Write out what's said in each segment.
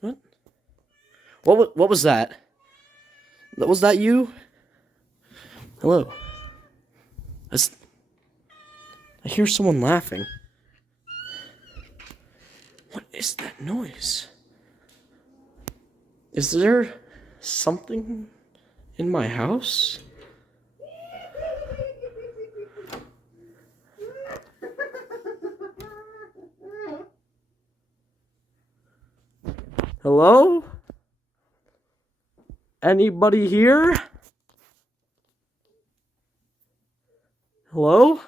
What was that? Was that you? Hello. I hear someone laughing. What is that noise? Is there something in my house? Hello? Anybody here? Hello?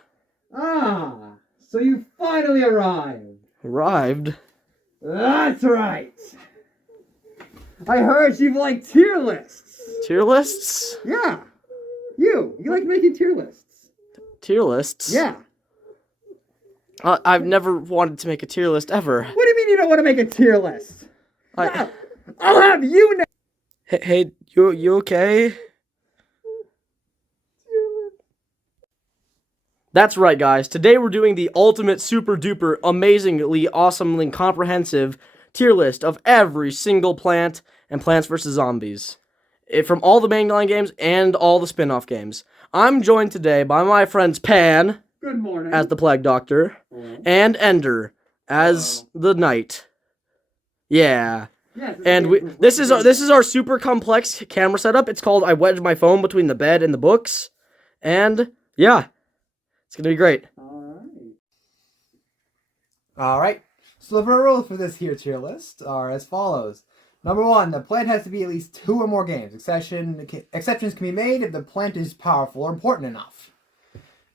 Ah, so you finally arrived. Arrived? That's right. I heard you like tier lists. Tier lists? Yeah. You like making tier lists. Tier lists? Yeah. I've never wanted to make a tier list ever. What do you mean you don't want to make a tier list? I'll have you now. Hey, you okay? That's right, guys. Today we're doing the ultimate, super duper, amazingly, awesomely comprehensive tier list of every single plant and Plants vs. Zombies. From all the mainline games and all the spin-off games. I'm joined today by my friends Pan, Good morning, as the Plague Doctor, and Ender as the Knight. Yeah. Yes, And this is our super complex camera setup. It's called I wedged my phone between the bed and the books. And yeah, it's gonna be great. Alright, so the rules for this here tier list are as follows. Number 1, the plant has to be at least 2 or more games. Exceptions can be made if the plant is powerful or important enough.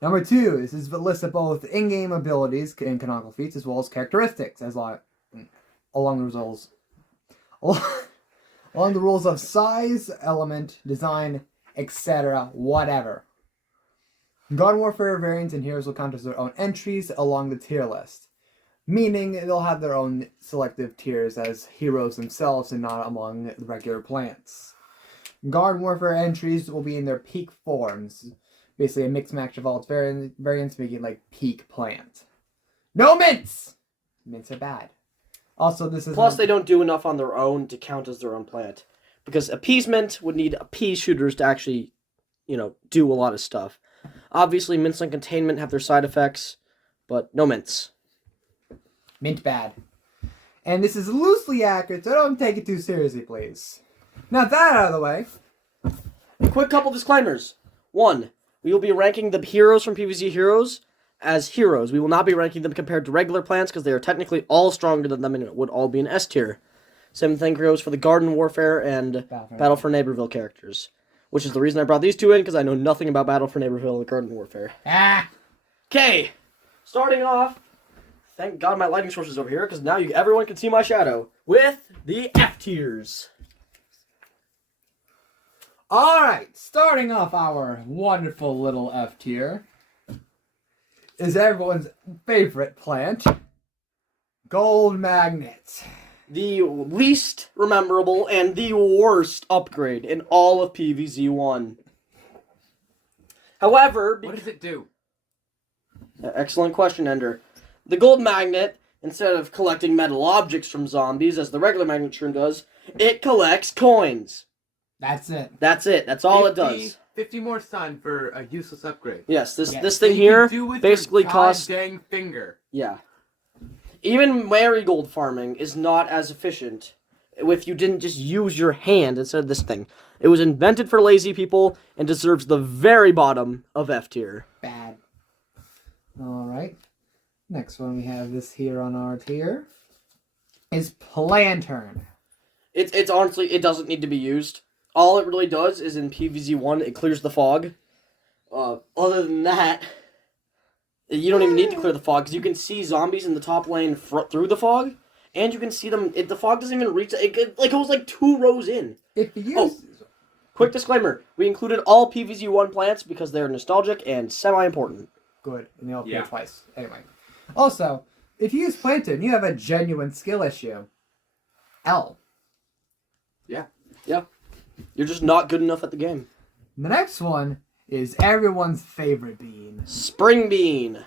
Number 2, this is a list of both in-game abilities and canonical feats as well as characteristics, along the rules of size, element, design, etc., whatever. Garden Warfare variants and heroes will count as their own entries along the tier list, meaning they'll have their own selective tiers as heroes themselves and not among the regular plants. Garden Warfare entries will be in their peak forms, basically a mixed match of all its variants, making it like peak plant. No mints! Mints are bad. Also, this is... Plus, they don't do enough on their own to count as their own plant. Because appeasement would need appease shooters to actually, do a lot of stuff. Obviously, mints and containment have their side effects, but no mints. Mint bad. And this is loosely accurate, so don't take it too seriously, please. Now that out of the way. A quick couple disclaimers. 1, we will be ranking the heroes from PvZ Heroes as heroes. We will not be ranking them compared to regular plants because they are technically all stronger than them and it would all be an S tier. Same thing goes for the Garden Warfare and Battle for Neighborville characters. Which is the reason I brought these two in, because I know nothing about Battle for Neighborville and Garden Warfare. Okay, starting off, thank God my lighting source is over here, because now everyone can see my shadow, with the F tiers. Alright, starting off our wonderful little F tier is everyone's favorite plant, Gold Magnet. The least memorable and the worst upgrade in all of PvZ1. However... What does it do? Excellent question, Ender. The Gold Magnet, instead of collecting metal objects from zombies, as the regular magnet shroom does, it collects coins. That's it. That's it. That's all it does. 50 more sun for a useless upgrade. Yes, this thing here basically costs... dang finger. Yeah. Even marigold farming is not as efficient if you didn't just use your hand instead of this thing. It was invented for lazy people and deserves the very bottom of F tier. Bad. Alright. Next one we have this here on our tier is Plantern. It's honestly, it doesn't need to be used. All it really does is in PvZ1, it clears the fog. Other than that... You don't even need to clear the fog, because you can see zombies in the top lane through the fog, and you can see them... the fog doesn't even reach... It goes like 2 rows in. If you use... Quick disclaimer. We included all PvZ1 plants because they're nostalgic and semi-important. Good, and they'll appear twice. Anyway. Also, if you use Plantern, you have a genuine skill issue. L. Yeah. You're just not good enough at the game. The next one is everyone's favorite bean. Spring bean.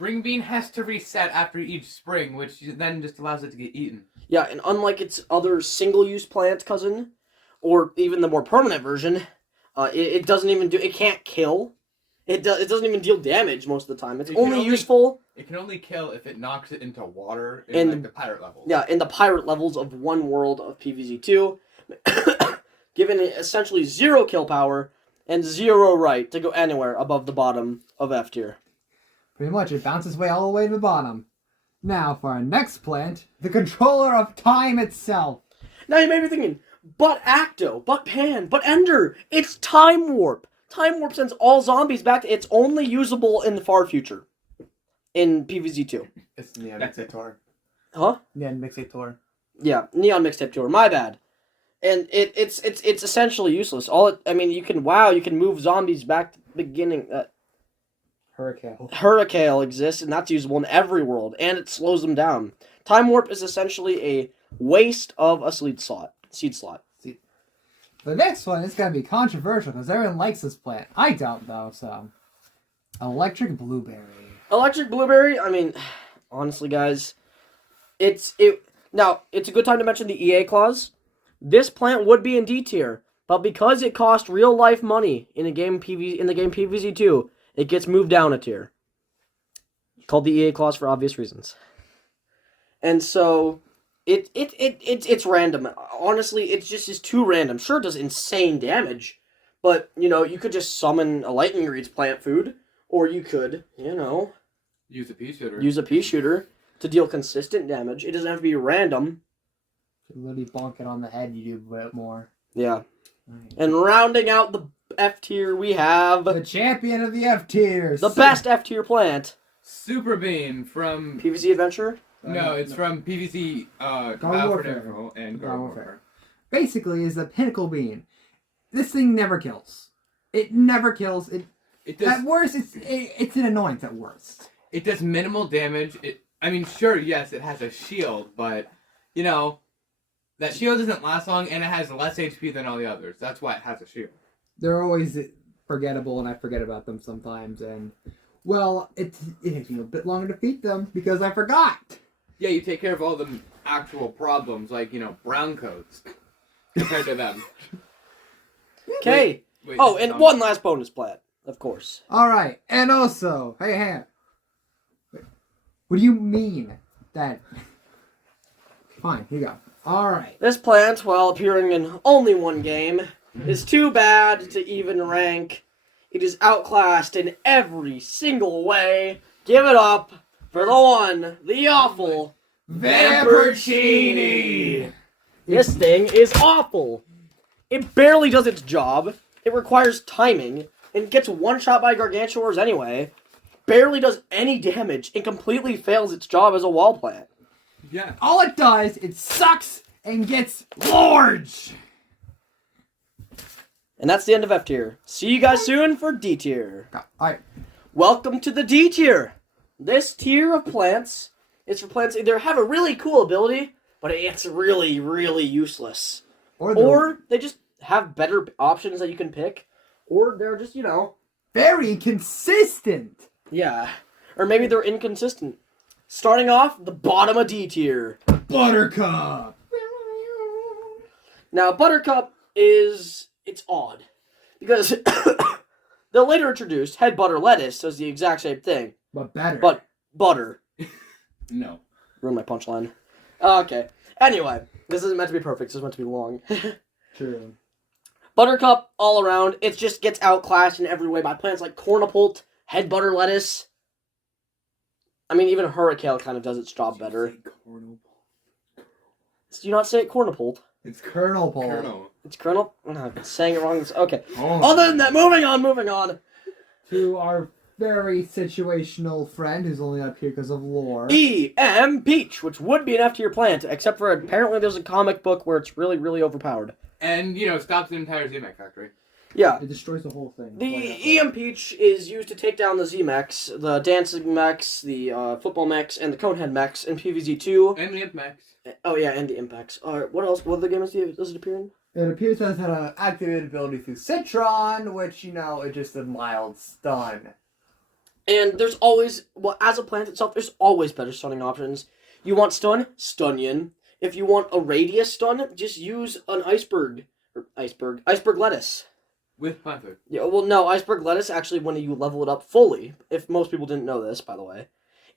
spring bean has to reset after each spring, which then just allows it to get eaten. Yeah, and unlike its other single-use plant cousin, or even the more permanent version, it doesn't even do. It can't kill. It doesn't even deal damage most of the time. It's only useful. It can only kill if it knocks it into water In like the pirate levels. Yeah, in the pirate levels of one world of PvZ2, given it essentially 0 kill power and 0 right to go anywhere above the bottom of F tier. Pretty much, it bounces way all the way to the bottom. Now, for our next plant, the controller of time itself. Now you may be thinking, but Acto, but Pan, but Ender, it's Time Warp. Time Warp sends all zombies back to it's only usable in the far future. In PvZ2. It's Neon Mixtator. Huh? Neon Mixtator. Yeah, Neon Mixtape Tour, my bad. And it's essentially useless. You can move zombies back to the beginning. Hurricane exists, and that's usable in every world, and it slows them down. Time Warp is essentially a waste of a seed slot. The next one is going to be controversial because everyone likes this plant. I don't, though, so. Electric Blueberry. Electric Blueberry, honestly, guys, it's a good time to mention the EA clause. This plant would be in D tier, but because it cost real life money in the game PvZ2, it gets moved down a tier. Called the EA clause for obvious reasons. And so it's random. Honestly, it's too random. Sure, it does insane damage, but you could just summon a lightning reed's plant food, or you could, use a pea shooter to deal consistent damage. It doesn't have to be random. You literally bonk it on the head, you do a bit more. Yeah. Right. And rounding out the F tier, we have the champion of the F tiers, the best F tier plant, Super Bean from PvZ Adventure. No, it's from PvZ Garden Warfare and Garden Warfare. Basically, is a pinnacle bean. This thing never kills. It never kills. It does, at worst, it's an annoyance at worst. It does minimal damage. Sure, yes, it has a shield, but that shield doesn't last long, and it has less HP than all the others. That's why it has a shield. They're always forgettable, and I forget about them sometimes. And well, it takes me a bit longer to defeat them because I forgot. Yeah, you take care of all the actual problems, like, brown coats, compared to them. Okay. And one last bonus plat, of course. Alright, and also, hey. What do you mean that... Fine, here you go. Alright. This plant, while appearing in only one game, is too bad to even rank. It is outclassed in every single way. Give it up for the one, the awful Vampercini! This thing is awful. It barely does its job. It requires timing and gets one shot by Gargantuars anyway. Barely does any damage and completely fails its job as a wall plant. Yeah. All it does, it sucks and gets large. And that's the end of F tier. See you guys soon for D tier. Alright. Welcome to the D tier. This tier of plants is for plants that either have a really cool ability, but it's really, really useless. Or they just have better options that you can pick. Or they're just, very consistent. Yeah. Or maybe they're inconsistent. Starting off, the bottom of D tier. Buttercup. Now, Buttercup it's odd. Because the later introduced head butter lettuce does the exact same thing. But better. But butter. No. Ruined my punchline. Okay. Anyway, this isn't meant to be perfect. This is meant to be long. True. Buttercup, all around, it just gets outclassed in every way by plants like Cornipult, head butter lettuce. Even Hurricane kind of does its job better. Do you not say it Cornipult? It's Colonel Pole. Colonel. It's Colonel? I've been saying it wrong. Okay. Other than that, moving on. To our very situational friend who's only up here because of lore. E.M. Peach, which would be an F tier plant, except for apparently there's a comic book where it's really, really overpowered. And, stops the entire Z-Mech factory. Yeah. It destroys the whole thing. The E.M. Peach is used to take down the Z-Mechs, the dancing mechs, the football mechs, and the conehead mechs in PvZ2. And the Imp Mechs. Oh, yeah, and the Impacts. What else? What other games does it appear in? It appears as an activated ability through Citron, which, it's just a mild stun. And there's always, well, as a plant itself, there's always better stunning options. You want stun? Stunyon. If you want a radius stun, just use an iceberg lettuce. With plant food. Yeah, well, no, iceberg lettuce actually, when you level it up fully, if most people didn't know this, by the way,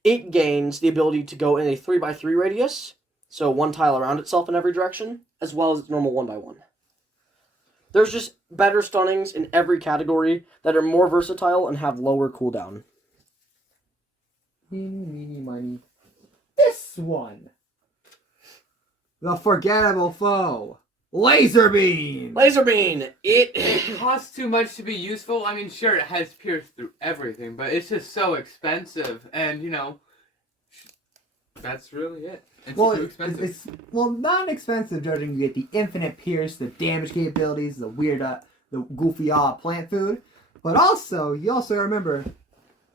it gains the ability to go in a 3x3 radius, so one tile around itself in every direction, as well as its normal 1x1. There's just better stunnings in every category that are more versatile and have lower cooldown. Meeny, meeny, miny. This one. The forgettable foe. Laser beam. Laser beam! It costs too much to be useful. I mean, sure, it has pierce through everything, but it's just so expensive, and you know, that's really it. It's too expensive. It's not expensive, judging you get the infinite pierce, the damage capabilities, the weird, the goofy plant food, but also you also remember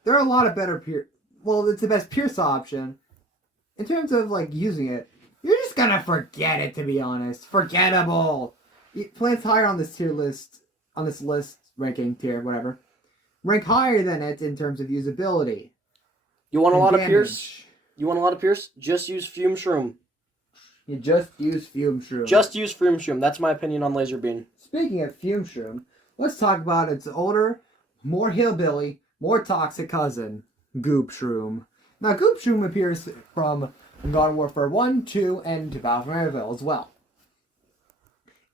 there are a lot of better pierce. Well, it's the best pierce option in terms of like using it. You're just gonna forget it, to be honest. Forgettable. Plants higher on this tier list, on this list, ranking tier, whatever, rank higher than it in terms of usability. You want a lot of damage. pierce? You want a lot of pierce? Just use Fume Shroom. You just use Fume Shroom. Just use Fume Shroom. That's my opinion on Laser Beam. Speaking of Fume Shroom, let's talk about its older, more hillbilly, more toxic cousin, Goop Shroom. Now, Goop Shroom appears from Garden Warfare 1, 2, and Battle Maryville as well.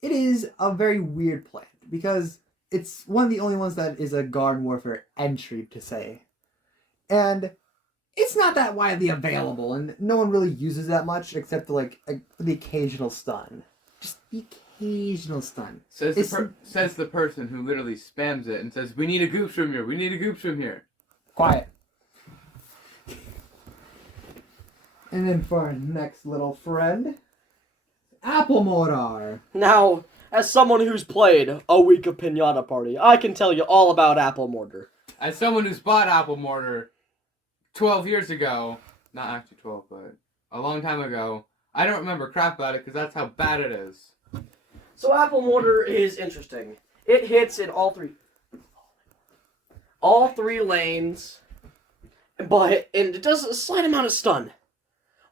It is a very weird plant because it's one of the only ones that is a Garden Warfare entry, to say. And it's not that widely available, and no one really uses that much except for, like for the occasional stun. Just the occasional stun. Says the person who literally spams it and says, "We need a Goop Shroom here. We need a Goop Shroom here." Quiet. And then for our next little friend, Apple Mortar. Now, as someone who's played a week of Pinata Party, I can tell you all about Apple Mortar. As someone who's bought Apple Mortar 12 years ago, not actually 12, but a long time ago, I don't remember crap about it because that's how bad it is. So Apple Mortar is interesting. It hits in all three lanes, and it does a slight amount of stun.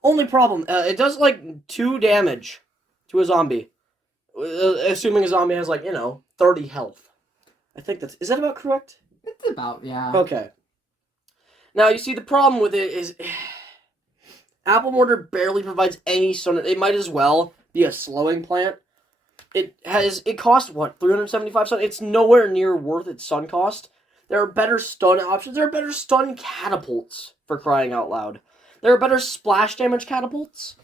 Only problem, it does like 2 damage to a zombie, assuming a zombie has 30 health. I think is that about correct? It's about, yeah. Okay. Now you see the problem with it is Apple Mortar barely provides any stun. It might as well be a slowing plant. It costs what, 375 stun? It's nowhere near worth its stun cost. There are better stun options. There are better stun catapults, for crying out loud. There are better splash damage catapults,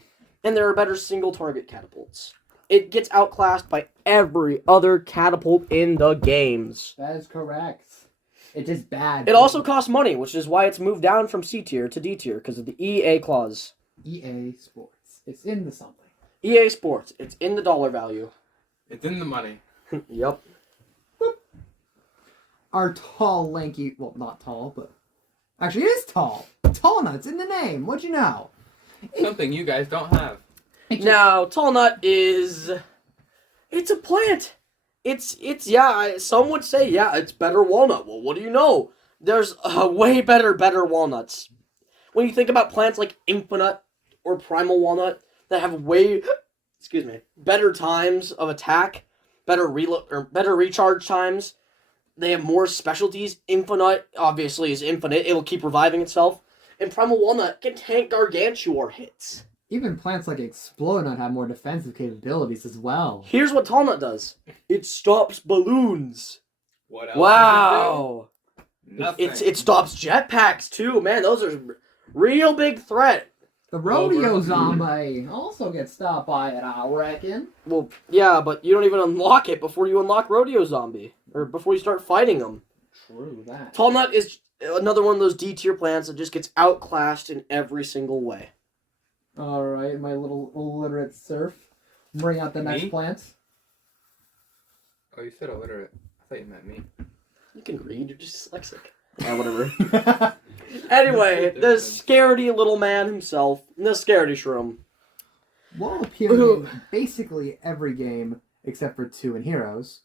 and there are better single target catapults. It gets outclassed by every other catapult in the games. That is correct. It's just bad. It also costs money, which is why it's moved down from C tier to D tier, because of the EA clause. EA Sports. It's in the something. EA Sports. It's in the dollar value. It's in the money. Yep. Our tall, lanky, well, not tall, but actually it is tall. Tall Nut's in the name. What'd you know? Something you guys don't have. Now, Tall Nut is... It's a plant. Some would say, it's better walnut. Well, what do you know? There's way better walnuts. When you think about plants like Infinite or Primal Walnut that have better times of attack, better recharge times, they have more specialties. Infinite, obviously, is infinite. It'll keep reviving itself. And Primal Walnut can tank Gargantuar hits. Even plants like Explode Nut have more defensive capabilities as well. Here's what Tall Nut does. It stops balloons. What else? Wow. Nothing. It stops jetpacks too, man. Those are real big threat. The rodeo zombie also gets stopped by it, I reckon. Well, yeah, but you don't even unlock it before you unlock Rodeo Zombie. Or before you start fighting them. True that. Tall Nut is another one of those D tier plants that just gets outclassed in every single way. Alright, my little illiterate serf. Bring out the next Me? plants. Oh, you said illiterate. I thought you meant me. You can read, you're just dyslexic. Yeah, whatever. Anyway, the scaredy little man himself, the scaredy shroom. Will appear in basically every game except for 2 in Heroes.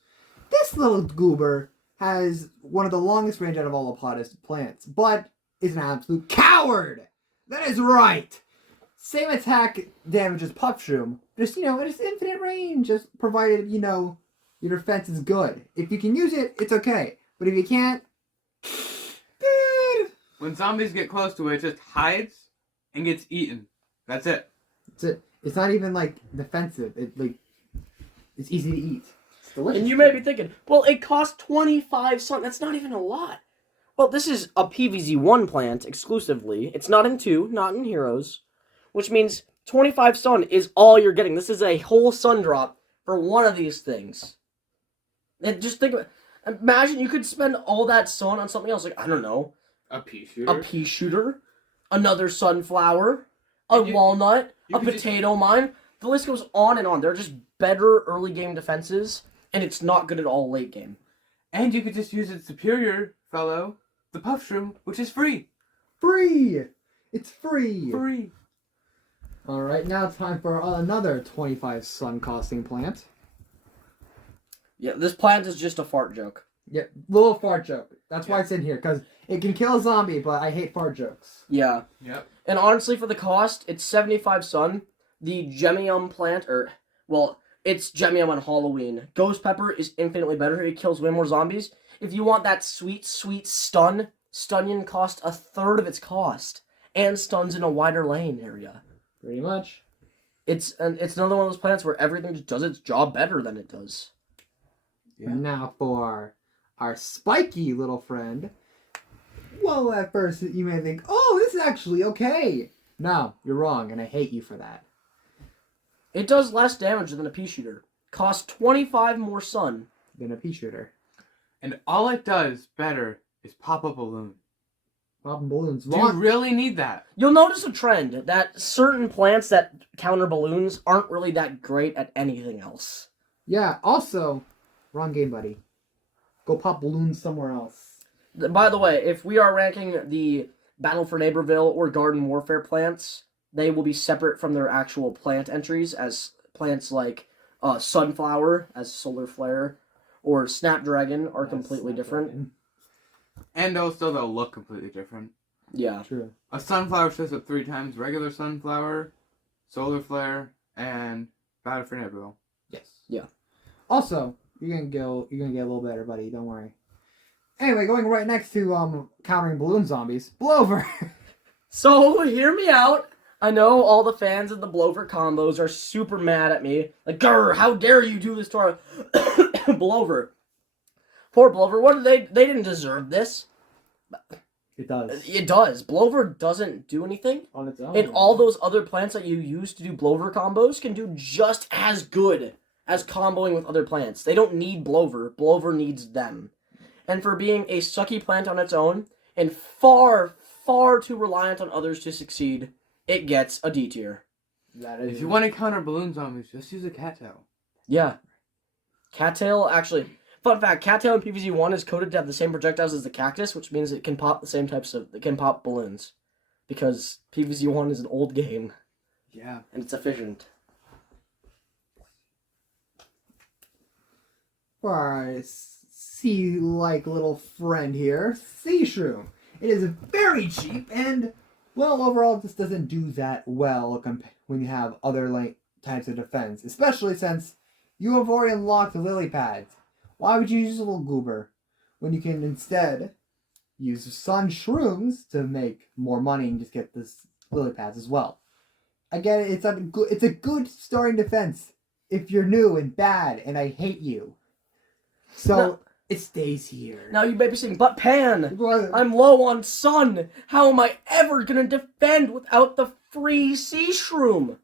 This little goober has one of the longest range out of all Applatus plants, but is an absolute coward. That is right. Same attack damage as Puffshroom, just it's infinite range, just provided your defense is good. If you can use it, it's okay. But if you can't, when zombies get close to it, it just hides and gets eaten. That's it. That's it. It's not even defensive. It's easy to eat. It's delicious. And you may be thinking, well, it costs 25 sun. That's not even a lot. Well, this is a PvZ 1 plant exclusively. It's not in 2, not in Heroes. Which means 25 sun is all you're getting. This is a whole sun drop for one of these things. And just think about it. Imagine you could spend all that sun on something else. I don't know. A pea shooter. A pea shooter. Another sunflower. A walnut. A potato mine. The list goes on and on. They're just better early game defenses. And it's not good at all late game. And you could just use its superior fellow, the Puffshroom, which is free. Free! It's free! Free. Alright, now it's time for another 25 sun costing plant. Yeah, this plant is just a fart joke. Yeah, little fart joke. That's why it's in here, because it can kill a zombie, but I hate fart jokes. Yeah. Yep. And honestly, for the cost, it's 75 sun. The Gemium plant, it's Gemium on Halloween. Ghost Pepper is infinitely better. It kills way more zombies. If you want that sweet, sweet stun, Stunion costs a third of its cost. And stuns in a wider lane area. Pretty much. It's another one of those plants where everything just does its job better than it does. Yeah. Now for our spiky little friend. Well, at first you may think, oh, this is actually okay. No, you're wrong, and I hate you for that. It does less damage than a pea shooter. Costs 25 more sun. Than a pea shooter. And all it does better is pop a balloon. Popping balloons. Do you really need that? You'll notice a trend that certain plants that counter balloons aren't really that great at anything else. Yeah, also, wrong game, buddy. Go pop balloons somewhere else. By the way, if we are ranking the Battle for Neighborville or Garden Warfare plants, they will be separate from their actual plant entries, as plants like Sunflower as Solar Flare or Snapdragon are completely different. And also they'll look completely different. Yeah. True. A sunflower shows up 3 times: regular sunflower, solar flare, and Battle for Neighborville. Yes. Yeah. Also, you're gonna get a little better, buddy. Don't worry. Anyway, going right next to countering balloon zombies, Blover. So hear me out. I know all the fans of the Blover combos are super mad at me. Like, grr, how dare you do this to our Blover? Poor Blover. What did they didn't deserve this. It does. It does. Blover doesn't do anything. On its own. And all those other plants that you use to do Blover combos can do just as good as comboing with other plants. They don't need Blover. Blover needs them. And for being a sucky plant on its own, and far, far too reliant on others to succeed, it gets a D tier. That is. If you want to counter balloon zombies, just use a cattail. Yeah. Cattail, actually... Fun fact, Cattail in PvZ 1 is coded to have the same projectiles as the cactus, which means it can pop the same types of... It can pop balloons. Because PvZ 1 is an old game. Yeah. And it's efficient. For our sea-like little friend here, Seashroom. It is very cheap and, well, overall this doesn't do that well when you have other types of defense. Especially since you have already unlocked the lily pads. Why would you use a little goober when you can instead use sun shrooms to make more money and just get this lily pads as well? Again, it's a good starting defense if you're new and bad and I hate you. So No. It stays here. Now you may be saying, but Pan, I'm low on sun. How am I ever gonna defend without the free sea shroom?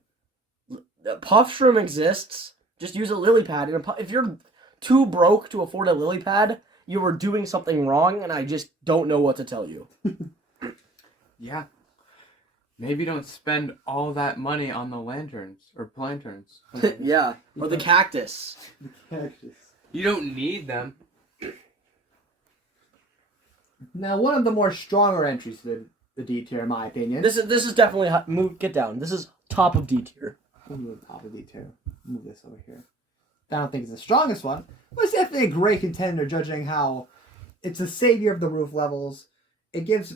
Puff shroom exists. Just use a lily pad. If you're too broke to afford a lily pad, you are doing something wrong, and I just don't know what to tell you. Yeah. Maybe don't spend all that money on the lanterns or planterns. Yeah, or the cactus. You don't need them. Now, one of the more stronger entries to the D tier, in my opinion. This is definitely get down. This is top of D tier. We'll move top of D tier. Move this over here. I don't think it's the strongest one, but it's definitely a great contender, judging how It's a savior of the roof levels. It gives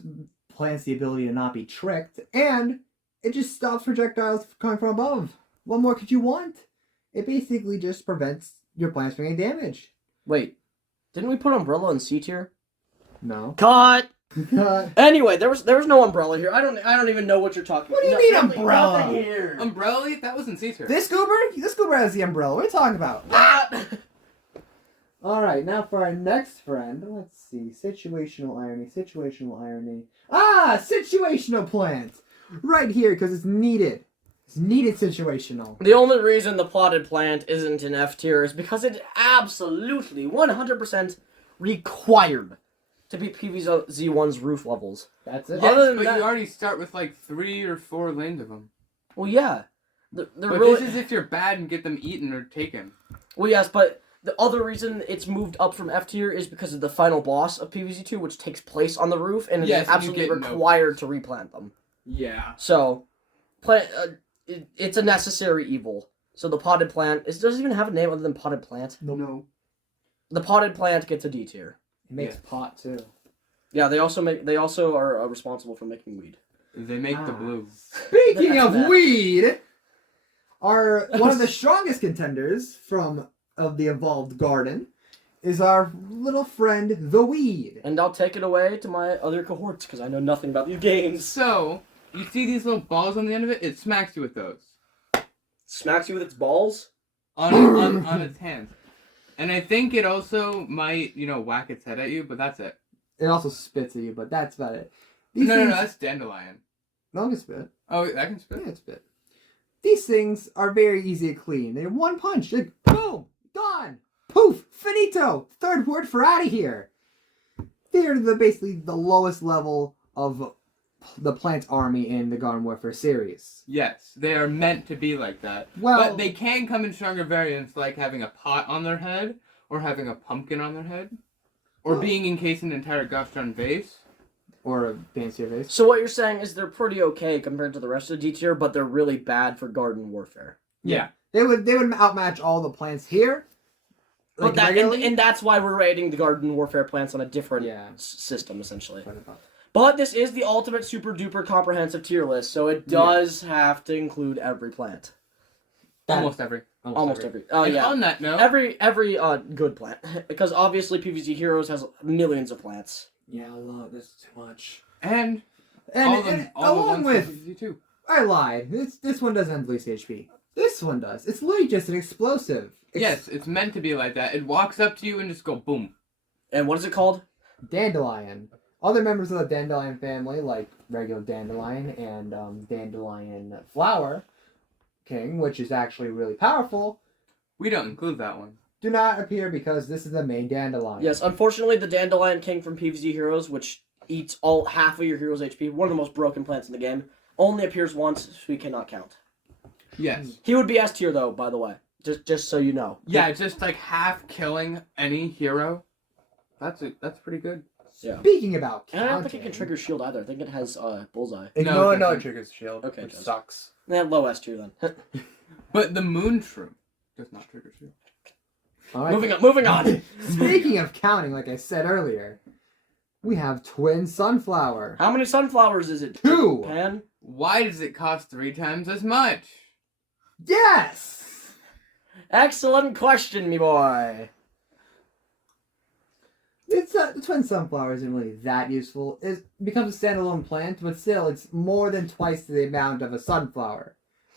plants the ability to not be tricked, and it just stops projectiles coming from above. What more could you want? It basically just prevents your plants from getting damaged. Wait, didn't we put Umbrella in C tier? No. Cut! What Anyway, there was no Umbrella here. I don't even know what you're talking about. do you mean Nothing- Umbrella? Nothing here. Umbrella Leaf? That was in C tier. This goober has the umbrella. What are you talking about? Alright, now for our next friend. Let's see. Situational irony. Ah! Situational plant! Right here, because it's needed. It's needed situational. The only reason the plotted plant isn't in F tier is because it's absolutely 100% required to be PvZ1's roof levels. That's it. Yes, Other than but that- you already start with like 3 or 4 lanes of them. Well, yeah. They're But really... this is if you're bad and get them eaten or taken. Well, yes, but the other reason it's moved up from F tier is because of the final boss of PvZ2, which takes place on the roof, and Yes, it's and you absolutely get required to replant them. Yeah. So, it's a necessary evil. So the potted plant... Does it even have a name other than potted plant? No. The potted plant gets a D tier. It makes Yeah. pot too. Yeah, they also are responsible for making weed. They make the Ah. blue. Speaking of That. weed, one of the strongest contenders of the evolved garden is our little friend, the weed. And I'll take it away to my other cohorts, because I know nothing about these games. So, you see these little balls on the end of it? It smacks you with those. Smacks you with its balls? On its hands. And I think it also might, whack its head at you, but that's it. It also spits at you, but that's about it. No, that's dandelion. No, it can spit. Oh, that can spit? Yeah, it spit. These things are very easy to clean. They're one punch. Like, boom, gone. Poof, finito. Third word for out of here. They're basically the lowest level of the plant army in the Garden Warfare series. Yes, they are meant to be like that. Well, But they can come in stronger variants, like having a pot on their head, or having a pumpkin on their head, or Oh. being encased in an entire Gulfstone vase. or a fancier vase. So what you're saying is they're pretty okay compared to the rest of the D tier, but they're really bad for garden warfare. Yeah. They would outmatch all the plants here. But and that's why we're rating the garden warfare plants on a different Yeah. system, essentially. But this is the ultimate super duper comprehensive tier list, so it does have to include every plant. Almost every. Almost every. Oh And yeah. on that note, Every good plant, because obviously PvZ Heroes has millions of plants. Yeah, I love this too much. and And all along the with, ones from PvZ too. I lied. This one doesn't have least HP. This one does. It's literally just an explosive. Yes, it's meant to be like that. It walks up to you and just go boom. And what is it called? Dandelion. Other members of the dandelion family, like regular dandelion and dandelion flower king, which is actually really powerful, We don't include that one. do not appear because this is the main dandelion. Yes, unfortunately, the Dandelion King from PvZ Heroes, which eats half of your hero's HP, one of the most broken plants in the game, only appears once, so we cannot count. Yes. He would be S tier though, by the way, just so you know. Yeah, just like half killing any hero. That's pretty good. Yeah. Speaking about And I don't think it counting, can trigger shield either. I think it has bullseye. No, it it doesn't. triggers shield, Okay, it which does. sucks. Low S tier then. But the moon shroom does not trigger shield. All right. Moving on. Speaking of counting, like I said earlier, we have twin sunflower. How many sunflowers is it? 2. Pan? Why does it cost 3 times as much? Yes. Excellent question, me boy. It's the twin sunflower isn't really that useful. It becomes a standalone plant, but still, it's more than twice the amount of a sunflower.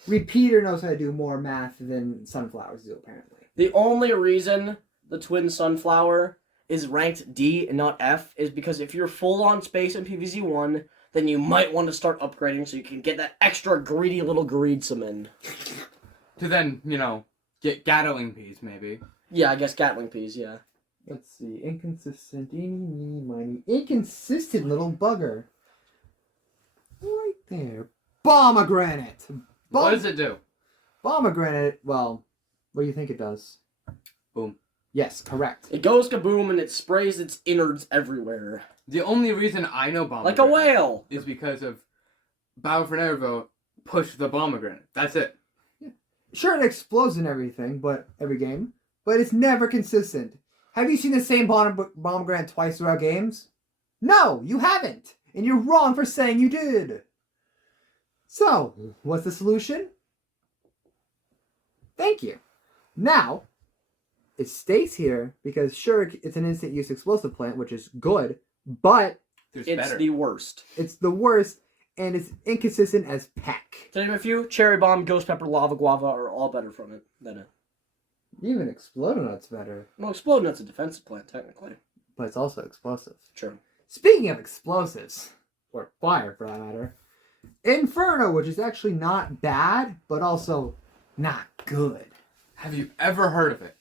Repeater knows how to do more math than sunflowers do, apparently. The only reason the twin sunflower is ranked D and not F is because if you're full on space in PvZ1, then you might want to start upgrading so you can get that extra greedy little greedsome in. To then, get Gatling peas, maybe. Yeah, I guess Gatling peas, yeah. Let's see. Inconsistent. Eeny, meeny, miny. Inconsistent little bugger. Right there. Pomegranate. What does it do? Pomegranate, well, what do you think it does? Boom. Yes, correct. It goes kaboom and it sprays its innards everywhere. The only reason I know bomb Like a whale! is because of Battle for Nervo push the pomegranate. That's it. Sure, it explodes and everything, but every game, but it's never consistent. Have you seen the same pomegranate twice throughout games? No, you haven't. And you're wrong for saying you did. So, what's the solution? Thank you. Now, it stays here because sure, it's an instant use explosive plant, which is good, but It's the worst. It's the worst, and it's inconsistent as peck. To name a few, cherry bomb, ghost pepper, lava guava are all better from it than it. Even explode nut's better, Well, explode nut's a defensive plant technically. but it's also explosive. True. Speaking of explosives, or fire for that matter, Inferno, which is actually not bad, but also not good. Have you ever heard of it?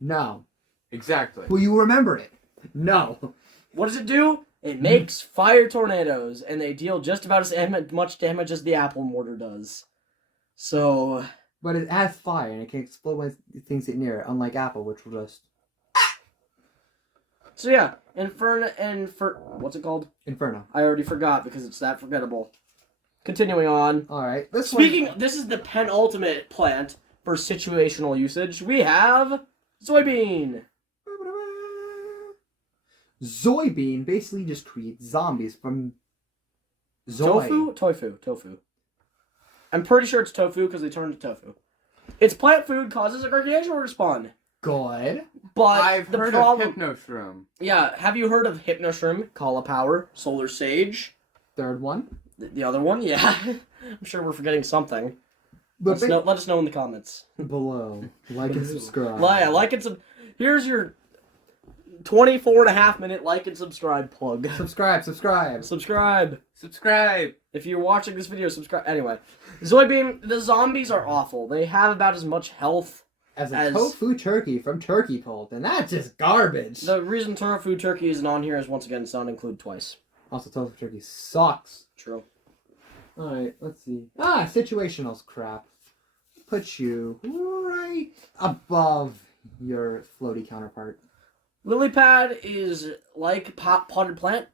No. Exactly. Will you remember it? No. What does it do? It makes fire tornadoes, and they deal just about as much damage as the apple mortar does. So, But it has fire, and it can explode when things get near it, unlike Apple, which will just... so yeah, what's it called? Inferno. I already forgot because it's that forgettable. Continuing on. Alright, this This is the penultimate plant for situational usage. We have soybean. Soybean basically just creates zombies from... Tofu. I'm pretty sure it's tofu because they turn into tofu. Its plant food causes a gargantuan respawn. Good. But I've the heard problem, of Hypnoshroom. yeah, have you heard of Hypnoshroom, Cauliflower, Solar Sage? Third one. The other one, yeah. I'm sure we're forgetting something. But Let us know in the comments. below. Like and subscribe. Like and here's your 24.5-minute like and subscribe plug. Subscribe. Subscribe. If you're watching this video, subscribe. Anyway, Soybean, the zombies are awful. They have about as much health As a tofu turkey from Turkey Pult, and that's just garbage. The reason tofu turkey isn't on here is, once again, it's not included twice. Also, tofu turkey sucks. True. Alright, let's see. Situational's crap. Put you right above your floaty counterpart. Lily pad is like potted plant,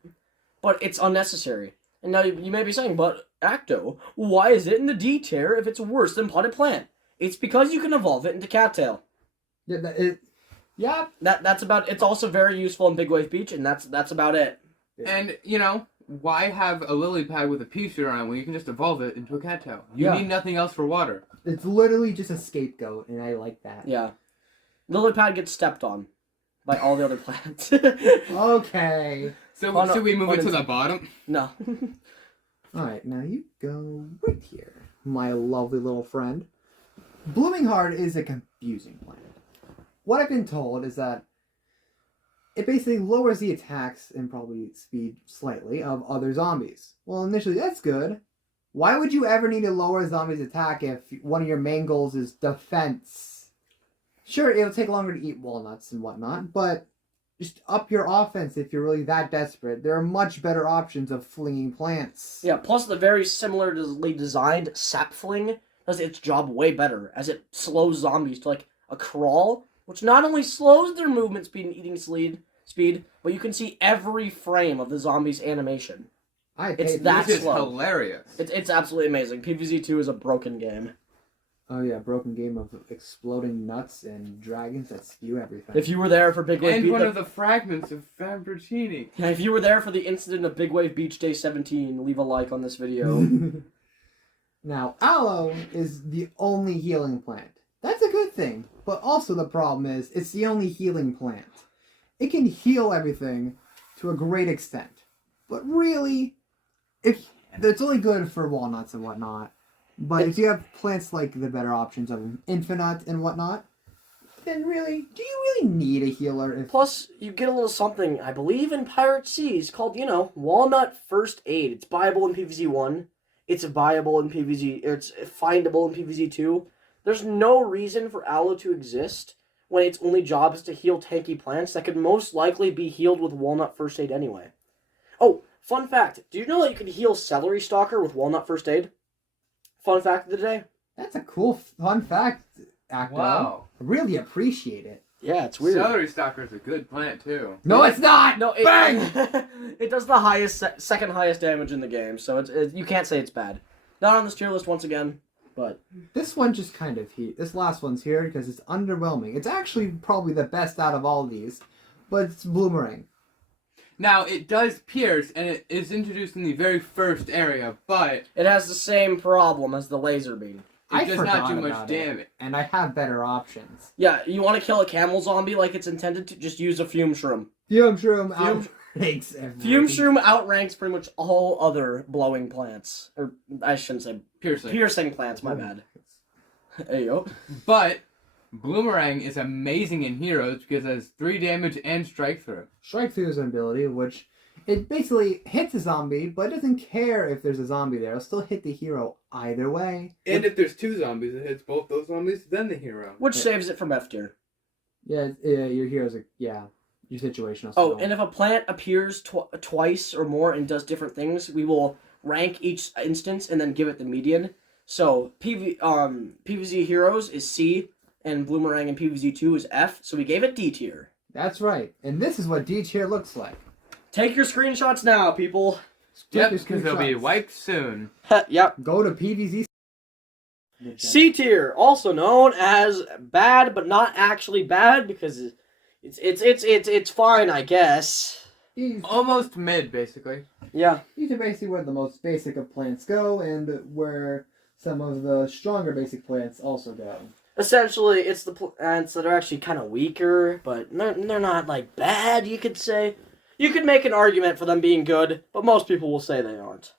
but it's unnecessary. And now you may be saying, but Acto, why is it in the D tier if it's worse than potted plant? It's because you can evolve it into cattail. Yeah, That's about. It's also very useful in Big Wave Beach, and that's about it. And, why have a lily pad with a pea shooter on it when you can just evolve it into a cattail? You Yeah. need nothing else for water. it's literally just a scapegoat, and I like that. Yeah, lily pad gets stepped on by all the other plants. Okay. So Oh, no. should we move it to Unintentional. the bottom? No. Alright, now you go right here, my lovely little friend. Blooming Heart is a confusing plant. What I've been told is that it basically lowers the attacks and probably speed slightly of other zombies. Well, initially that's good. Why would you ever need to lower a zombie's attack if one of your main goals is defense? Sure, it'll take longer to eat walnuts and whatnot, but just up your offense if you're really that desperate. There are much better options of flinging plants. Yeah, plus the very similarly designed Sap Fling does its job way better, as it slows zombies to like a crawl, which not only slows their movement speed and eating speed, but you can see every frame of the zombie's animation. It's that This is slow. hilarious. It's absolutely amazing. PvZ 2 is a broken game. Oh yeah, broken game of exploding nuts and dragons that spew everything. If you were there for Big Wave And Beach, one of the fragments of Fabricini. if you were there for the incident of Big Wave Beach Day 17, leave a like on this video. Now, aloe is the only healing plant. That's a good thing, but also the problem is it's the only healing plant. It can heal everything to a great extent, but really, it's only good for walnuts and whatnot. But if you have plants like the better options of infinite and whatnot, then really, do you really need a healer? Plus, you get a little something, I believe, in Pirate Seas called, Walnut First Aid. It's viable in PvZ 1. It's viable in PvZ. It's findable in PvZ 2. There's no reason for aloe to exist when its only job is to heal tanky plants that could most likely be healed with Walnut First Aid anyway. Oh, fun fact. Do you know that you can heal Celery Stalker with Walnut First Aid? Fun fact of the day. That's a cool fun fact, Acto. Wow. I really appreciate it. Yeah, it's weird. Celery stalker is a good plant too. No, it's not! No, Bang! It does the second highest damage in the game, so you can't say it's bad. Not on this tier list once again, but This one just kind of this last one's here because it's underwhelming. It's actually probably the best out of all of these, but it's boomerang. Now, it does pierce, and it is introduced in the very first area, but It has the same problem as the laser beam. it does not do forgot much about it, damage. and I have better options. Yeah, you want to kill a camel zombie like it's intended to, just use a fume shroom. Fume shroom Fume- outranks everything. Fume shroom outranks pretty much all other blowing plants. Or, I shouldn't say piercing plants, my bad. Hey, yo. But Bloomerang is amazing in Heroes because it has 3 damage and strike through. Strike through is an ability which it basically hits a zombie, but it doesn't care if there's a zombie there. It'll still hit the hero either way. And if there's 2 zombies, it hits both those zombies, then the hero. Which saves it from F tier. Yeah, your heroes are, your situational. Oh, skill. and if a plant appears twice or more and does different things, we will rank each instance and then give it the median. So PvZ Heroes is C, and Bloomerang and PvZ2 is F, so we gave it D tier. That's right. And this is what D tier looks like. Take your screenshots now, people. Yep, Take your because they'll be screenshots. wiped soon. Yep. Go to PvZ. C tier, also known as bad, but not actually bad because it's fine, I guess. Almost mid, basically. Yeah. These are basically where the most basic of plants go, and where some of the stronger basic plants also go. Essentially, it's the plants that are actually kind of weaker, but they're not like bad. You could say. You could make an argument for them being good, but most people will say they aren't.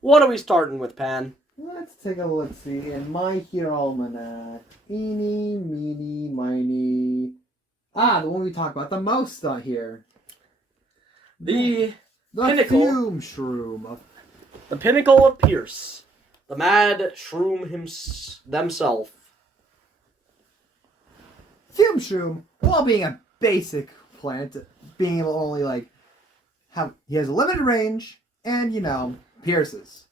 What are we starting with, Pan? Let's take a look. See in my hero almanac. Eeny, meeny, miny. The one we talked about the most on here. The The Pinnacle. fume shroom. the pinnacle of Pierce, the mad shroom themselves. Fume shroom, while being a basic plant, being able to only he has a limited range and pierces.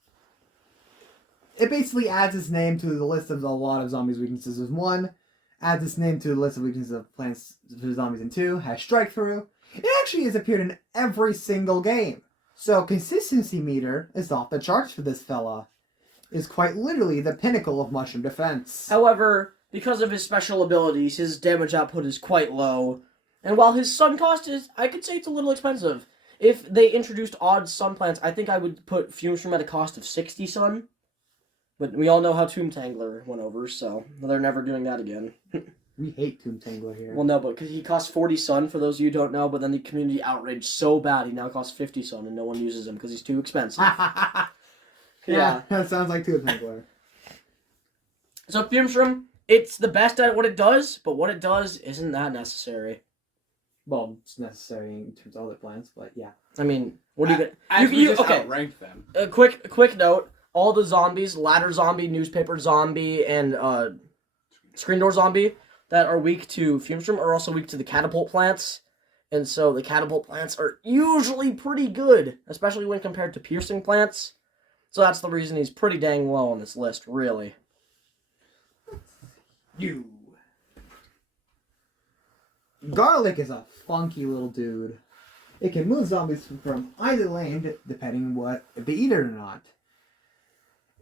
It basically adds its name to the list of a lot of zombies' weaknesses as 1, adds its name to the list of weaknesses of plants for zombies in 2, has strike through. It actually has appeared in every single game. So consistency meter is off the charts for this fella. Is quite literally the pinnacle of mushroom defense. However, because of his special abilities, his damage output is quite low. And while his sun cost is, I could say it's a little expensive. If they introduced odd sun plants, I think I would put Fume Shroom at a cost of 60 sun. But we all know how Tomb Tangler went over, so they're never doing that again. We hate Tomb Tangler here. Well, no, but because he costs 40 sun, for those of you who don't know, but then the community outraged so bad, he now costs 50 sun, and no one uses him because he's too expensive. Yeah, that sounds like Tomb Tangler. So Fume Shroom, it's the best at what it does, but what it does isn't that necessary. Well, it's necessary in terms of other plants, but yeah. I mean, what are you gonna... As we just okay, outranked them. a quick note. All the zombies, ladder zombie, newspaper zombie, and screen door zombie that are weak to Fume Shroom are also weak to the catapult plants. And so the catapult plants are usually pretty good, especially when compared to piercing plants. So that's the reason he's pretty dang low on this list, really. You. Garlic is a funky little dude. It can move zombies from either lane, depending if they eat it or not.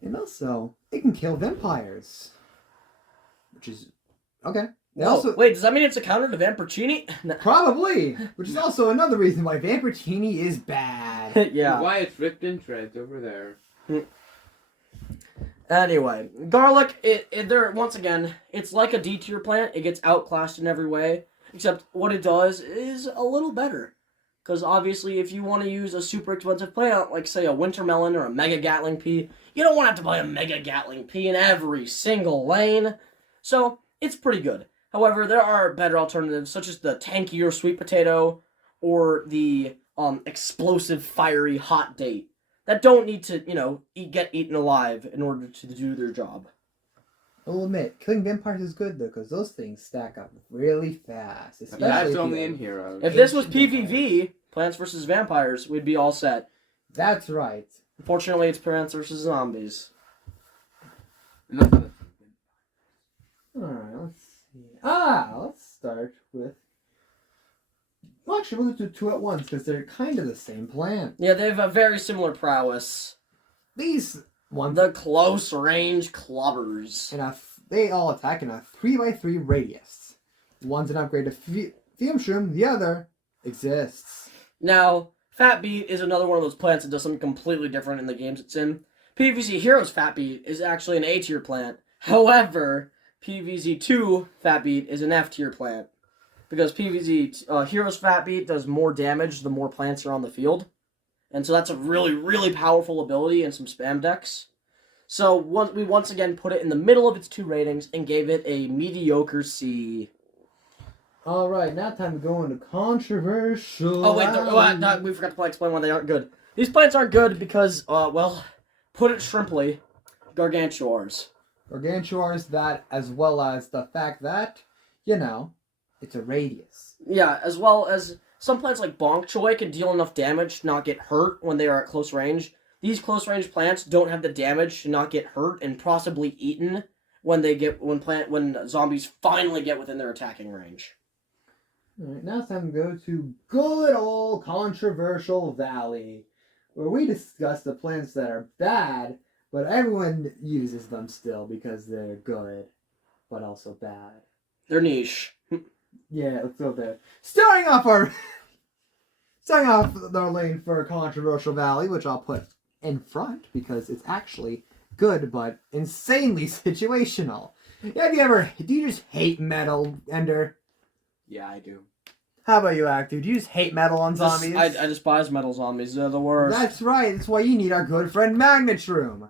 And also, it can kill vampires. Which is... okay. Wait, does that mean it's a counter to Vampercini? Probably! Which is also another reason why Vampercini is bad. Yeah. Why it's ripped in shreds over there. Anyway, garlic, there once again, it's like a D tier plant. It gets outclassed in every way, except what it does is a little better. Because obviously, if you want to use a super expensive plant, like say a winter melon or a mega gatling pea, you don't want to have to buy a mega gatling pea in every single lane. So it's pretty good. However, there are better alternatives, such as the tankier sweet potato or the explosive, fiery hot date that don't need to, get eaten alive in order to do their job. I'll admit, killing vampires is good though, because those things stack up really fast. Especially That's if only you- in Heroes. If this was PvV, Plants vs. Vampires, we'd be all set. That's right. Unfortunately, it's Plants vs. Zombies. Enough of that. Alright, let's see. Let's start with... Well, actually, we'll do 2 at once, because they're kind of the same plant. Yeah, they have a very similar prowess. These ones... The close range clubbers. they all attack in a 3x3 radius. One's an upgrade to Fume Shroom, the other exists. Now, Fat Beet is another one of those plants that does something completely different in the games it's in. PvZ Heroes Fat Beet is actually an A tier plant. However, PvZ 2 Fat Beet is an F tier plant. Because PvZ Heroes Fat Beet does more damage the more plants are on the field. And so that's a really, really powerful ability in some spam decks. So we once again put it in the middle of its 2 ratings and gave it a mediocre C. Alright, now time to go into controversial. Oh, wait, we forgot to explain why they aren't good. These plants aren't good because, well, put it shrimply, gargantuars. Gargantuars, that, as well as the fact that, you know, it's a radius. Yeah, as well as some plants like Bonk Choy can deal enough damage to not get hurt when they are at close range. These close range plants don't have the damage to not get hurt and possibly eaten when zombies finally get within their attacking range. Alright, now it's time to go to good old controversial valley, where we discuss the plants that are bad, but everyone uses them still because they're good, but also bad. They're niche. Yeah, let's go there. Starting off our lane for controversial valley, which I'll put in front because it's actually good but insanely situational. Do you just hate metal, Ender? Yeah, I do. How about you, Actu? Do you just hate metal on zombies? I despise metal zombies. They're the worst. That's right. That's why you need our good friend Magnetshroom.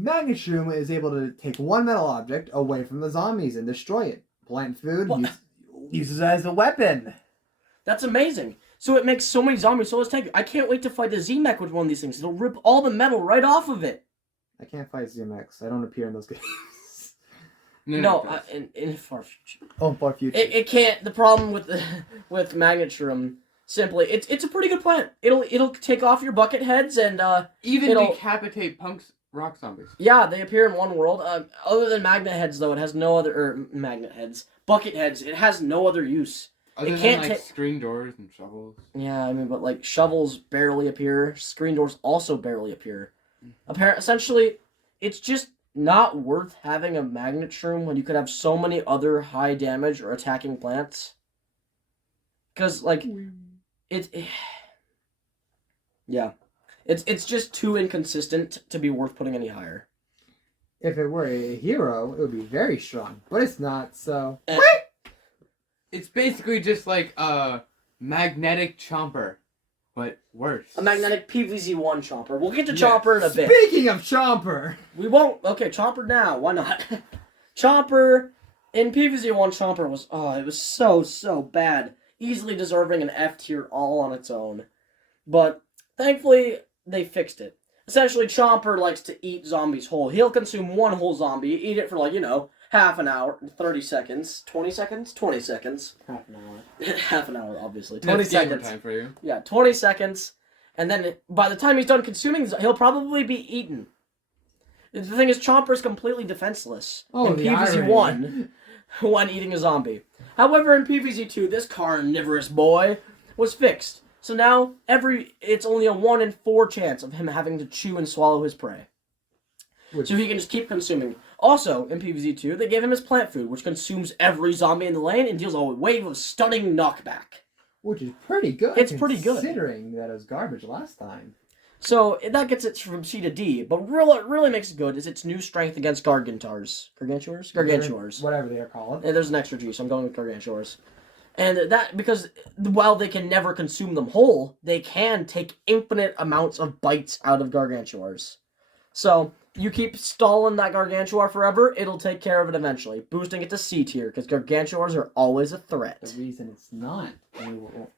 Magnetshroom is able to take one metal object away from the zombies and destroy it. Plant food, uses it as a weapon. That's amazing. So it makes so many zombies so less tanky. I can't wait to fight the Z-Mech with one of these things. It'll rip all the metal right off of it. I can't fight ZMX. I don't appear in those games. No, in far future. Oh, far future. It can't. The problem with Magnetshroom, simply, it's a pretty good plant. It'll take off your bucket heads and even decapitate punks, rock zombies. Yeah, they appear in one world. Other than magnet heads, though, it has no other bucket heads. It has no other use. Other than like screen doors and shovels. Yeah, I mean, but like shovels barely appear. Screen doors also barely appear. Essentially, it's just not worth having a Magnetshroom when you could have so many other high damage or attacking plants. Because, like, it's just too inconsistent to be worth putting any higher. If it were a hero, it would be very strong, but it's not, so... It's basically just like a magnetic chomper, but worse. A magnetic PvZ1 Chomper. We'll get to Chomper in a bit. Speaking of Chomper! We won't. Okay, Chomper now. Why not? Chomper in PvZ1 Chomper was, it was so bad. Easily deserving an F tier all on its own. But thankfully, they fixed it. Essentially, Chomper likes to eat zombies whole. He'll consume one whole zombie, eat it for like, half an hour, 30 seconds, 20 seconds, 20 seconds. Half an hour. Half an hour, obviously. 20 That's gamer seconds. time for you. Yeah, 20 seconds. And then by the time he's done consuming, he'll probably be eaten. The thing is, Chomper's completely defenseless in PvZ1 when eating a zombie. However, in PvZ2, this carnivorous boy was fixed. So now, it's only a 1 in 4 chance of him having to chew and swallow his prey. So he can just keep consuming. Also, in PvZ2, they gave him his plant food, which consumes every zombie in the lane and deals a wave of stunning knockback. Which is pretty good. It's pretty good. Considering that it was garbage last time. So, that gets it from C to D, but what really makes it good is its new strength against Gargantuars. Gargantuars? Whatever they are called. And there's an extra G, so I'm going with Gargantuars. And that, because while they can never consume them whole, they can take infinite amounts of bites out of Gargantuars. So, you keep stalling that Gargantuar forever, it'll take care of it eventually, boosting it to C tier, because Gargantuars are always a threat. The reason it's not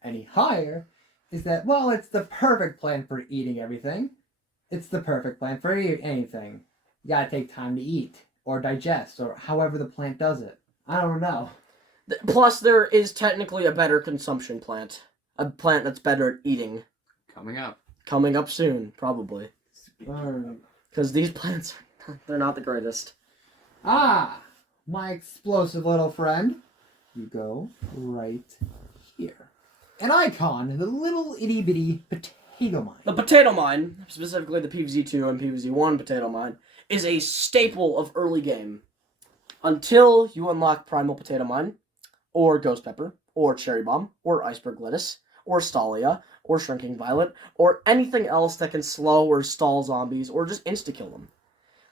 any higher is that, well, it's the perfect plan for eating everything. It's the perfect plan for anything. You gotta take time to eat, or digest, or however the plant does it. I don't know. Plus, there is technically a better consumption plant. A plant that's better at eating. Coming up. Coming up soon, probably. Because these plants, they're not the greatest. Ah! My explosive little friend. You go right here. An icon, the little itty-bitty potato mine. The potato mine, specifically the PvZ2 and PvZ1 potato mine, is a staple of early game. Until you unlock Primal Potato Mine, or Ghost Pepper, or Cherry Bomb, or Iceberg Lettuce, or Stalia, or Shrinking Violet, or anything else that can slow or stall zombies, or just insta-kill them.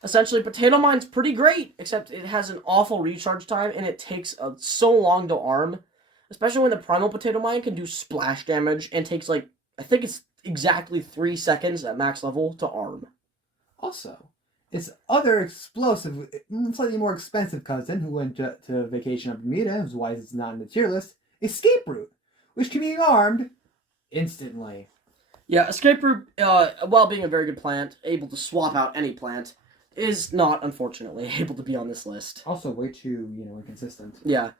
Essentially, Potato Mine's pretty great, except it has an awful recharge time, and it takes so long to arm. Especially when the Primal Potato Mine can do splash damage, and takes, like, I think it's exactly 3 seconds at max level to arm. Also, its other explosive, slightly more expensive cousin, who went to vacation on Bermuda, who's why it's not in the tier list, Escape Route, which can be armed instantly. Yeah, Escape Route, while being a very good plant, able to swap out any plant, is not, unfortunately, able to be on this list. Also, way too, inconsistent. Yeah.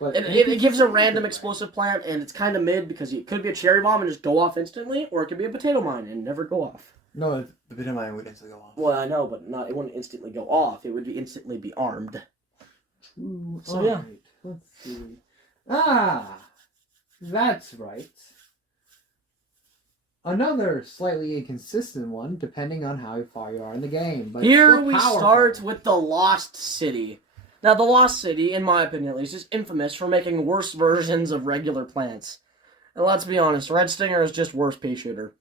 But It gives a random explosive plant, and it's kind of mid, because it could be a Cherry Bomb and just go off instantly, or it could be a Potato Mine and never go off. No, the Potato Mine would instantly go off. Well, I know, but it wouldn't instantly go off. It would instantly be armed. True. So, yeah. Right. Let's see. That's right. Another slightly inconsistent one, depending on how far you are in the game. But Here still we powerful. start with the Lost City. Now, the Lost City, in my opinion at least, is infamous for making worse versions of regular plants. And let's be honest, Red Stinger is just worse pea shooter.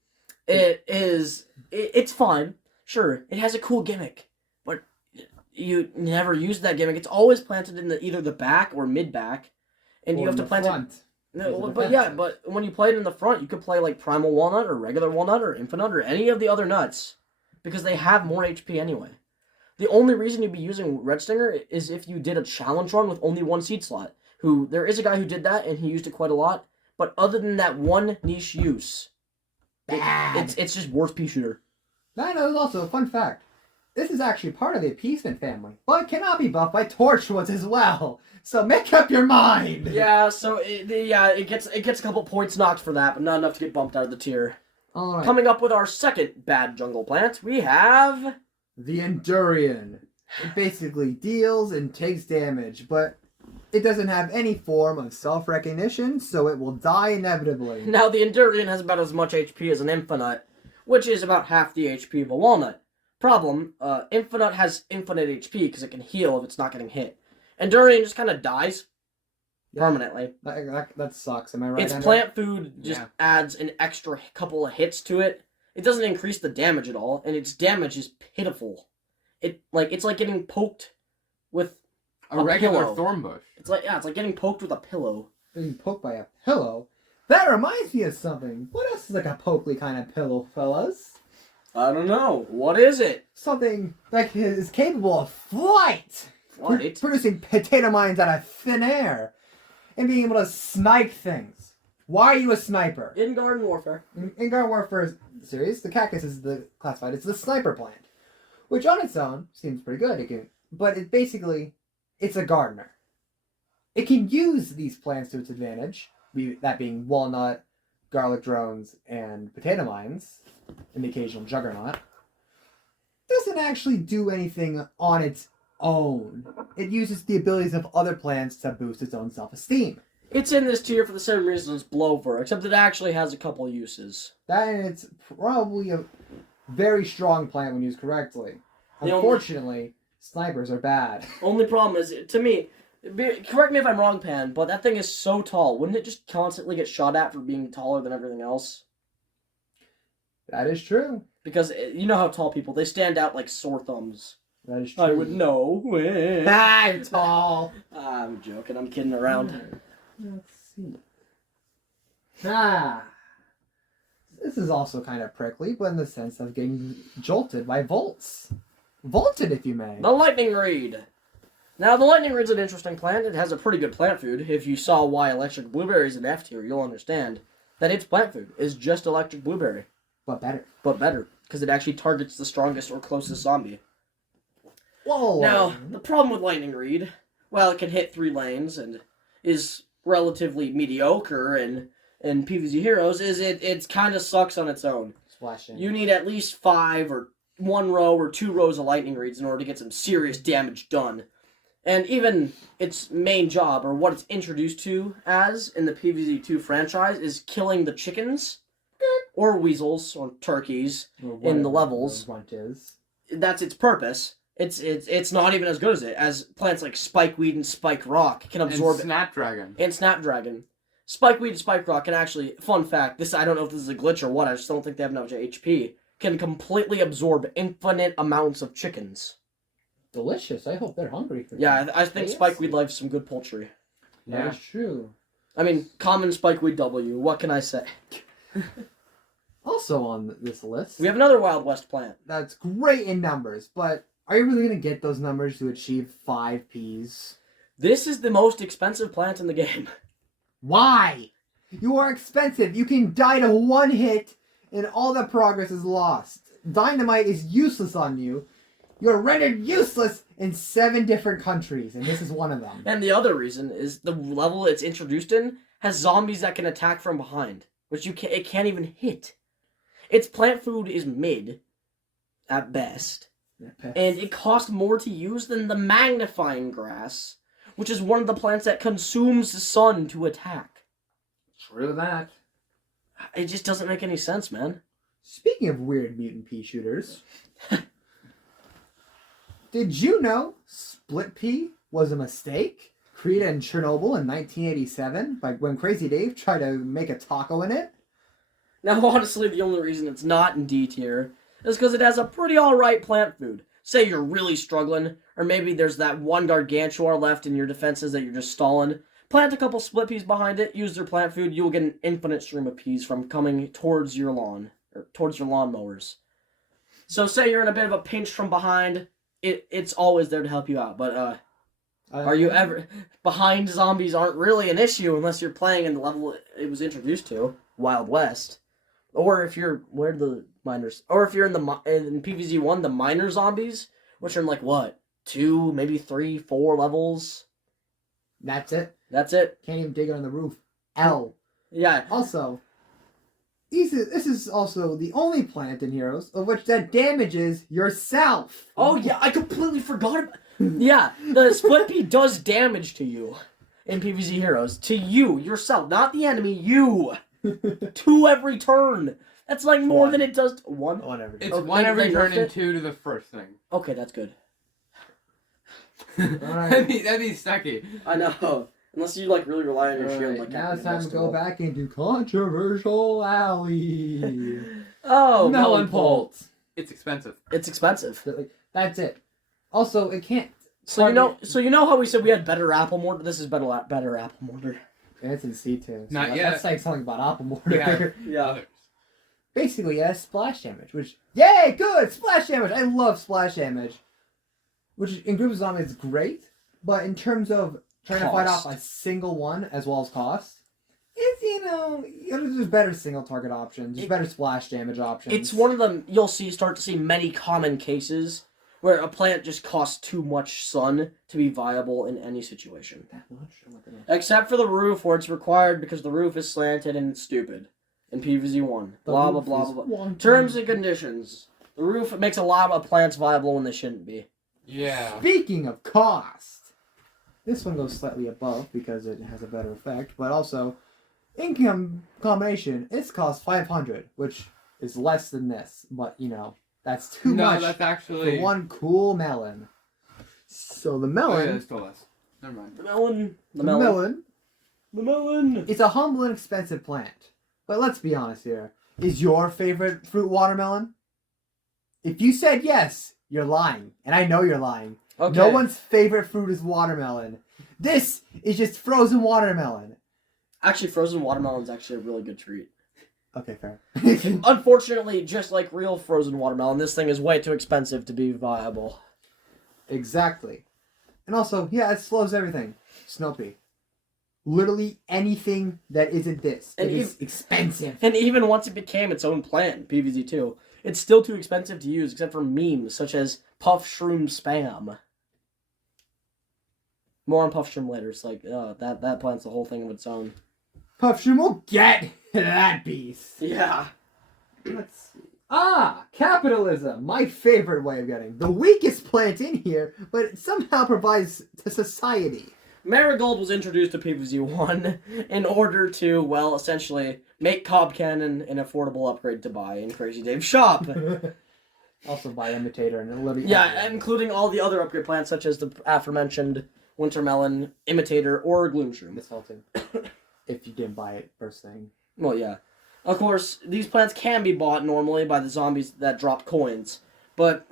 It's fine. Sure, it has a cool gimmick, but you never use that gimmick. It's always planted in either the back or mid-back, and you have to plant front. it. No, but when you play it in the front, you could play like Primal Walnut or regular Walnut or Infinite or any of the other nuts, because they have more HP anyway. The only reason you'd be using Red Stinger is if you did a challenge run with only one seed slot. There is a guy who did that, and he used it quite a lot, but other than that one niche use, it's just worse pea shooter. That is also a fun fact. This is actually part of the Appeasement family, but cannot be buffed by Torchwoods as well. So make up your mind. Yeah, so it gets a couple points knocked for that, but not enough to get bumped out of the tier. All right. Coming up with our second bad jungle plant, we have The Endurian. It basically deals and takes damage, but it doesn't have any form of self-recognition, so it will die inevitably. Now the Endurian has about as much HP as an Infinite, which is about half the HP of a Walnut. Problem, Infinite has infinite HP because it can heal if it's not getting hit. Endurian just kind of dies permanently. That sucks, am I right? Its Andrew? plant food just adds an extra couple of hits to it. It doesn't increase the damage at all, and its damage is pitiful. It's like getting poked with a regular pillow. thorn bush. It's like getting poked with a pillow. Being poked by a pillow? That reminds me of something. What else is like a pokely kind of pillow, fellas? I don't know. What is it? Something that is capable of flight! Flight? Producing potato mines out of thin air. And being able to snipe things. Why are you a sniper? In Garden Warfare. In Garden Warfare series, the cactus is classified. It's the sniper plant. Which on its own seems pretty good. But it's a gardener. It can use these plants to its advantage. That being walnut, garlic drones, and potato mines. And the occasional juggernaut. Doesn't actually do anything on its own. It uses the abilities of other plants to boost its own self-esteem. It's in this tier for the same reason as Blover, except it actually has a couple uses. That and it's probably a very strong plant when used correctly. Unfortunately, snipers are bad. Only problem is, to me, correct me if I'm wrong, Pan, but that thing is so tall. Wouldn't it just constantly get shot at for being taller than everything else? That is true. Because you know how tall people, they stand out like sore thumbs. That is true. I would know. I'm tall. I'm joking, I'm kidding around. Let's see. This is also kind of prickly, but in the sense of getting jolted by volts. Volted, if you may. The Lightning Reed. Now, the Lightning Reed's an interesting plant. It has a pretty good plant food. If you saw why Electric Blueberry is an F tier, you'll understand that its plant food is just Electric Blueberry. But better. But better, because it actually targets the strongest or closest zombie. Whoa. Now, the problem with Lightning Reed, well, it can hit 3 lanes and is relatively mediocre in PvZ Heroes, is it kind of sucks on its own. Splashing. You need at least 5 or 1 row or 2 rows of Lightning Reeds in order to get some serious damage done. And even its main job, or what it's introduced to as in the PvZ2 franchise, is killing the chickens, or weasels, or turkeys, in the levels. That's its purpose. It's not even as good as plants like Spikeweed and Spike Rock can absorb and Snapdragon. And Snapdragon. Spikeweed and Spike Rock can actually, fun fact, this I don't know if this is a glitch or what, I just don't think they have enough HP, can completely absorb infinite amounts of chickens. Delicious. I hope they're hungry for Yeah, that. I think Spikeweed likes some good poultry. That is true. I mean, common Spikeweed W, what can I say? Also on this list, We have another Wild West plant. that's great in numbers, but are you really going to get those numbers to achieve 5 Ps? This is the most expensive plant in the game. Why? You are expensive. You can die to one hit and all the progress is lost. Dynamite is useless on you. You're rendered useless in 7 different countries, and this is one of them. And the other reason is the level it's introduced in has zombies that can attack from behind, which it can't even hit. Its plant food is mid, at best, and it costs more to use than the magnifying grass, which is one of the plants that consumes the sun to attack. True that. It just doesn't make any sense, man. Speaking of weird mutant pea shooters, did you know split pea was a mistake created in Chernobyl in 1987 by when Crazy Dave tried to make a taco in it? Now, honestly, the only reason it's not in D tier is because it has a pretty alright plant food. Say you're really struggling, or maybe there's that one gargantuar left in your defenses that you're just stalling. Plant a couple split peas behind it, use their plant food, you will get an infinite stream of peas from coming towards your lawn, or towards your lawnmowers. So say you're in a bit of a pinch from behind, it's always there to help you out. But are you ever... Behind zombies aren't really an issue unless you're playing in the level it was introduced to, Wild West. Or if you're... Where are the miners? Or if you're in PvZ 1, the miner zombies, which are in like, what? 2, maybe 3, 4 levels? That's it. That's it. Can't even dig it on the roof. L. Yeah. Also, this is also the only plant in Heroes of which that damages yourself. Oh, yeah, I completely forgot about... Yeah, the split pea does damage to you in PvZ Heroes. To you, yourself, not the enemy, you. 2 every turn. That's like more than it does... 1? Whatever. It's Okay, 1 every they turn nerfed and it? 2 to the first thing. Okay, that's good. Alright. That'd be sucky. I know. Unless you like really rely on your shield. Like Now it's Captain time to go Festival. back into controversial alley. Oh, Melon Pulse. It's expensive. It's expensive. That's it. Also, it can't. So you know how we said we had better apple mortar? This is better apple mortar. It's in C2. So Not yet. That's like something about apple mortar. Yeah. Yeah. Others. Basically, it has splash damage, which yay, good splash damage. I love splash damage, which in group of zombies is great, but in terms of trying to fight off Cost. a single one as well as cost, it's there's better single target options, there's better splash damage options. It's one of them you'll start to see many common cases where a plant just costs too much sun to be viable in any situation. That much? I'm not gonna... Except for the roof, where it's required because the roof is slanted and it's stupid. In PvZ 1. Blah, blah, blah, blah, blah. Terms and conditions. The roof makes a lot of plants viable when they shouldn't be. Yeah. Speaking of cost, this one goes slightly above because it has a better effect, but also, in combination, it's cost 500, which is less than this, but that's too much No, that's actually... for one cool melon. So the Oh, melon, yeah, it's still less. Never mind. The melon. the melon, The melon. it's a humble and expensive plant. But let's be honest here. Is your favorite fruit watermelon? If you said yes, you're lying. And I know you're lying. Okay. No one's favorite fruit is watermelon. This is just frozen watermelon. Actually, frozen watermelon is actually a really good treat. Okay, fair. Unfortunately, just like real frozen watermelon, this thing is way too expensive to be viable. Exactly. And also, yeah, it slows everything. Snoopy. Literally anything that isn't this. And it is expensive. And even once it became its own plant, PvZ 2, it's still too expensive to use, except for memes such as Puff Shroom Spam. More on Puff Shroom later. It's like, that plant's the whole thing of its own. Puffshroom will get that beast. Yeah. Let's see. Capitalism. My favorite way of getting the weakest plant in here, but it somehow provides to society. Marigold was introduced to PvZ 1 in order to, well, essentially make Cob Cannon an affordable upgrade to buy in Crazy Dave's shop. Also by Imitator and a little. Yeah, including all the other upgrade plants such as the aforementioned Wintermelon, Imitator, or Gloomshroom. Misfelting. if you didn't buy it first thing. Well, yeah. Of course, these plants can be bought normally by the zombies that drop coins. But,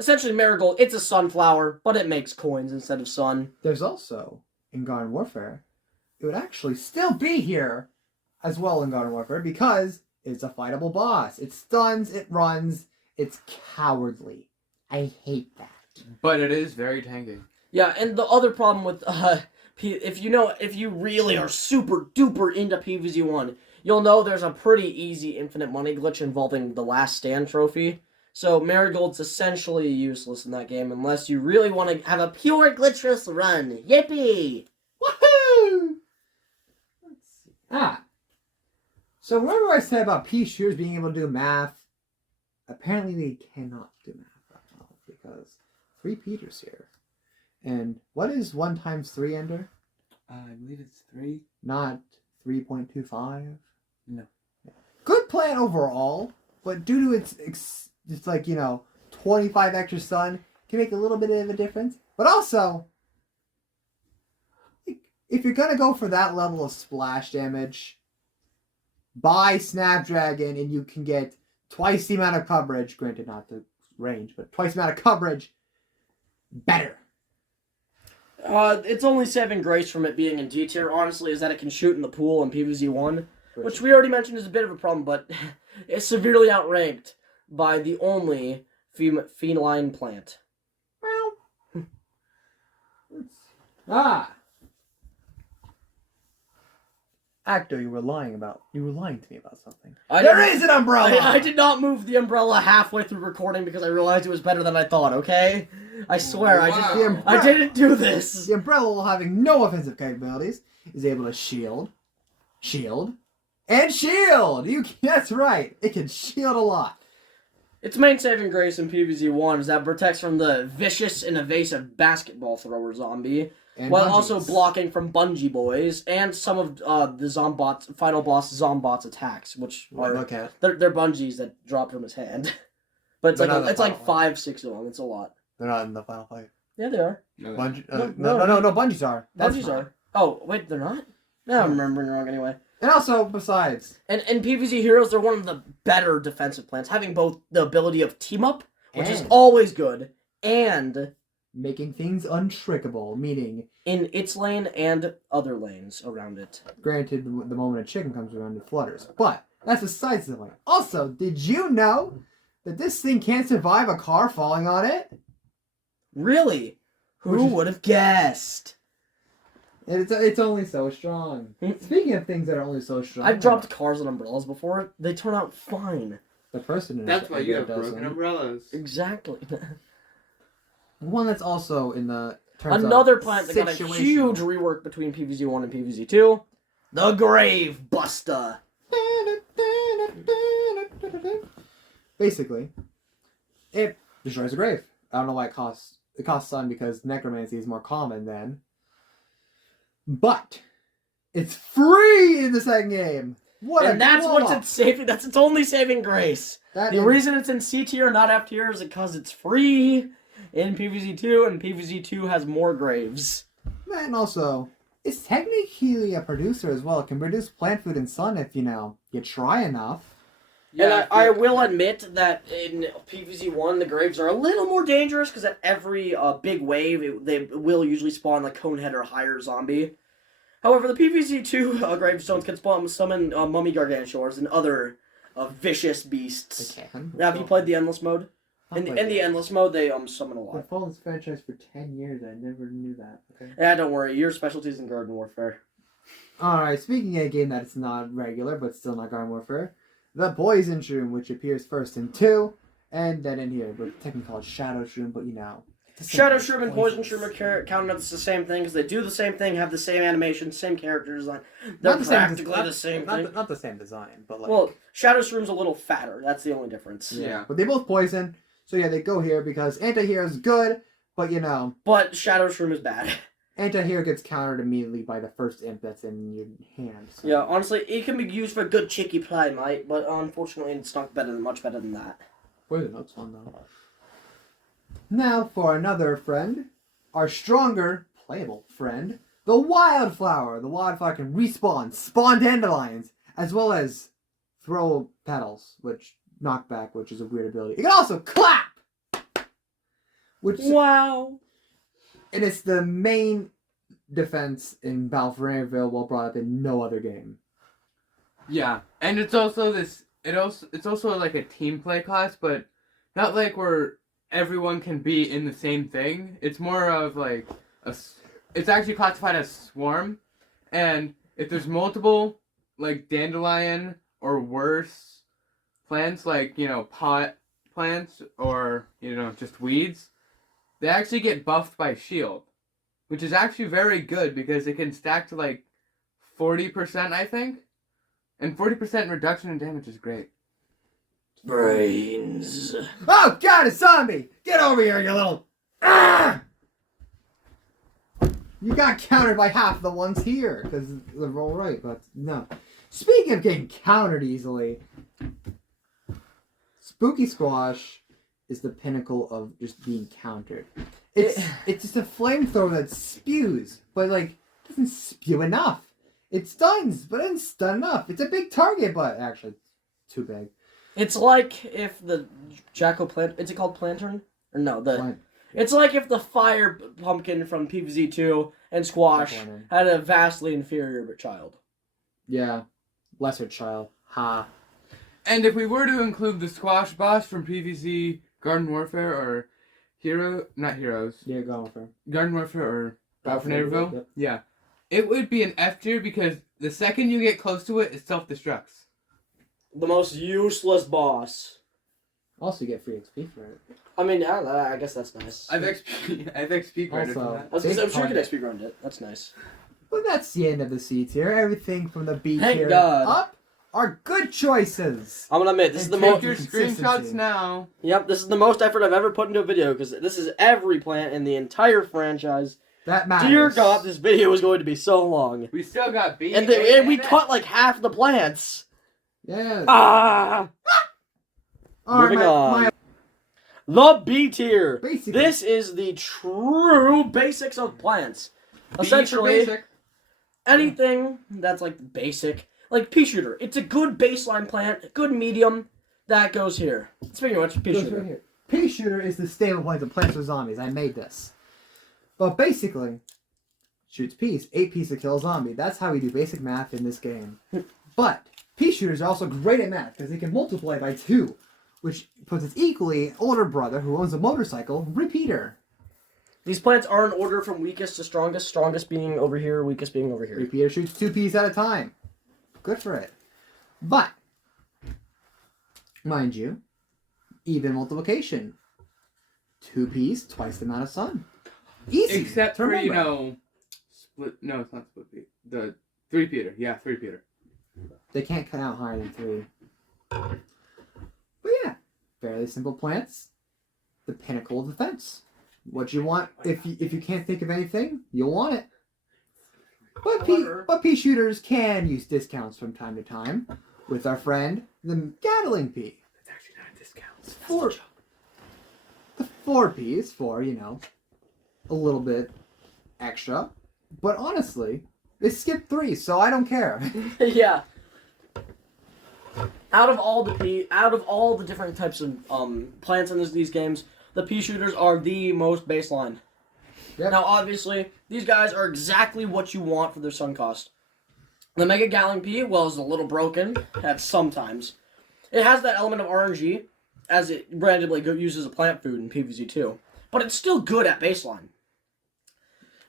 essentially, Marigold, it's a sunflower, but it makes coins instead of sun. There's also, in Garden Warfare, it would actually still be here as well in Garden Warfare because it's a fightable boss. It stuns, it runs, it's cowardly. I hate that. But it is very tanky. Yeah, and the other problem with, if you really are super duper into PvZ1, you'll know there's a pretty easy infinite money glitch involving the Last Stand trophy. So Marigold's essentially useless in that game unless you really want to have a pure glitchless run. Yippee! Woohoo! Let's see. So remember I said about P shooters being able to do math? Apparently they cannot do math right now because 3 Peters here. And what is 1 times 3, Ender? I believe it's 3. Not 3.25? No. Good plan overall, but due to its just like, 25 extra stun, can make a little bit of a difference. But also, if you're going to go for that level of splash damage, buy Snapdragon and you can get twice the amount of coverage, granted not the range, but twice the amount of coverage, better. It's only saving grace from it being in D tier, honestly, is that it can shoot in the pool in PvZ1, which we already mentioned is a bit of a problem, but it's severely outranked by the only feline plant. Well, Acto, you were lying to me about something. There is an umbrella! I did not move the umbrella halfway through recording because I realized it was better than I thought, okay? I swear, Wow. I didn't do this! The umbrella, while having no offensive capabilities, is able to shield, and shield! That's right, it can shield a lot. Its main saving grace in PvZ1 is that it protects from the vicious and evasive basketball thrower zombie, And while bungees. also blocking from Bungee Boys and some of the Zombots, final boss Zombots attacks, which are Look at. they're bungees that drop from his hand. But it's They're not in the it's like final 5-6 of them. It's a lot. They're not in the final fight. Yeah, they are. No. No, bungees are. That's Bungees fine. are. Oh wait, they're not. No, I'm remembering wrong anyway. And also, besides, And in PvZ Heroes, they're one of the better defensive plans, having both the ability of team up, which is And- always good, and making things untrickable, meaning, in its lane and other lanes around it. granted, the moment a chicken comes around, it flutters. But that's besides the point. Also, did you know that this thing can't survive a car falling on it? Really? Which Who is- would have guessed? It's only so strong. Speaking of things that are only so strong, I've dropped cars and umbrellas before. They turn out fine. the person in That's why you have doesn't. broken umbrellas. Exactly. One that's also in the terms Another of plant that got a situational. huge rework between PvZ1 and PvZ2. The Grave Buster. Basically, it destroys a grave. I don't know why it costs sun because necromancy is more common then. But it's free in the second game. What And a that's glow what's up. its saving. That's its only saving grace. That The is- reason it's in C tier, not F tier, is because it's free in PvZ2, and PvZ2 has more graves. And also, it's technically a producer as well. It can produce plant food and sun if you try enough. And I will admit that in PvZ1, the graves are a little more dangerous because at every big wave, they will usually spawn like Conehead or higher zombie. However, the PvZ2 gravestones can summon mummy gargantuars and other vicious beasts. They can. Now, have you played the endless mode? In the endless mode, they summon a I've lot. followed this franchise for 10 years. I never knew that. Okay. Yeah, don't worry. Your specialty's in Garden Warfare. Alright, speaking of a game that's not regular, but still not Garden Warfare, the Poison Shroom, which appears first in 2, and then in here, but technically called Shadow Shroom, but it's the same Shadow thing, Shroom and Poison Shroom are counted as the same thing because they do the same thing, have the same animation, same character design. They're practically the same thing. Not the same design, but like... Well, Shadow Shroom's a little fatter. That's the only difference. Yeah. But they both poison, so yeah, they go here because anti-hero is good, but But Shadow Shroom is bad. anti-hero gets countered immediately by the first imp that's in your hand. So. Yeah, honestly, it can be used for a good cheeky play, mate, but unfortunately it's not much better than that. Poison Oak's fun though. Now for another friend, our stronger, playable friend, The Wildflower. The Wildflower can respawn, spawn dandelions, as well as throw petals, which knockback, which is a weird ability. It can also clap, which Wow. and it's the main defense in Battle for Rainville, well brought up in no other game. Yeah, and it's also it's also like a team play class, but not like where everyone can be in the same thing. It's more of like it's actually classified as swarm, and if there's multiple like dandelion or worse plants, like pot plants or just weeds, they actually get buffed by shield, which is actually very good because it can stack to like 40%, I think. And 40% reduction in damage is great. Brains. Oh god, a zombie! Get over here, you little... Ah! You got countered by half the ones here, because they're all right, but no. Speaking of getting countered easily, Spooky Squash is the pinnacle of just being countered. It's just a flamethrower that spews, but like doesn't spew enough. It stuns, but it doesn't stun enough. It's a big target, but actually it's too big. It's like if the jack-o'-lantern... Is it called Plantern? Or no, It's like if the fire pumpkin from PvZ 2 and Squash had a vastly inferior child. Yeah. Lesser child. Ha. And if we were to include the Squash boss from PvZ Garden Warfare or not Heroes. Yeah, Garden Warfare. Garden Warfare or Battle for Battle for Naderville. Yep. Yeah. It would be an F tier because the second you get close to it self-destructs. The most useless boss. Also, you get free XP for it. I mean, I guess that's nice. I've XP graded Also, for that. I'm sure you can XP grind it. That's nice. But that's the end of the C tier. Everything from the B Thank tier God. up are good choices. I'm gonna admit, this is the And most... Take your screenshots now. Yep, this is the most effort I've ever put into a video, because this is every plant in the entire franchise. That matters. Dear God, this video is going to be so long. We still got B. And we cut like half the plants. Yeah. Ah! Alright, Moving on. The B tier. Basically. This is the true basics of plants. B for Essentially, basic. anything that's like basic, like pea shooter. It's a good baseline plant, good medium. That goes here. Speaking of which, pea Goes shooter. right here. Pea shooter is the stable point of Plants vs Zombies. I made this. But basically, shoots peas. 8 peas to kill a zombie. That's how we do basic math in this game. But pea shooters are also great at math because they can multiply by 2, which puts its equally older brother who owns a motorcycle, Repeater. These plants are in order from weakest to strongest. Strongest being over here, weakest being over here. Repeater shoots 2 peas at a time. Good for it. But, mind you, even multiplication. 2 peas, twice the amount of sun. Easy. Except to for, remember. split. No, it's not split peat. The 3-peater. Yeah, 3-peater. They can't cut out higher than 3. But yeah, fairly simple plants. The pinnacle of defense. What you want, if you can't think of anything, you'll want it. But pea shooters can use discounts from time to time with our friend, the Gatling pea. It's actually not discounts. The 4 peas for, a little bit extra. But honestly, they skipped 3, so I don't care. Yeah. Out of all the different types of plants in these games, the pea shooters are the most baseline. Yep. Now, obviously, these guys are exactly what you want for their sun cost. The Mega Gatling pea, well, is a little broken at sometimes. It has that element of RNG, as it randomly uses a plant food in PvZ 2, but it's still good at baseline.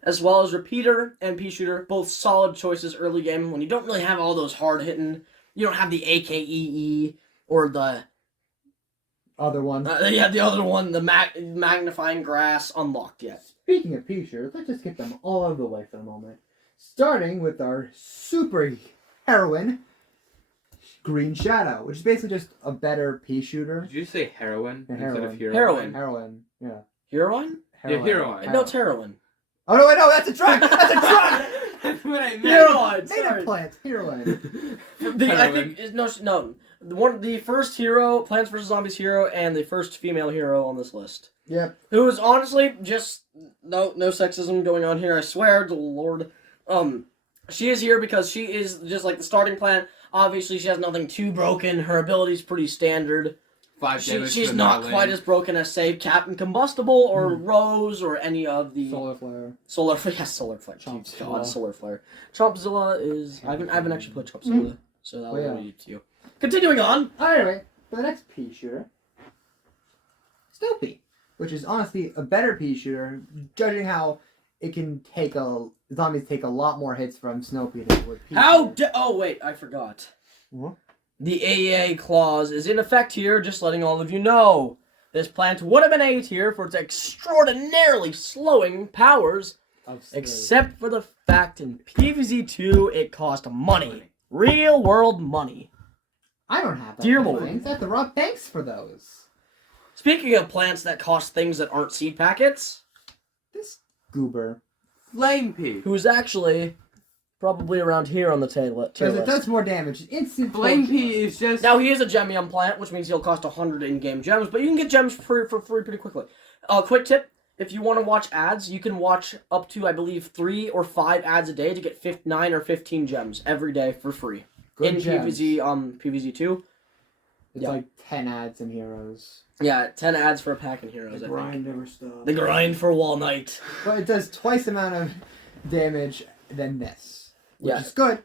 As well as Repeater and pea shooter, both solid choices early game when you don't really have all those hard hitting. You don't have the AKEE or the Other one. the other one, the magnifying grass unlocked yet. Speaking of pea shooters, let's just get them all out of the way for a moment. Starting with our super heroine, Green Shadow, which is basically just a better pea shooter. Did you say heroin Yeah, instead of Heroin. Heroine, yeah. Heroine? Yeah, heroine. No, it's heroin. Oh no, wait, no, that's a drug! That's a drug! That's what I meant. Heroine, Native sorry. plants, heroine. I think the first hero, Plants vs Zombies hero, and the first female hero on this list. Yep. Who is honestly just no sexism going on here. I swear to the Lord. She is here because she is just like the starting plant. Obviously, she has nothing too broken. Her ability's pretty standard. 5 damage. She's to not melee. quite as broken as, say, Captain Combustible or Rose or any of the... Solar flare. Solar Flare. Yes, Solar Flare. Chompzilla. God, Solar Flare. Chompzilla is... I haven't actually played Chompzilla, so that'll yeah. leave to you. Continuing on. Anyway, for the next pea shooter, Snoopy, which is honestly a better pea shooter, judging how it can take zombies take a lot more hits from Snoopy than would pea shooter. Oh, wait, I forgot. What? The AAA clause is in effect here, just letting all of you know. This plant would have been A tier for its extraordinarily slowing powers, except for the fact in PvZ 2 it cost money. Real world money. I don't have that. Dear kind of Lord. things. I have to rob banks for those. Speaking of plants that cost things that aren't seed packets, This goober. Flame Pea. who's actually probably around here on the tier Because it list. does more damage. Instant Flame potion. Pea is just. Now, he is a Gemium plant, which means he'll cost 100 in-game gems, but you can get gems for free pretty quickly. Quick tip, if you want to watch ads, you can watch up to, I believe, 3 or 5 ads a day to get 9 or 15 gems every day for free. Good in gems. PvZ 2. It's Yeah. like 10 ads and heroes. Yeah, 10 ads for a pack in Heroes, The I think. grind never stops. The grind for Wall Knight. But it does twice the amount of damage than this. Which Yeah. is good.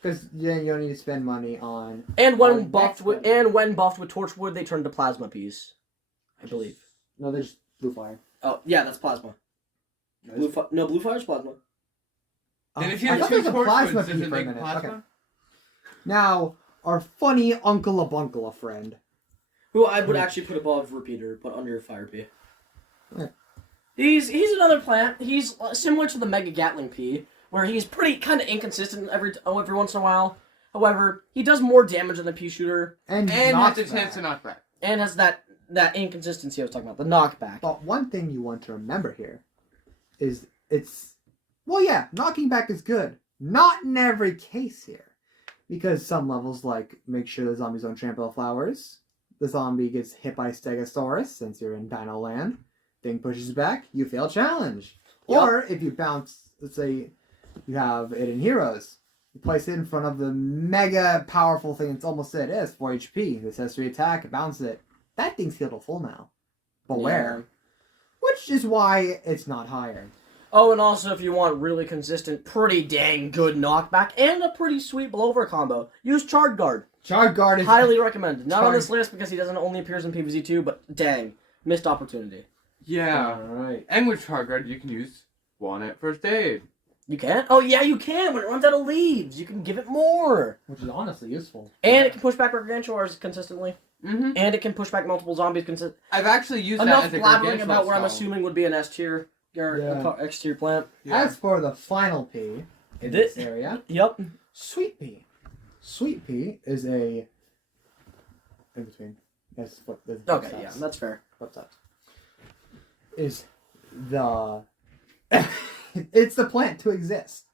Because then you don't need to spend money on... And when on buffed next with level. Torchwood, they turn to plasma peas. I believe. No, there's blue fire. Oh, yeah, that's plasma. Blue fire's plasma. And if I you thought have there 2 was a plasma Torchwoods, pea does it for a make minute. plasma? Okay. Now, our funny Uncle Abunkle friend. Who I would actually put above Repeater, but under Fire Pea. Okay. He's another plant. He's similar to the Mega Gatling Pea, where he's pretty kind of inconsistent every once in a while. However, he does more damage than the Pea Shooter, And And not has the chance to knock back. and has that inconsistency I was talking about, the knockback. But one thing you want to remember here is it's... Well, yeah, knocking back is good. Not in every case here. Because some levels, like, make sure the zombies don't trample flowers. The zombie gets hit by Stegosaurus, since you're in Dino Land. Thing pushes back, you fail challenge. Yup. Or, if you bounce, let's say you have it in Heroes. You place it in front of the mega powerful thing it's almost it is, 4 HP. This has 3 attack, bounce it. That thing's healed to full now. Beware. Which is why it's not higher. Oh, and also if you want really consistent, pretty dang good knockback, and a pretty sweet blowover combo, use Charred Guard. Charred Guard is... Highly recommended. Not on Charred- this list because he doesn't only appears in PvZ 2, but dang, missed opportunity. Yeah. Alright. And with Charguard, you can use Walnut First Aid. You can? Oh yeah, you can. When it runs out of leaves, you can give it more. Which is honestly useful. And it can push back Gargantuars consistently. Mm-hmm. And it can push back multiple zombies consistently. I've actually used Enough that as a blabbering Gargantuar about what I'm style. assuming would be an S tier or Yeah. X tier plant. Yeah. As for the final P in This- this area, Yep. Sweet Pea. Sweet Pea is a... In between. That's what the... Okay, yeah, that's fair. What's up? Is the... it's the plant to exist.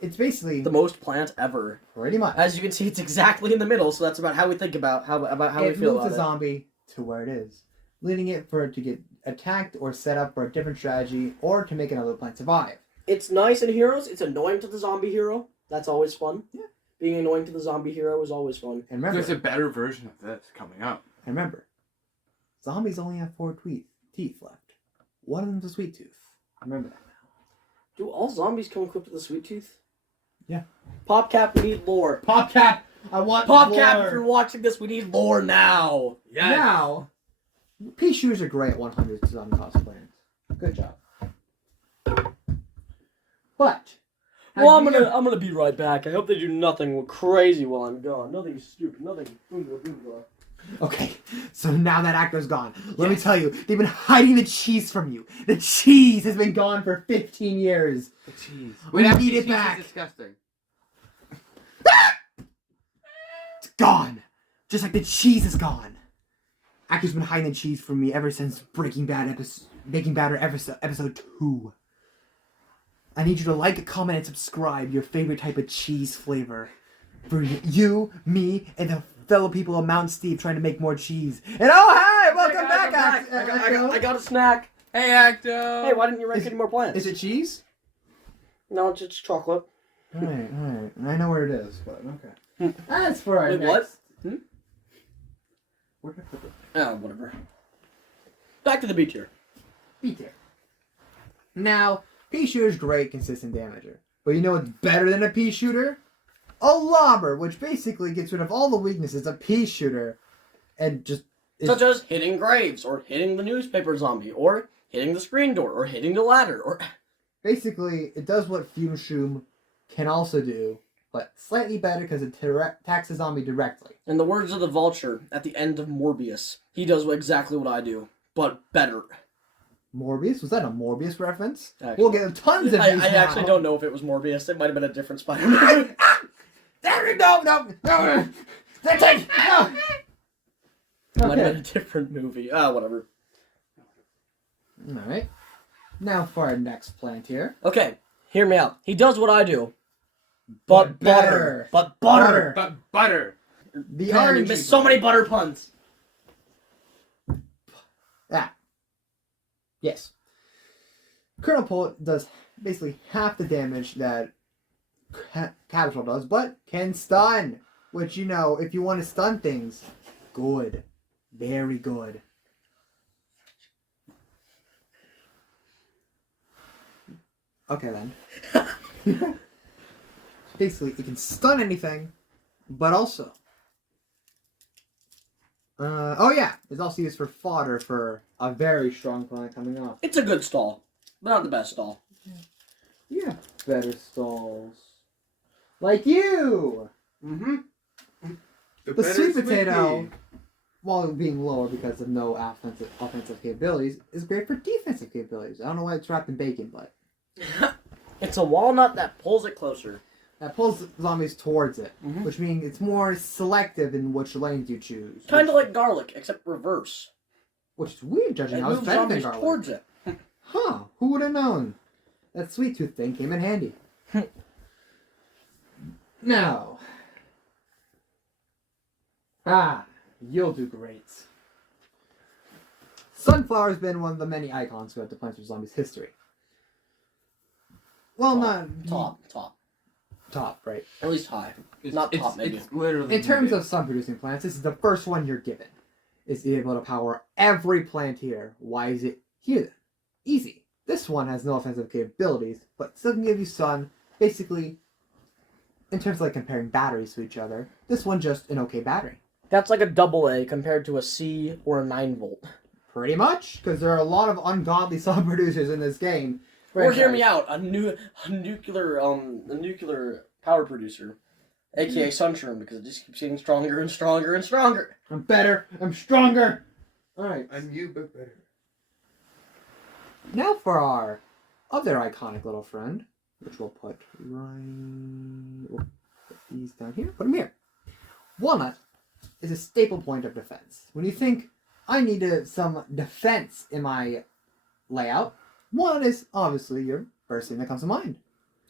It's basically... The most plant ever. Pretty much. As you can see, it's exactly in the middle, so that's about how we think about how we it feel moves about the it. zombie to where it is, leading it for it to get attacked or set up for a different strategy or to make another plant survive. It's nice in Heroes. It's annoying to the zombie hero. That's always fun. Yeah. Being annoying to the zombie hero is always fun. And remember, There's a better version of this coming up. zombies only have 4 teeth left. One of them's a sweet tooth. Remember that now. Do all zombies come equipped with a sweet tooth? Yeah. PopCap, we need lore. PopCap! I want PopCap, lore! if you're watching this, we need lore now. Now, pea shooters are great at 100 zombie cost plans. Good job. But... Well, have you- I'm gonna be right back. I hope they do nothing crazy while I'm gone. Nothing stupid. Nothing. Okay, so now that actor's gone. Let me tell you, they've been hiding the cheese from you. The cheese has been gone for 15 years. The cheese. We actually, need it cheese back. Is disgusting. It's gone. Just like the cheese is gone. Actor's been hiding the cheese from me ever since Baking Bad episode 2. I need you to like, comment, and subscribe your favorite type of cheese flavor. For you, me, and the fellow people of Mount Steve trying to make more cheese. And oh, hey! Welcome back, I got a snack. Hey, Acto! Hey, why didn't you rank any more plants? Is it cheese? No, it's just chocolate. Alright. I know where it is, but okay. That's for our Wait, next... what? Where did I put it? Oh, whatever. Back to the B tier. B tier. Now, pea shooter's great, consistent damager. But you know what's better than a pea shooter? A lobber, which basically gets rid of all the weaknesses of pea shooter, and just Such as hitting graves, or hitting the newspaper zombie, or hitting the screen door, or hitting the ladder, or... basically it does what Fume Shoom can also do, but slightly better because it attacks the zombie directly. In the words of the Vulture, at the end of Morbius, he does exactly what I do, but better. Morbius? Was that a Morbius reference? Actually, We'll get tons of these I now. actually don't know if it was Morbius. It might have been a different Spider-Man. No. That's it. No. Might have been a different movie. Whatever. Alright. Now for our next plant here. Okay, hear me out. He does what I do, but butter. But butter. But butter. The Man, you orange. missed so many butter puns. Yes. Colonel Pullet does basically half the damage that Capital does, but can stun. Which, you know, if you want to stun things, good. Very good. Okay then. Basically, it can stun anything, but also... oh yeah, it's also used for fodder for a very strong plant coming off. It's a good stall, but not the best stall. Yeah, better stalls. Like you! Mm-hmm. The sweet potato, while being lower because of no offensive capabilities, is great for defensive capabilities. I don't know why it's wrapped in bacon, but... It's a walnut that pulls it closer. That pulls zombies towards it, Mhm. which means it's more selective in which lanes you choose. Kind of like garlic, except reverse. Which is weird, judging It how it's moves better than zombies garlic. towards it. Huh, who would have known? That sweet tooth thing came in handy. Now. You'll do great. Sunflower's been one of the many icons throughout the Plants vs. Zombies history. Well, top, right? At least high. Not top, maybe. It's literally In terms mid. of sun-producing plants, this is the first one you're given. It's able to power every plant here. Why is it here then? Easy. This one has no offensive capabilities, but still can give you sun. Basically, in terms of like comparing batteries to each other, this one just an okay battery. That's like a double A compared to a C or a 9 volt. Pretty much, because there are a lot of ungodly sun producers in this game. Or hear me out, a nuclear power producer, aka Sunshroom, because it just keeps getting stronger and stronger and stronger. I'm better. I'm stronger. All right. I'm you, but better. Now for our other iconic little friend, which we'll put right... We'll put these down here. Put them here. Walnut is a staple point of defense. When you think, I need some defense in my layout, walnut is obviously your first thing that comes to mind.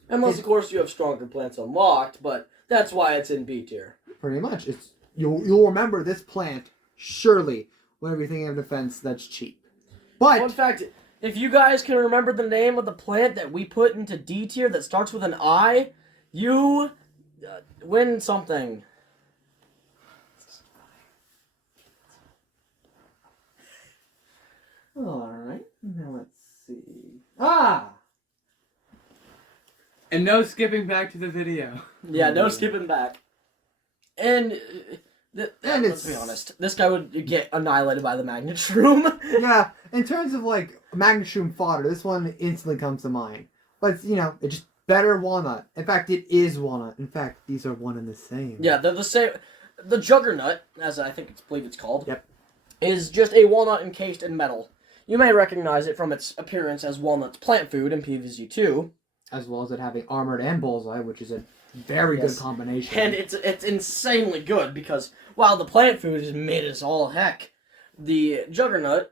Unless, of course, you have stronger plants unlocked, but that's why it's in B tier. Pretty much. You'll remember this plant, surely, whenever you're thinking of defense that's cheap. But... Fun fact, if you guys can remember the name of the plant that we put into D tier that starts with an I, you win something. Alright, now let's see. And no skipping back to the video. Yeah, no skipping back. And let's be it's- honest, this guy would get annihilated by the magnet shroom. Yeah, in terms of like magnesium fodder, this one instantly comes to mind. But it's, it's just better walnut. In fact, it is walnut. In fact, these are one and the same. Yeah, they're the same. The Juggernaut, as I believe it's called, Yep. is just a walnut encased in metal. You may recognize it from its appearance as Walnut's plant food in PvZ 2. As well as it having armored and bullseye, which is a very Yes. good combination. And it's insanely good because while the plant food is mid as all heck, the Juggernaut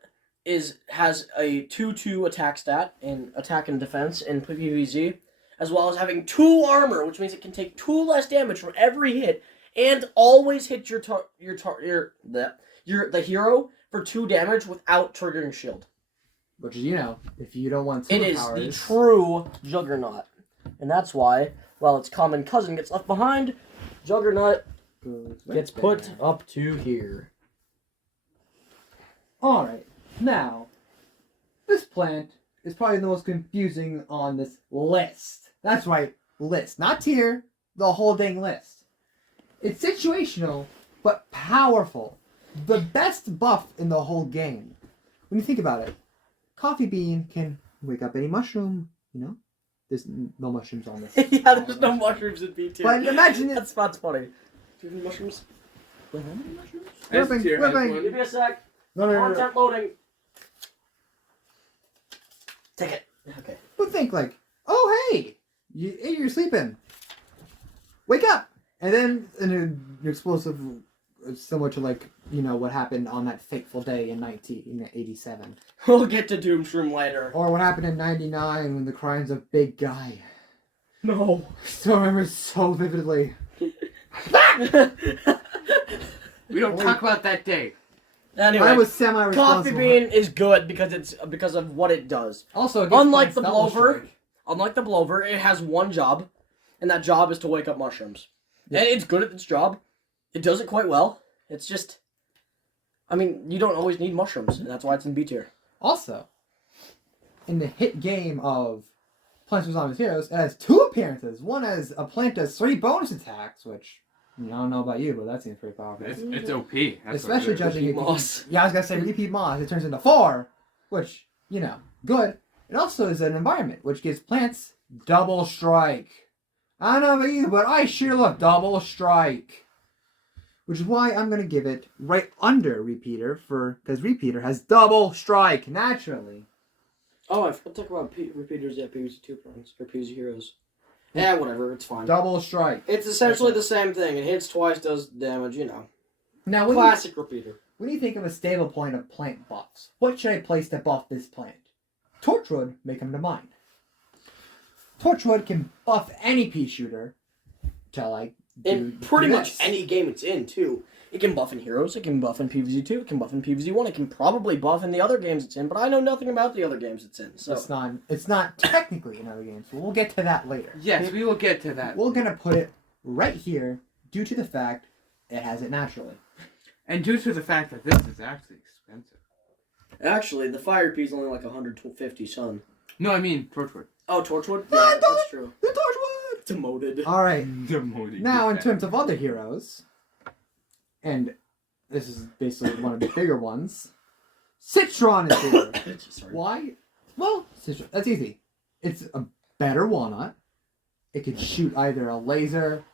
has a 2/2 attack stat in attack and defense in PvZ, as well as having 2 armor, which means it can take 2 less damage from every hit and always hit the hero for 2 damage without triggering shield. Which is, if you don't want It is superpowers... the true Juggernaut. And that's why while its common cousin gets left behind. Juggernaut gets put up to here. Alright, now, this plant is probably the most confusing on this list. That's right, list. Not tier, the whole dang list. It's situational, but powerful. The best buff in the whole game. When you think about it, Coffee Bean can wake up any mushroom, you know? There's no mushrooms on this. Yeah, there's no mushrooms in B2. But imagine it. That's funny. Do you have any mushrooms? How many mushrooms? S tier has Whipping. one. Give me a sec. No. Content loading. Take it. Okay. But think like, oh hey, you're sleeping. Wake up, and then an explosive, similar to like what happened on that fateful day in 1987, We'll get to Doomshroom later. or what happened in '99 when the crimes of Big Guy. No. I still remember so vividly. We don't talk about that day. Anyway, I was semi-responsible. Coffee Bean is good because of what it does. Also, it gets Unlike points the double Blover, strike. it has one job, and that job is to wake up mushrooms. Yeah. And it's good at its job. It does it quite well. It's just, I mean, you don't always need mushrooms, and that's why it's in B tier. Also, in the hit game of Plants vs. Zombies Heroes, it has 2 appearances. One as a plant does 3 bonus attacks, which I don't know about you, but that seems pretty powerful. It's OP. That's Especially what it is. judging it. Moss. Yeah, I was gonna say repeat moss. It turns into 4, which good. It also is an environment which gives plants double strike. I don't know about you, but I sure love double strike. Which is why I'm gonna give it right under Repeater because Repeater has double strike naturally. Oh, I forgot to talk about repeaters at PvZ 2 plants, or PvZ Heroes. Yeah, whatever, it's fine. Double strike. It's essentially the same thing. It hits twice, does damage, Now, when Classic repeater. when you think of a stable point of plant buffs, what should I place to buff this plant? Torchwood may come to mind. Torchwood can buff any pea shooter to like In pretty do much this. any game it's in, too. It can buff in Heroes, it can buff in PvZ 2, it can buff in PvZ 1, it can probably buff in the other games it's in, but I know nothing about the other games it's in, so... It's not technically in other games, but we'll get to that later. Yes, we will get to that. We're gonna put it right here due to the fact it has it naturally. And due to the fact that this is actually expensive. Actually, the Fire Pea is only like 150 sun. No, I mean Torchwood. Oh, Torchwood? Yeah, that's true. The Torchwood! Demoted. Alright, Demoted. now in terms of other heroes, and this is basically one of the bigger ones, Citron is here. Sorry. Why? Well, Citron, that's easy. It's a better walnut. It can shoot either a laser,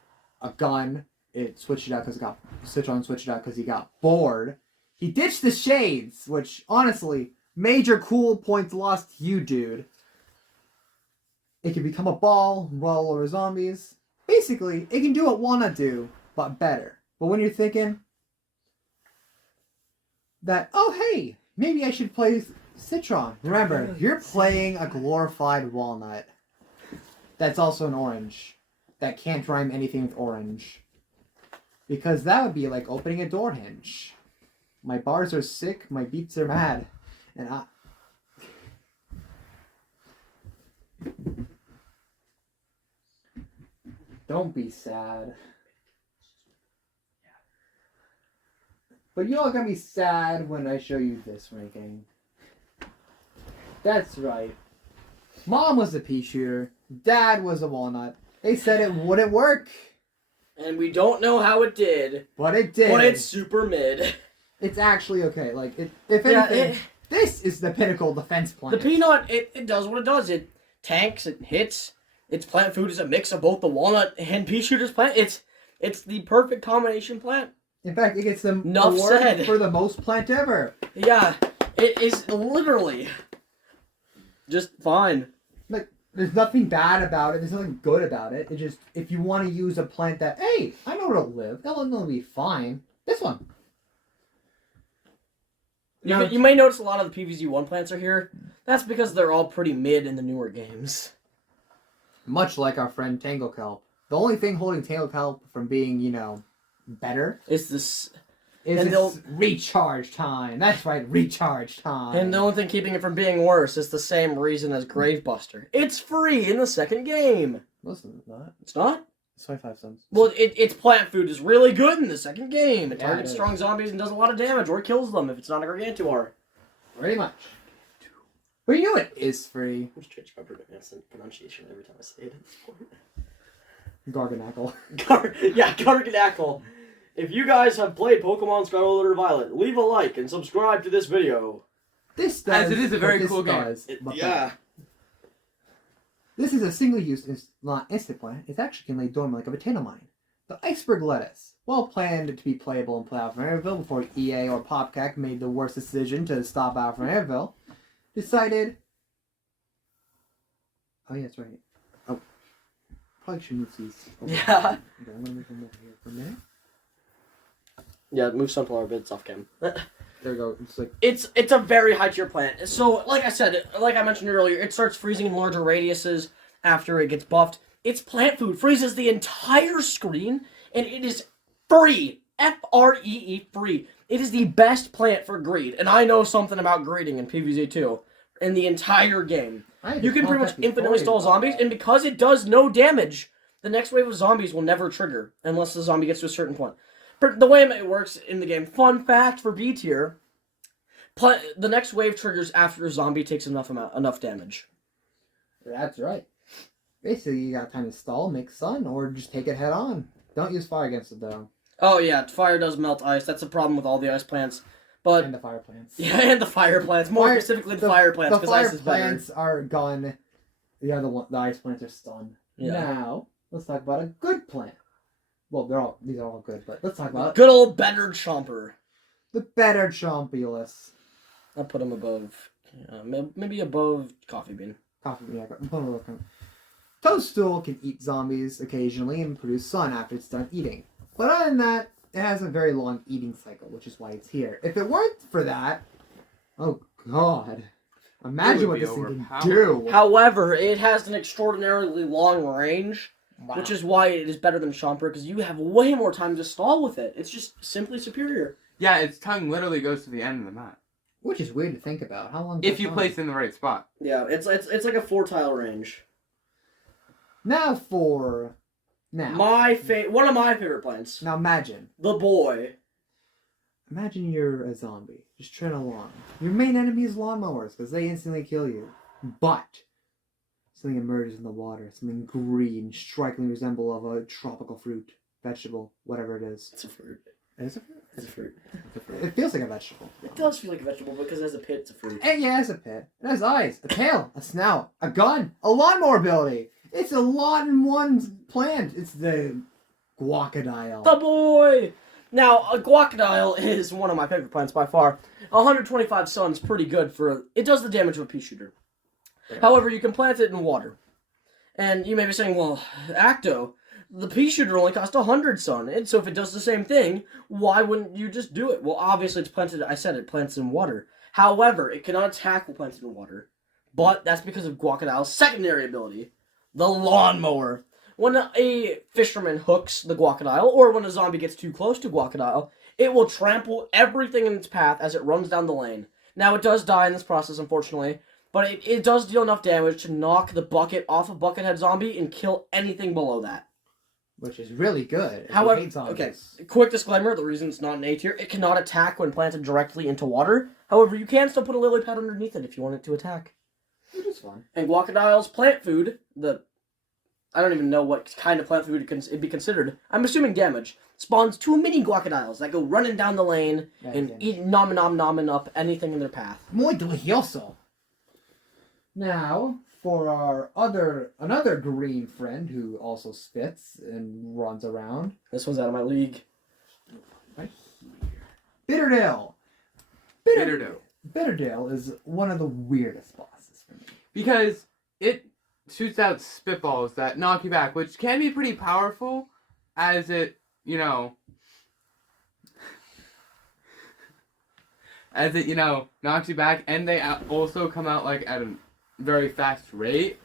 a gun. It switched it out because Citron switched it out because he got bored. He ditched the shades, which honestly, major cool points lost to you, dude. It can become a ball, roll over zombies. Basically, it can do what Walnut do, but better. But when you're thinking that, oh hey, maybe I should play Citron. Remember, you're playing a glorified walnut. That's also an orange. That can't rhyme anything with orange. Because that would be like opening a door hinge. My bars are sick, my beats are mad. And I... Don't be sad. But you're not gonna be sad when I show you this ranking. That's right. Mom was a pea shooter. Dad was a walnut. They said it wouldn't work. And we don't know how it did. But it did. But it's super mid. It's actually okay. Like, if anything, Yeah, this is the pinnacle defense plan. the peanut, it does what it does. It tanks, it hits. Its plant food is a mix of both the walnut and pea shooter's plant. It's the perfect combination plant. In fact, it gets the Enough award said. for the most plant ever. Yeah, it is literally just fine. Like, there's nothing bad about it. There's nothing good about it. It just, if you want to use a plant that, hey, I know where it'll live. It'll be fine. This one. You may notice a lot of the PvZ 1 plants are here. That's because they're all pretty mid in the newer games. Much like our friend Tangle Kelp. The only thing holding Tangle Kelp from being, better It's this, is And its recharge time. That's right, recharge time. and the only thing keeping it from being worse is the same reason as Gravebuster. It's free in the second game. Listen, not. It's not? It's 25 cents. Well, its plant food is really good in the second game. It Yeah, targets it is. strong zombies and does a lot of damage, or kills them if it's not a Gargantuar. Pretty much. But you know it is free. I'm just changing my pronunciation every time I say it at this point. Garganackle. Garganackle. If you guys have played Pokemon Scarlet or Violet, leave a like and subscribe to this video. This does. As it is a very what cool this game. does, but Yeah. This is a single-use instant plant. It actually can lay dormant like a potato mine. The iceberg lettuce, well planned to be playable in playoff from Airville before EA or PopCac made the worst decision to stop out from Airville, decided. Oh yeah, that's right. Oh, probably should move these. Over. Yeah. Okay, I'm gonna move them over here for a minute. Yeah, move Sunflower bits off cam. There we go. It's like It's a very high tier plant. So, like I mentioned earlier, it starts freezing in larger radiuses after it gets buffed. Its plant food freezes the entire screen, and it is free. Free, free. It is the best plant for greed, and I know something about greeding in PvZ 2 in the entire game. You can pretty much infinitely stall zombies, and because it does no damage, the next wave of zombies will never trigger unless the zombie gets to a certain point. The way it works in the game, fun fact for B tier, the next wave triggers after a zombie takes enough damage. That's right. Basically, you got time to stall, make sun, or just take it head on. Don't use fire against it though. Oh yeah, fire does melt ice. That's a problem with all the ice plants. But And the fire plants. yeah, and the fire plants. More specifically, the fire plants, The because ice fire is better. plants are gone. The ice plants are stunned. Yeah. Now, let's talk about a good plant. Well, these are all good, but let's talk about Good old better Chomper. the better Chompulus. I'll put him above, maybe above Coffee Bean. Coffee, yeah, Toadstool can eat zombies occasionally and produce sun after it's done eating. But other than that, it has a very long eating cycle, which is why it's here. If it weren't for that, oh god. Imagine what be this thing can overpowered. do. However, it has an extraordinarily long range, Wow. which is why it is better than Chomper, because you have way more time to stall with it. It's just simply superior. Yeah, its tongue literally goes to the end of the map. Which is weird to think about. How long? If you place it in the right spot. Yeah, it's like a 4-tile range. Now. One of my favorite plants, Now imagine. the boy. Imagine you're a zombie, just treading along. Your main enemy is lawnmowers, because they instantly kill you. But something emerges in the water, something green, strikingly resemble of a tropical fruit, vegetable, whatever it is. It's a fruit. Is it a fruit? It's a fruit. It's a fruit. It feels like a vegetable. It does feel like a vegetable because it has a pit. It's a fruit. And yeah, it's a pit. It has eyes, a tail, a snout, a gun, a lawnmower ability. It's a lot in one plant. It's the guacadile. The boy! Now, a guacadile is one of my favorite plants by far. 125 sun's pretty good for... It does the damage of a pea shooter. Yeah. However, you can plant it in water. And you may be saying, well, Acto, the pea shooter only costs 100 sun. And so if it does the same thing, why wouldn't you just do it? Well, obviously it's planted... I said it plants in water. However, it cannot attack when planted in water. But that's because of Guacadile's secondary ability, the lawnmower. When a fisherman hooks the Guacadile, or when a zombie gets too close to Guacadile, it will trample everything in its path as it runs down the lane. Now, it does die in this process, unfortunately, but it does deal enough damage to knock the bucket off a Buckethead zombie and kill anything below that. Which is really good. If However, you hate zombies. okay, quick disclaimer, the reason it's not an A tier, it cannot attack when planted directly into water. However, you can still put a lily pad underneath it if you want it to attack. Which is fun. And Guacadile's plant food, I don't even know what kind of plant food it'd be considered. I'm assuming damage. Spawns 2 mini Guacadiles that go running down the lane and eat nomming up anything in their path. Muy delicioso. Now, for our another green friend who also spits and runs around. This one's out of my league. Right here. Bitterdale. Bitterdale is one of the weirdest bosses for me. Because it shoots out spitballs that knock you back, which can be pretty powerful as it, knocks you back, and they also come out like at a very fast rate,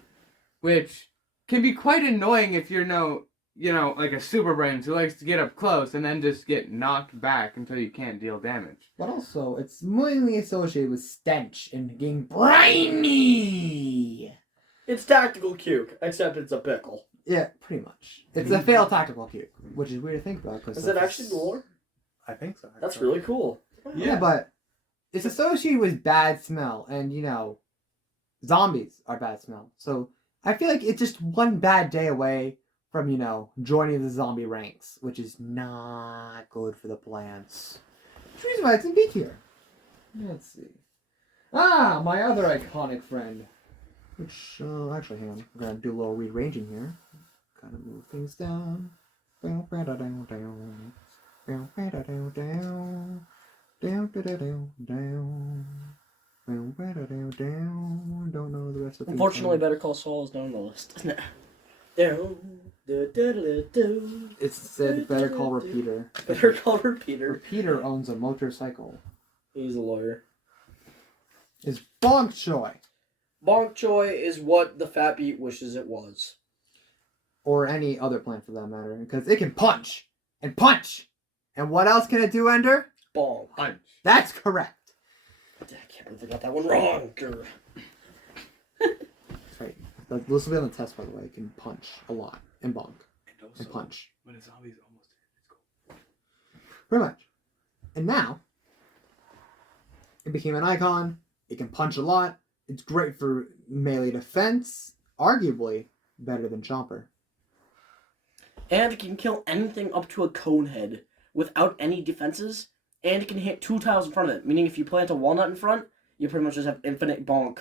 which can be quite annoying if you're like a super brain who likes to get up close and then just get knocked back until you can't deal damage. But also, it's mainly associated with stench and getting briny. It's tactical cuke, except it's a pickle. Yeah, pretty much. It's a failed tactical cube, which is weird to think about. Is it actually the lore? I think so. That's really cool. Yeah, but it's associated with bad smell, and zombies are bad smell. So I feel like it's just one bad day away from joining the zombie ranks, which is not good for the plants. Which reason why it's in B tier. Let's see. Ah, my other iconic friend. Which actually, hang on. We're gonna do a little rearranging here. Kind of move things down. Don't know the rest of the Unfortunately, Better Call Saul is not on the list. It said Better Call Repeater. Better Call Repeater. Repeater owns a motorcycle. He's a lawyer. It's bonk choy. Bonk choy is what the Fat Beat wishes it was. Or any other plant for that matter. Because it can punch. And punch! And what else can it do, Ender? Bonk. Punch. That's correct. I can't believe I got that one wrong. Grr. Right. This will be on the test, by the way. It can punch a lot. And bonk. And also, And punch. when a zombie's almost in, it's cool. Pretty much. And now, it became an icon. It can punch a lot. It's great for melee defense. Arguably better than Chomper. And it can kill anything up to a cone head without any defenses. And it can hit 2 tiles in front of it. Meaning if you plant a walnut in front, you pretty much just have infinite bonk.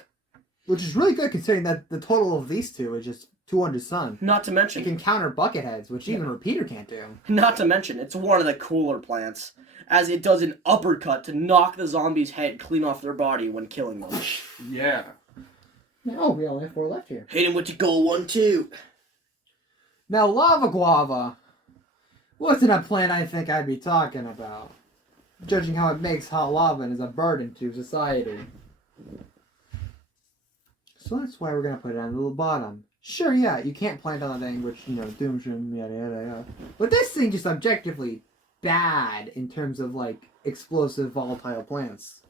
Which is really good considering that the total of these two is just 200 sun. Not to It mention, can counter bucket heads, which even Repeater can't do. it's one of the cooler plants. As it does an uppercut to knock the zombie's head clean off their body when killing them. Yeah. Oh, we only have 4 left here. Hit him with your goal 1-2. Now, Lava Guava wasn't a plant I think I'd be talking about. Judging how it makes hot lava and is a burden to society. So that's why we're going to put it on the bottom. Sure, yeah, you can't plant on the thing, which, doom, yada, yada, yada. But this thing just objectively bad in terms of, explosive, volatile plants.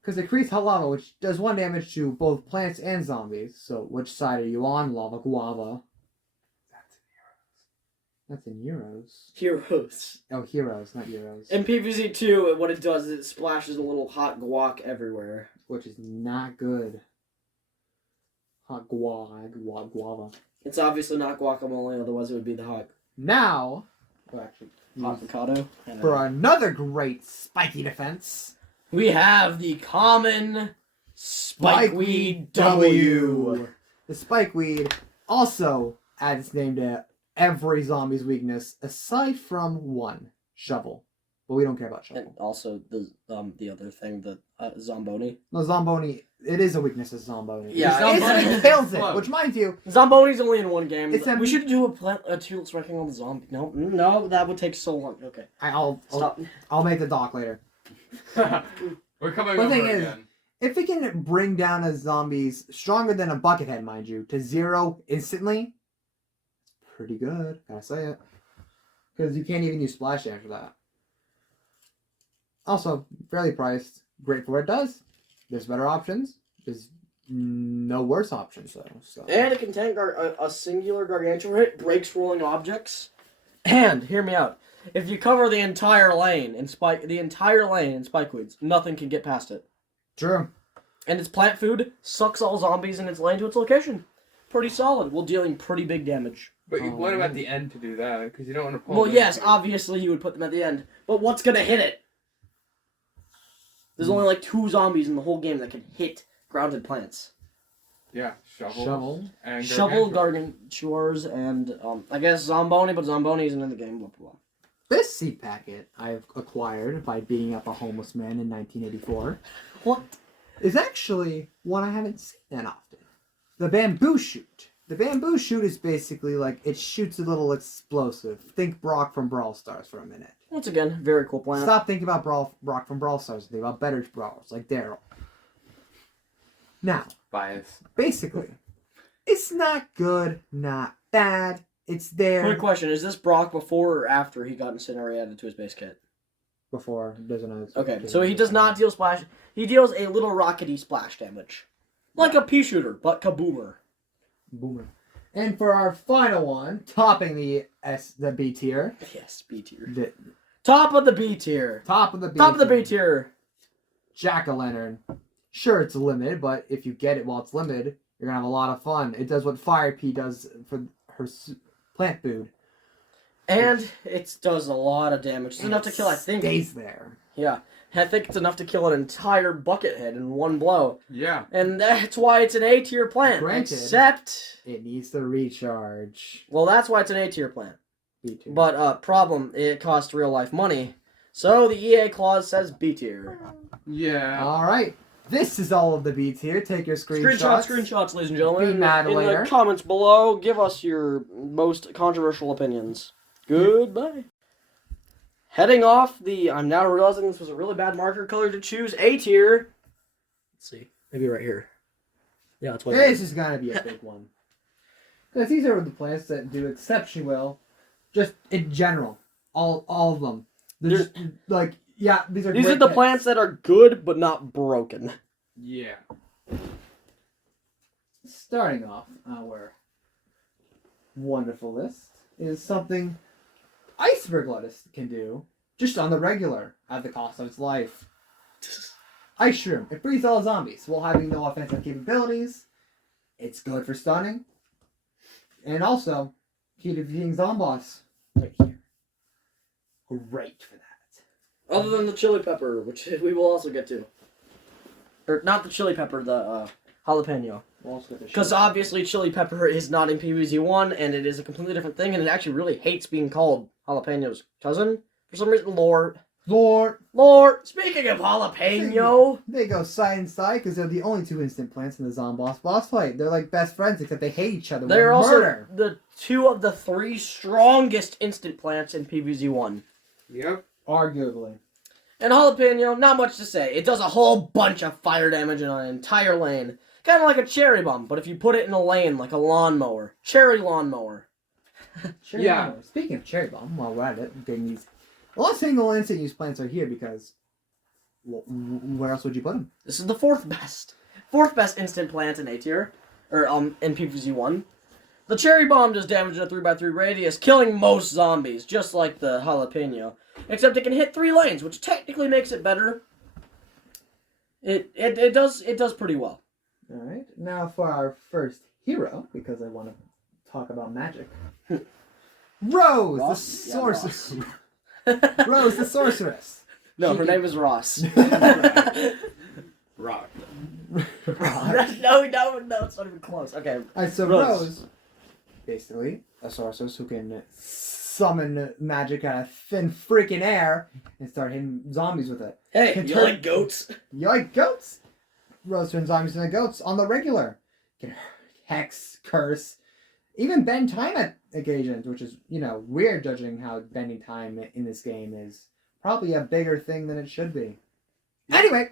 Because it creates hot lava, which does 1 damage to both plants and zombies. So, which side are you on, Lava Guava? That's in Euros. Heroes. Oh, Heroes, not Euros. In PvZ 2, what it does is it splashes a little hot guac everywhere. Which is not good. Hot guava. It's obviously not guacamole, otherwise it would be the hot Now, actually, avocado. for another great spiky defense, We have the common spikeweed W. The spikeweed also adds its name to every zombie's weakness, aside from one, shovel. But we don't care about shovel. And also the other thing, the Zomboni. No, Zomboni, it is a weakness of Zomboni. Yeah, it kills it, which mind you, Zomboni's only in 1 game. It's We should do a Tulip's ranking on the zombie. No, that would take so long. Okay. I'll make the doc later. We're coming The over thing is, again. if it can bring down a zombie's stronger than a buckethead, mind you, to 0 instantly, pretty good. Gotta say it. Because you can't even use splash after that. Also, fairly priced. Great for what it does. There's better options. There's no worse options, though. So. And it can tank a singular gargantuan hit, breaks rolling objects. And, hear me out, if you cover the entire lane in spikeweeds, nothing can get past it. True. And its plant food sucks all zombies in its lane to its location. Pretty solid, while dealing pretty big damage. But you want them at the end to do that, because you don't want to pull Well, them yes, into- obviously you would put them at the end. But what's gonna hit it? There's only 2 zombies in the whole game that can hit grounded plants. Yeah, shovel. Shovel. And Shovel, gargantuan. gargantuars, and I guess Zomboni, but Zomboni isn't in the game, blah blah blah. This seed packet I've acquired by beating up a homeless man in 1984 What? is actually one I haven't seen that often. The bamboo shoot. The bamboo shoot is basically it shoots a little explosive. Think Brock from Brawl Stars for a minute. Once again, very cool plant. Stop thinking about Brock from Brawl Stars and think about better brawlers like Daryl. Now, Bias. basically, it's not good, not bad. It's there Quick question, is this Brock before or after he got Incinerary added to his base kit? before. Doesn't know. Okay, so he does not deal splash. He deals a little rockety splash damage. Like a pea shooter, but kaboomer. Boomer. And for our final one, topping the B tier. Yes, B tier. The Top of the B tier. top of the B Top of the B tier. Jack-o'-lantern. Sure, it's limited, but if you get it while it's limited, you're gonna have a lot of fun. It does what Fire Pea does for her plant food. And it does a lot of damage. It's enough to kill, I think. Stays there. Yeah. I think it's enough to kill an entire bucket head in one blow. Yeah. And that's why it's an A tier plant. Granted. Except, It needs to recharge. well, that's why it's an A tier plant. B tier. But, problem, it costs real life money. So the EA clause says B tier. Yeah. All right. This is all of the B tier. Take your screenshots. Screenshots, ladies and gentlemen. Be mad in later. the comments below, give us your most controversial opinions. Goodbye. Heading off the, I'm now realizing this was a really bad marker color to choose, A tier. Let's see, maybe right here. Yeah, that's what This is gonna be a big one. Because these are the plants that do exceptionally well, just in general. All of them. They're just, like, yeah, these are These are great the picks. plants that are good but not broken. Yeah. Starting off our wonderful list is something Iceberg Lettuce can do just on the regular at the cost of its life. Ice Shroom. It breeds all zombies while having no offensive capabilities. It's good for stunning. And also, key to defeating Zomboss. Right here. Great for that. Other than the chili pepper, which we will also get to. Or not the chili pepper, the jalapeno. We'll also get the Because obviously chili pepper is not in PvZ 1, and it is a completely different thing, and it actually really hates being called jalapeno's cousin. For some reason, Lord. Speaking of jalapeno. They go side and side because they're the only two instant plants in the Zomboss boss fight. They're like best friends, except they hate each other. They're with also murder. the two of the three strongest instant plants in PvZ 1. Yep. Arguably. And jalapeno, not much to say. It does a whole bunch of fire damage in an entire lane. Kind of like a cherry bomb, but if you put it in a lane like a lawnmower. Cherry lawnmower. Cherry Yeah. bomb. Speaking of cherry bomb, while we're at it, getting these. A lot of single instant use plants are here because. Where else would you put them? This is the fourth best. Fourth best instant plant in A tier. Or, in PvZ 1. The cherry bomb does damage in a 3x3 radius, killing most zombies, just like the jalapeno. Except it can hit 3 lanes, which technically makes it better. It does pretty well. Alright, now for our first hero, because I want to talk about magic. Rose, Ross? the Yeah, sorceress. Rose, the sorceress. No, her name is Ross. Rock. Rose. no, it's not even close. Okay. Alright, so Rose. Rose, basically, a sorceress who can summon magic out of thin freaking air and start hitting zombies with it. Hey, Can you turn- like goats? You like goats? Rose turns zombies into goats on the regular. Can hex, curse, even bend time at occasions, which is, weird judging how bending time in this game is probably a bigger thing than it should be. Anyway,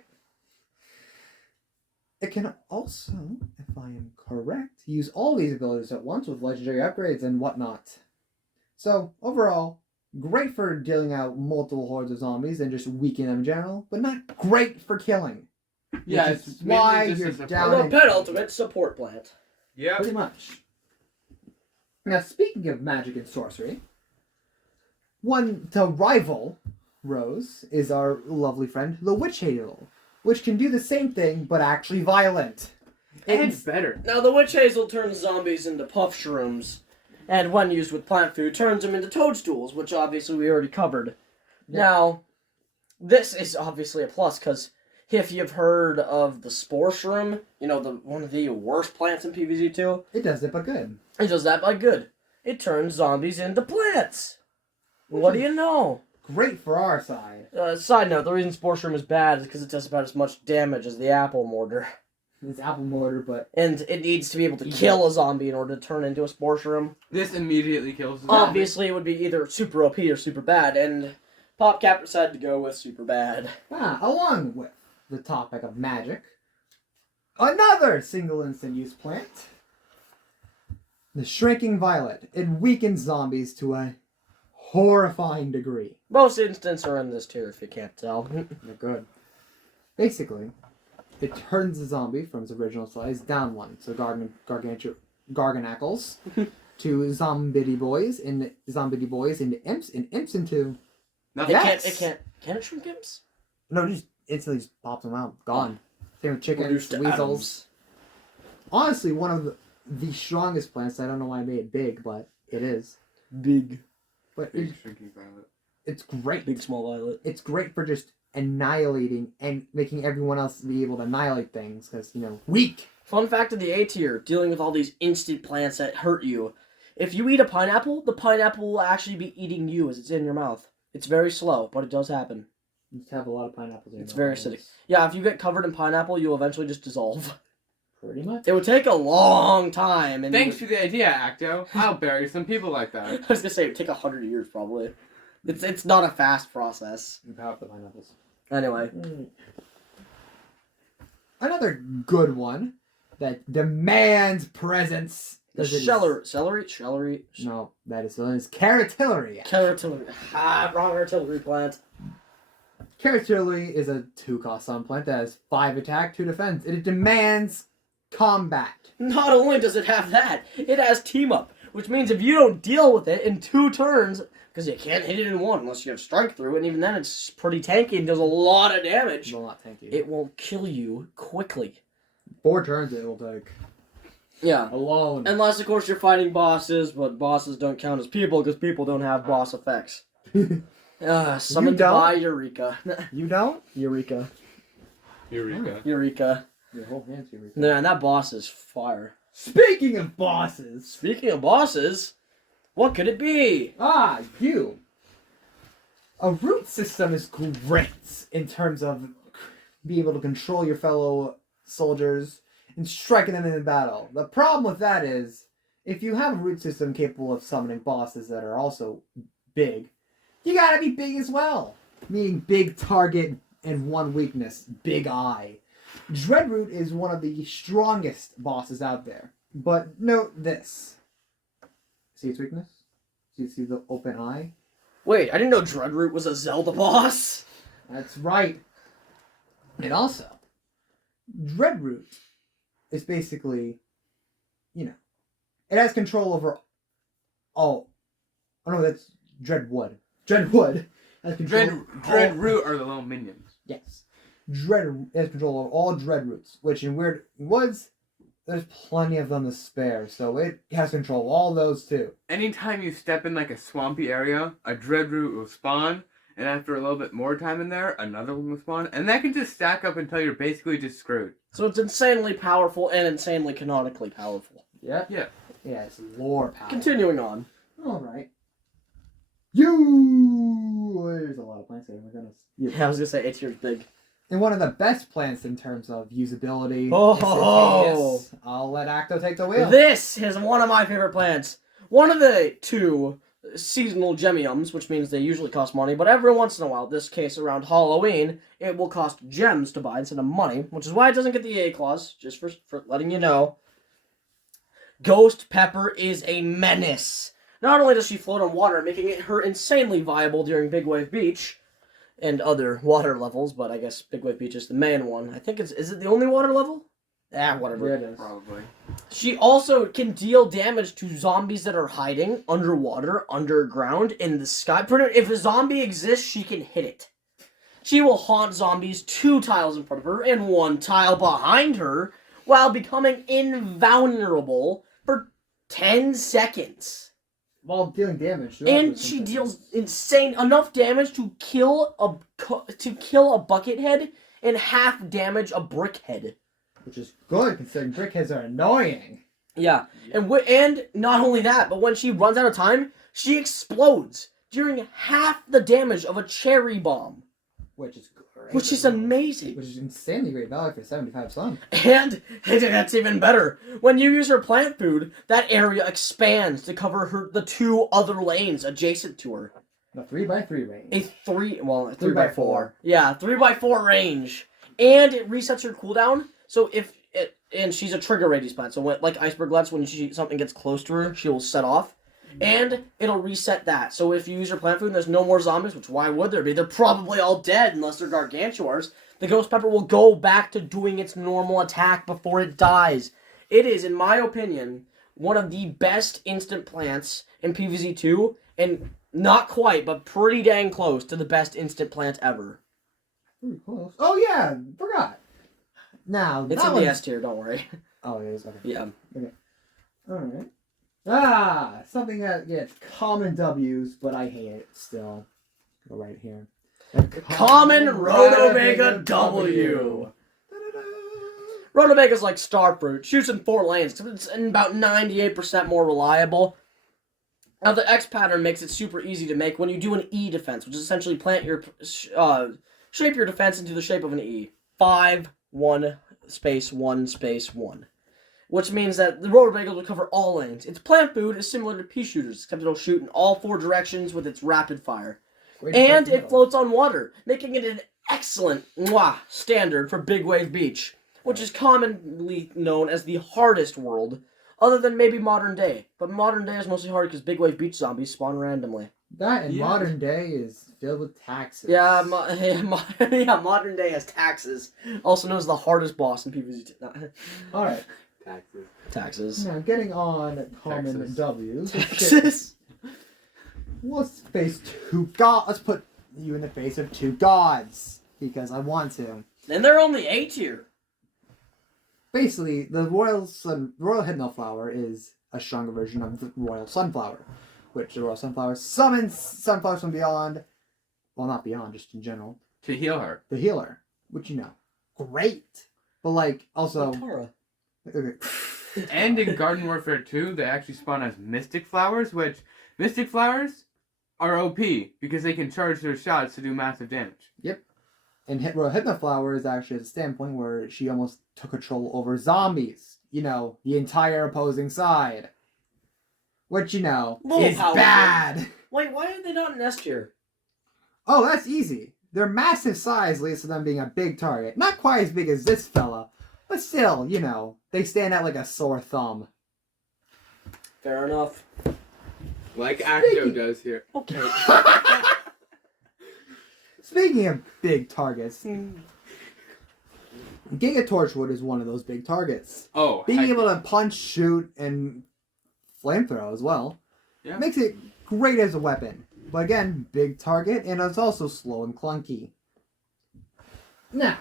it can also, if I am correct, use all these abilities at once with legendary upgrades and whatnot. So, overall, great for dealing out multiple hordes of zombies and just weakening them in general, but not great for killing. Yeah, Which it's is why mainly just you're a support. down The in- pet ultimate support plant. Yep. Pretty much. Now, speaking of magic and sorcery, one to rival Rose is our lovely friend, the Witch Hazel, which can do the same thing, but actually violent. And better. Now, the witch hazel turns zombies into puff shrooms, and when used with plant food, turns them into toadstools, which obviously we already covered. Yeah. Now, this is obviously a plus, because if you've heard of the spore shroom, one of the worst plants in PvZ 2, It does it, but good. it does that by good. It turns zombies into plants. What do you know? Great for our side. Side note, the reason spore shroom is bad is because it does about as much damage as the apple mortar. It's apple mortar, but And it needs to be able to kill a zombie in order to turn into a spore shroom. This immediately kills the zombie. Obviously, it would be either super OP or super bad, and PopCap decided to go with super bad. along with the topic of magic, another single instant use plant. The Shrinking Violet. It weakens zombies to a horrifying degree. Most instances are in this tier, if you can't tell. They're good. Basically, it turns the zombie from its original size down one. So garganacles, to zombiddy boys, into imps, and imps into... Nothing. Can it shrink imps? No, just instantly just pops them out. Gone. Same with chickens, Reduced to weasels. atoms. Honestly, one of the strongest plants. I don't know why I made it big, but it is. Big. But Big shrinking violet. it's great. Big small violet. It's great for just annihilating and making everyone else be able to annihilate things because, weak. Fun fact of the A tier, dealing with all these instant plants that hurt you. If you eat a pineapple, the pineapple will actually be eating you as it's in your mouth. It's very slow, but it does happen. You just have a lot of pineapples in your It's mouth. very acidic. Yeah, if you get covered in pineapple, you'll eventually just dissolve. Pretty much. It would take a long time. And Thanks for the idea, Acto. I'll bury some people like that. I was gonna say it would take 100 years probably. It's not a fast process. You power up the pineapples. Anyway, Another good one that demands presence. the 'cause it is- celery. No, that is caratillery. Artillery. Wrong artillery plant. Caratillery is a 2-cost sun plant that has 5 attack, 2 defense. It demands combat. Not only does it have that, it has team up, which means if you don't deal with it in 2 turns, because you can't hit it in 1 unless you have strike through, and even then it's pretty tanky and does a lot of damage, Will not tank you. it will kill you quickly. 4 turns it will take. Yeah. Alone. Unless, of course, you're fighting bosses, but bosses don't count as people because people don't have boss effects. Summoned don't? by Eureka. You don't? Eureka. Eureka. Eureka. Your whole hand's here. Yeah, and that boss is fire. Speaking of bosses. Speaking of bosses, what could it be? You. A root system is great in terms of being able to control your fellow soldiers and striking them in battle. The problem with that is, if you have a root system capable of summoning bosses that are also big, you gotta be big as well. Meaning big target and 1 weakness, big eye. Dreadroot is one of the strongest bosses out there. But note this. See its weakness? See the open eye? Wait, I didn't know Dreadroot was a Zelda boss. That's right. And also, Dreadroot is basically, it has control over. Oh no, that's Dreadwood. Dreadwood has control. Dreadroot are the little minions. Yes, Dread has control over all Dreadroots, which in Weird Woods, there's plenty of them to spare, so it has control of all those too. Anytime you step in like a swampy area, a Dreadroot will spawn, and after a little bit more time in there, another one will spawn, and that can just stack up until you're basically just screwed. So it's insanely powerful and insanely canonically powerful. Yeah. Yeah. Yeah, it's lore power. Continuing on. All right. There's a lot of plants here. My goodness. Yeah, I was gonna say A tier's big. And one of the best plants in terms of usability. Oh. instantaneous. I'll let Acto take the wheel. This is one of my favorite plants. One of the 2 seasonal gemiums, which means they usually cost money, but every once in a while, this case around Halloween, it will cost gems to buy instead of money, which is why it doesn't get the A clause, just for letting you know. Ghost Pepper is a menace. Not only does she float on water, making it her insanely viable during Big Wave Beach and other water levels, but I guess Big Wave Beach is the main one. I think is it the only water level? Whatever. Yeah, it is. Probably. She also can deal damage to zombies that are hiding underwater, underground, in the sky. If a zombie exists, she can hit it. She will haunt zombies 2 tiles in front of her and 1 tile behind her while becoming invulnerable for 10 seconds. While dealing damage. And she deals insane enough damage to kill a buckethead and half damage a brickhead. Which is good, considering brickheads are annoying. Yeah, and not only that, but when she runs out of time, she explodes during half the damage of a cherry bomb. Which is great. Which is amazing. Which is insanely great value for 75 sun. And that's even better. When you use her plant food, that area expands to cover the 2 other lanes adjacent to her. A 3x3 range. A 3x4. 3x4. Yeah, 3x4 range. And it resets her cooldown. So and she's a trigger radius plant. So like Iceberg lets, when something gets close to her, she will set off. And it'll reset that. So if you use your plant food and there's no more zombies, which why would there be? They're probably all dead unless they're gargantuars. The Ghost Pepper will go back to doing its normal attack before it dies. It is, in my opinion, one of the best instant plants in PvZ2, and not quite, but pretty dang close to the best instant plant ever. Pretty close. Oh yeah, forgot. Now It's that in the one's- S tier, don't worry. Oh, it is. Okay. Yeah. All right. Something that gets common W's, but I hate it still. Go right here. The Common Rotomega W. Rotomega's like Starfruit, shoots in 4 lanes, except it's about 98% more reliable. Now the X pattern makes it super easy to make when you do an E defense, which is essentially shape your defense into the shape of an E. 5, 1, space, 1, space, 1. Which means that the Rotomega will cover all lanes. Its plant food is similar to pea shooters, except it'll shoot in all 4 directions with its rapid fire. And it floats on water, making it an excellent standard for Big Wave Beach, which is commonly known as the hardest world, other than maybe modern day. But modern day is mostly hard because Big Wave Beach zombies spawn randomly. That in Yeah. modern day is filled with taxes. Yeah, modern day has taxes, also known as the hardest boss in PvZ. All right. Taxes. Taxes. Now getting on common Texas. W's. Taxes. Let's face 2 gods. Let's put you in the face of 2 gods because I want to. And they're only A tier. Basically, the Royal Hypnoflower is a stronger version of the Royal Sunflower, which the Royal Sunflower summons sunflowers from beyond. Well, not beyond, just in general. To heal her. The healer, which great, but like also. Tara. Okay. And in Garden Warfare 2, they actually spawn as Mystic Flowers, which Mystic Flowers are OP because they can charge their shots to do massive damage. And Royal Hypnoflower is actually at a standpoint where she almost took control over zombies. The entire opposing side. Which, Little is powerful. bad. Wait, why are they not in S tier? Oh, that's easy. Their massive size leads to them being a big target. Not quite as big as this fella, but still, they stand out like a sore thumb. Fair enough. Like Acto does here. Okay. Speaking of big targets, Giga Torchwood is one of those big targets. Oh, Being heck able to punch, shoot, and flamethrow as well Yeah. makes it great as a weapon. But again, big target, and it's also slow and clunky. Now,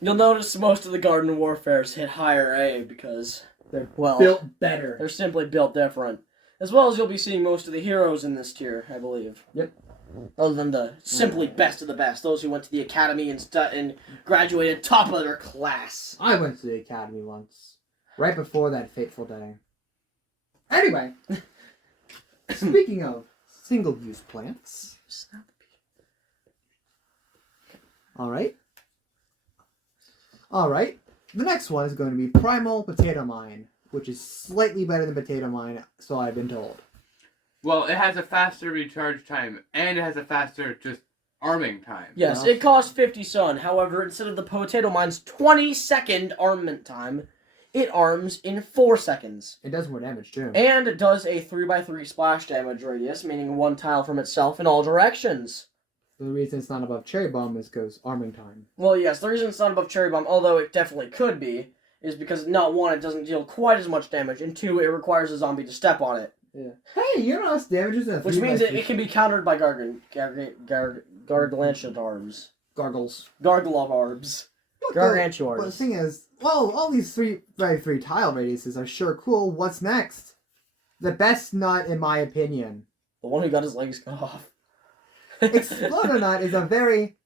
You'll notice most of the Garden Warfares hit higher A because they're Well, built better. they're simply built different. As well as you'll be seeing most of the heroes in this tier, I believe. Yep. Other than the simply best of the best, those who went to the academy and graduated top of their class. I went to the academy once, right before that fateful day. Anyway, speaking of single-use plants, all right. The next one is going to be Primal Potato Mine, which is slightly better than Potato Mine, so I've been told. Well, it has a faster recharge time, and it has a faster just arming time. Yes, Well- it costs 50 sun. However, instead of the Potato Mine's 20-second armament time, it arms in 4 seconds. It does more damage too. And it does a 3x3 splash damage radius, meaning 1 tile from itself in all directions. The reason it's not above Cherry Bomb is because arming time. Well, yes, the reason it's not above Cherry Bomb, although it definitely could be, is because, not one, it doesn't deal quite as much damage, and 2, it requires a zombie to step on it. Yeah. Hey, you know how much damage is in a Which means it can be countered by Gargantuan Orbs. Gargles. Gargle orbs. But Gargantuan the orbs. thing is, well, all these 3x3 tile radiuses are sure cool. What's next? The best nut, in my opinion. The one who got his legs cut off. Exploder Nut is a very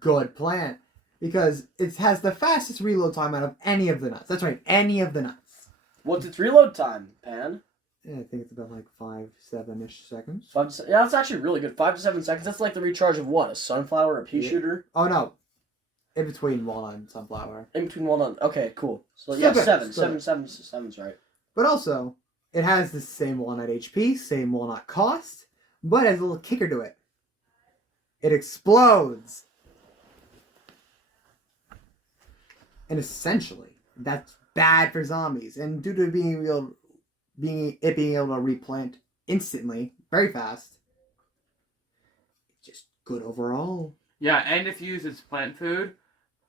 good plant because it has the fastest reload time out of any of the nuts. That's right, any of the nuts. What's its reload time, Pan? Yeah, I think it's about like 5-7-ish seconds. Yeah, that's actually really good. 5 to 7 seconds. That's like the recharge of what? A sunflower, a pea Yeah. shooter? Oh no, in between walnut and sunflower. In between walnut. Okay, cool. So Still yeah, good, 7. still good. 7's right. But also, it has the same walnut HP, same walnut cost, but it has a little kicker to it. It explodes. And essentially, that's bad for zombies. And due to being able to replant instantly, very fast, it's just good overall. Yeah, and if you use its plant food,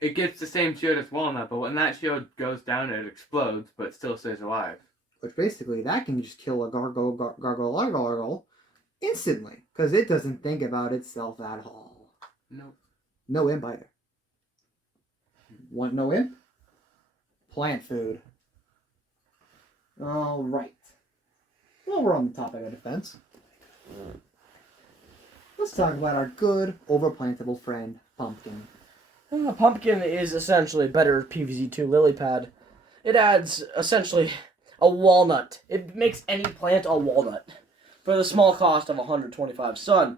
it gets the same shield as walnut, but when that shield goes down, it explodes, but still stays alive. Which basically, that can just kill a gargle instantly. Because it doesn't think about itself at all. Nope. No imp either. Want no imp? Plant food. Alright. Well, we're on the topic of defense. Let's talk about our good, overplantable friend, Pumpkin. Pumpkin is essentially better PvZ2 lily pad. It adds essentially a walnut. It makes any plant a walnut for the small cost of 125 sun.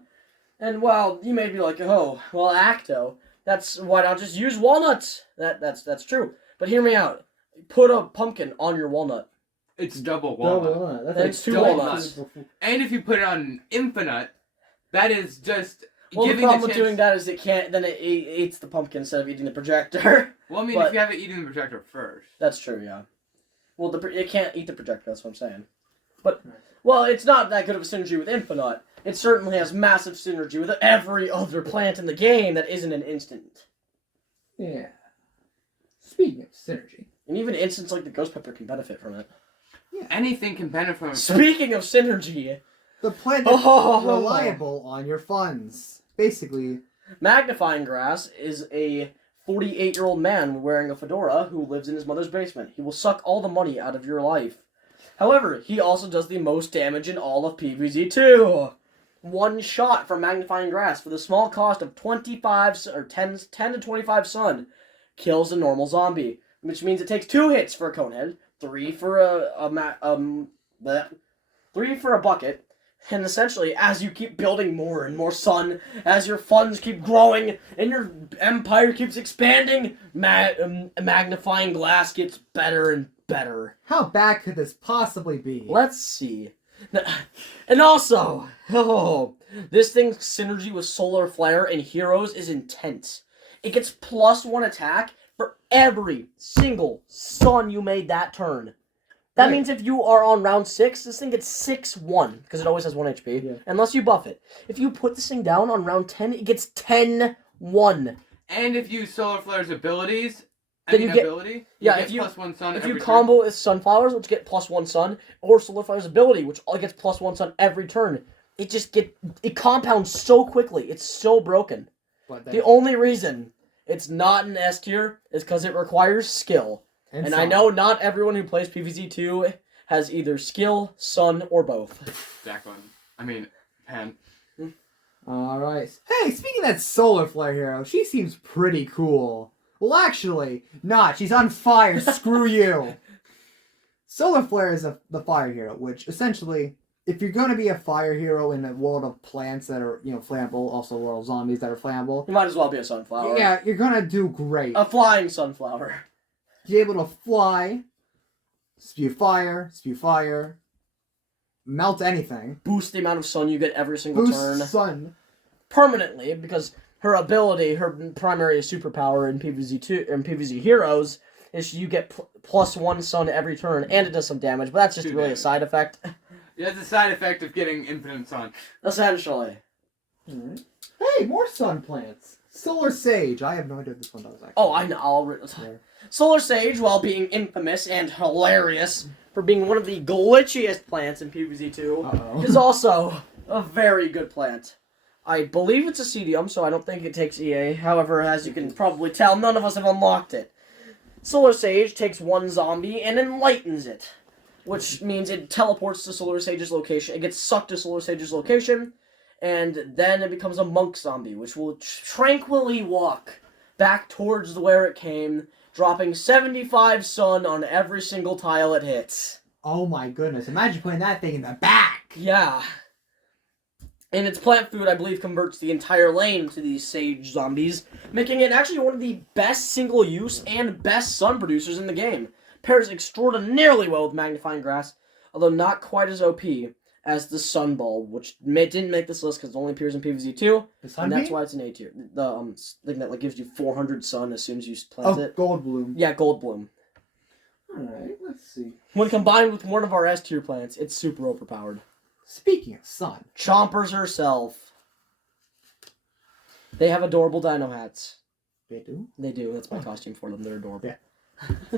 And while you may be like, oh, well, Acto, why not just use walnuts? That's true. But hear me out. Put a pumpkin on your walnut. It's double walnut. That's two double walnuts. And if you put it on infinite, that is just Well, the giving problem the with chance... doing that is it eats the pumpkin instead of eating the projector. Well, I mean, But- if you have it eating the projector first. That's true, yeah. Well, it can't eat the projector, that's what I'm saying. But, well, it's not that good of a synergy with Infinite. It certainly has massive synergy with every other plant in the game that isn't an instant. Yeah. Speaking of synergy. And even instants like the Ghost Pepper can benefit from it. Yeah. Anything can benefit from... Speaking of synergy, The plant that's Oh. reliable on your funds. Basically, Magnifying Grass is a 48-year-old man wearing a fedora who lives in his mother's basement. He will suck all the money out of your life. However, he also does the most damage in all of PvZ2. One shot from Magnifying Grass for the small cost of 25 or 10 to 25 sun kills a normal zombie, which means it takes 2 hits for a conehead, 3 for a bucket, and essentially as you keep building more and more sun, as your funds keep growing and your empire keeps expanding, Magnifying Glass gets better and better. how bad could this possibly be? Let's see. And also, this thing's synergy with Solar Flare and Heroes is intense. It gets +1 attack for every single sun you made that turn. That Right. means if you are on round 6, this thing gets 6-1, because it always has 1 HP, Yeah. unless you buff it. If you put this thing down on round 10, it gets 10-1. And if you Solar Flare's abilities... Then you get- ability, yeah, get if you- +1 sun If every you turn. combo with Sunflowers, which get +1 sun, or Solar Flare's ability, which all gets +1 sun every turn, it compounds so quickly. It's so broken. But The only reason it's not an S tier is because it requires skill. And I know not everyone who plays PvZ2 has either skill, sun, or both. Jacqueline. I mean, Pen. Alright. Hey, speaking of that Solar Flare hero, she seems pretty cool. Well, actually, not. She's on fire. Screw you. Solar Flare is the fire hero, which essentially, if you're going to be a fire hero in a world of plants that are, flammable, also a world of zombies that are flammable, You might as well be a sunflower. yeah, you're going to do great. A flying sunflower. You're able to fly, spew fire, melt anything, Boost the amount of sun you get every single turn. boost sun. Permanently, because her ability, her primary superpower in PvZ2 and PvZ Heroes is you get +1 sun every turn, and it does some damage, but that's just 2 really a damage. side effect. Yeah, it's a side effect of getting infinite sun. Essentially. Hey, more sun plants. Solar Sage. I have no idea what this one does, actually. Oh, I know. Solar Sage, while being infamous and hilarious for being one of the glitchiest plants in PvZ2, Uh-oh. is also a very good plant. I believe it's a CDM, so I don't think it takes EA. However, as you can probably tell, none of us have unlocked it. Solar Sage takes 1 zombie and enlightens it, which means it teleports to Solar Sage's location. It gets sucked to Solar Sage's location, and then it becomes a monk zombie, which will tranquilly walk back towards where it came, dropping 75 sun on every single tile it hits. Oh my goodness. Imagine putting that thing in the back. Yeah. And its plant food, I believe, converts the entire lane to these sage zombies, making it actually one of the best single-use and best sun producers in the game. Pairs extraordinarily well with Magnifying Grass, although not quite as OP as the Sun Bulb, which didn't make this list because it only appears in PvZ2, The and Sunbeam? that's why it's an A tier. The thing that gives you 400 sun as soon as you plant Oh, it. Gold Bloom. Yeah, Gold Bloom. Alright, let's see. When combined with one of our S tier plants, it's super overpowered. Speaking of sun. Chompers herself. They have adorable dino hats. They do. They do. That's my costume for them. They're adorable. Yeah.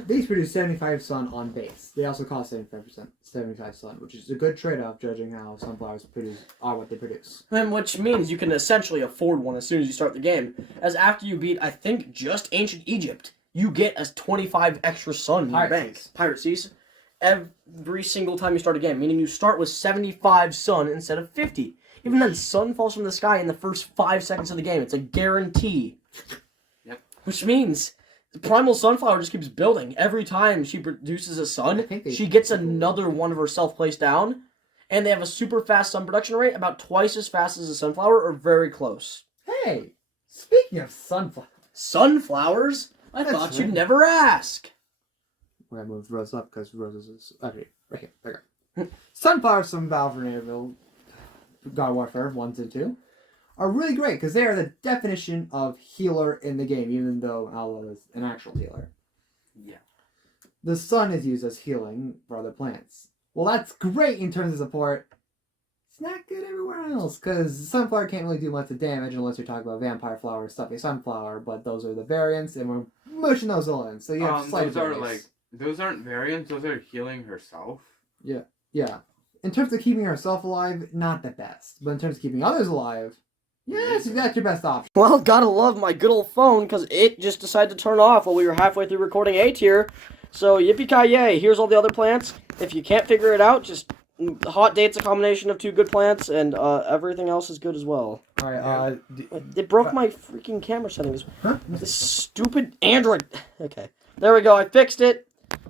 These produce 75 sun on base. They also cost 75 sun, which is a good trade-off judging how sunflowers are what they produce. And which means you can essentially afford one as soon as you start the game. As after you beat, I think, just Ancient Egypt, you get as 25 extra sun in your bank. Pirate Seas. Every single time you start a game, meaning you start with 75 sun instead of 50. Even then, sun falls from the sky in the first 5 seconds of the game. It's a guarantee. Yep. Which means the Primal Sunflower just keeps building. Every time she produces a sun, she gets another one of herself placed down. And they have a super fast sun production rate, about twice as fast as a sunflower, or very close. Hey, speaking of sunflowers. Sunflowers? I thought you'd never ask. We're gonna move Rose up because Rose is okay. Right here. There you go. Sunflowers from Battle for Neighborville, God Warfare 1 and 2, are really great because they are the definition of healer in the game, even though Aloe is an actual healer. Yeah. The sun is used as healing for other plants. Well, that's great in terms of support. It's not good everywhere else because sunflower can't really do much of damage unless you're talking about vampire flower, stuffy sunflower. But those are the variants, and we're mushing those all in. So you have slight abilities. Those aren't variants. Those are healing herself. Yeah. In terms of keeping herself alive, not the best. But in terms of keeping others alive, yes, that's your best option. Well, gotta love my good old phone, because it just decided to turn off while we were halfway through recording A tier. So, yippee-ki-yay, here's all the other plants. If you can't figure it out, just Hot Date's a combination of two good plants, and everything else is good as well. Alright, It broke my freaking camera settings. Huh? This stupid Android. Okay, there we go, I fixed it.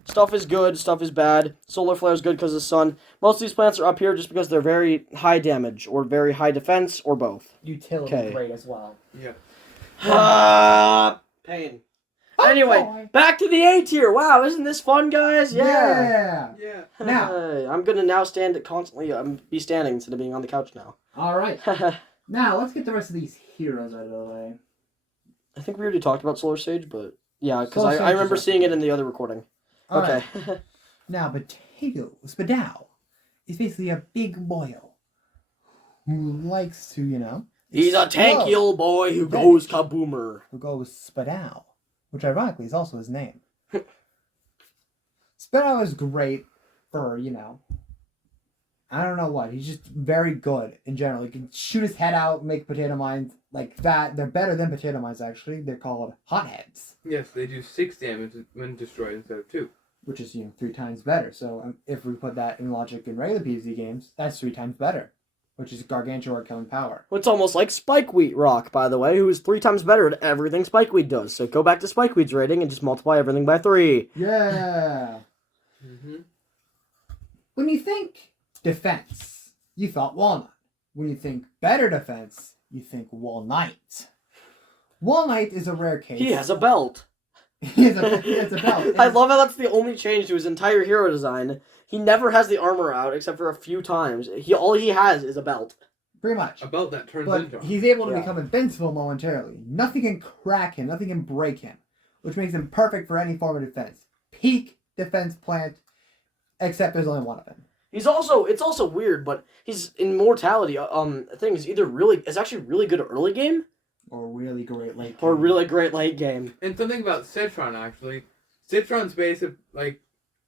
Stuff is good, stuff is bad. Solar Flare is good because of the sun. Most of these plants are up here just because they're very high damage, or very high defense, or both. utility great as well. Yeah. Pain. Anyway, back to the A tier. Wow, isn't this fun, guys? Yeah. Now, I'm gonna now stand constantly. Be standing instead of being on the couch now. alright. Now, let's get the rest of these heroes out of the way. I think we already talked about Solar Sage, but yeah, because Solar I Sage remember is seeing it in the other recording. Alright. Okay. Now, Spadao is basically a big boyo who likes to, He's a tanky old boy who goes kaboomer. Who goes Spadao, which ironically is also his name. Spadao is great for, I don't know what. He's just very good in general. He can shoot his head out, make potato mines like that. They're better than potato mines, actually. They're called hotheads. Yes, they do 6 damage when destroyed instead of 2. Which is, 3 times better. So if we put that in logic in regular PvZ games, that's 3 times better. Which is gargantuan killing power. It's almost like Spikeweed Rock, by the way, who is 3 times better at everything Spikeweed does. So go back to Spikeweed's rating and just multiply everything by 3. Yeah! Mm-hmm. When you think defense, you thought Walnut. When you think better defense, you think Walnut. Walnut is a rare case. He has a belt. he has a belt. I love how that's the only change to his entire hero design. He never has the armor out except for a few times. All he has is a belt. Pretty much. A belt that turns But into him. he's able to become invincible momentarily. Nothing can crack him. Nothing can break him. Which makes him perfect for any form of defense. Peak defense plant, except there's only one of him. It's also weird, but his immortality thing is actually really good at early game. Or really great late game. Or really great late game. And something about Citron, actually. Citron's basic,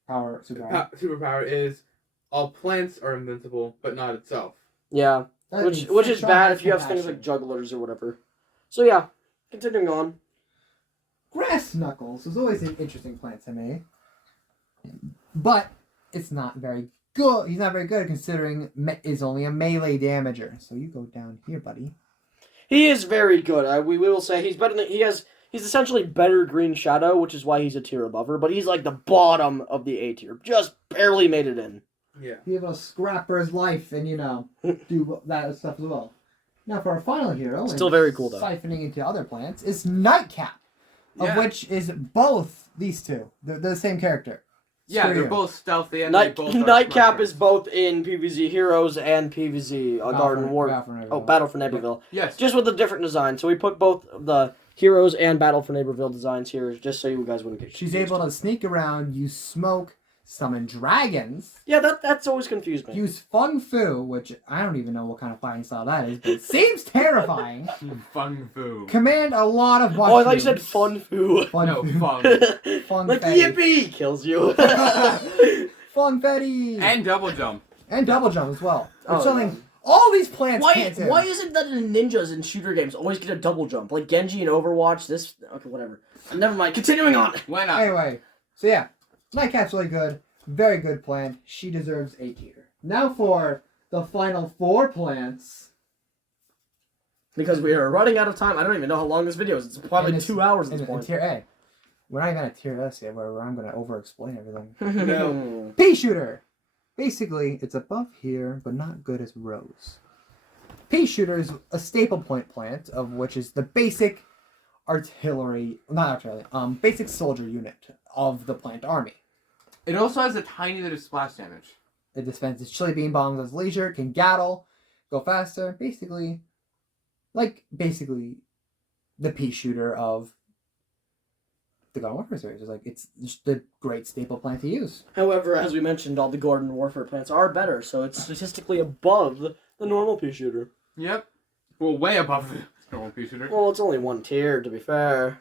superpower is all plants are invincible, but not itself. Yeah. Which is bad if you have things like jugglers or whatever. So yeah, continuing on. Grass Knuckles was always an interesting plant to me. But it's not very good. He's not very good considering is only a melee damager. So you go down here, buddy. He is very good. We will say he's better than he's essentially better Green Shadow, which is why he's a tier above her, but he's like the bottom of the A tier. Just barely made it in. Yeah. Be able to scrap for his life and, do that stuff as well. Now for our final hero, still very cool though. Siphoning into other plants, is Nightcap, of which is both these two. They're the same character. Yeah, they're both stealthy and Nightcap is both in PvZ Heroes and PvZ Garden War. Battle for Neighborville. Yeah. Yes. Just with a different design. So we put both the Heroes and Battle for Neighborville designs here, just so you guys wouldn't get confused. She's able to sneak around, use smoke, summon dragons, Yeah, that's always confused me. use Fung Fu, which I don't even know what kind of fighting style that is, but it seems terrifying. Fung Fu. Command a lot of Oh, mushrooms. I thought you said fun foo. Fun No, Fu. Fung. Fun Like Fetty. yippee kills you. Fun Fetty. And double jump. And double jump as well. Oh, It's something all these plants why can't do. why is it that the ninjas in shooter games always get a double jump? Like Genji in Overwatch, this okay, whatever. Never mind. Continuing on. Why not? Anyway, so yeah, Nightcap's really good. Very good plant. She deserves A tier. Now for the final 4 plants. Because we are running out of time. I don't even know how long this video is. It's probably And it's- 2 hours at this in point. tier A. We're not even at tier S yet, where I'm going to over-explain everything. No. Pea shooter. Basically, it's above here, but not good as Rose. Pea shooter is a staple point plant, of which is the basic basic soldier unit of the plant army. It also has a tiny bit of splash damage. It dispenses chili bean bombs as leisure, can gattle, go faster. Basically, the pea shooter of the Garden Warfare series. It's just the great staple plant to use. However, as we mentioned, all the Garden Warfare plants are better, so it's statistically above the normal pea shooter. Yep. Well, way above the normal pea shooter. Well, it's only 1 tier, to be fair.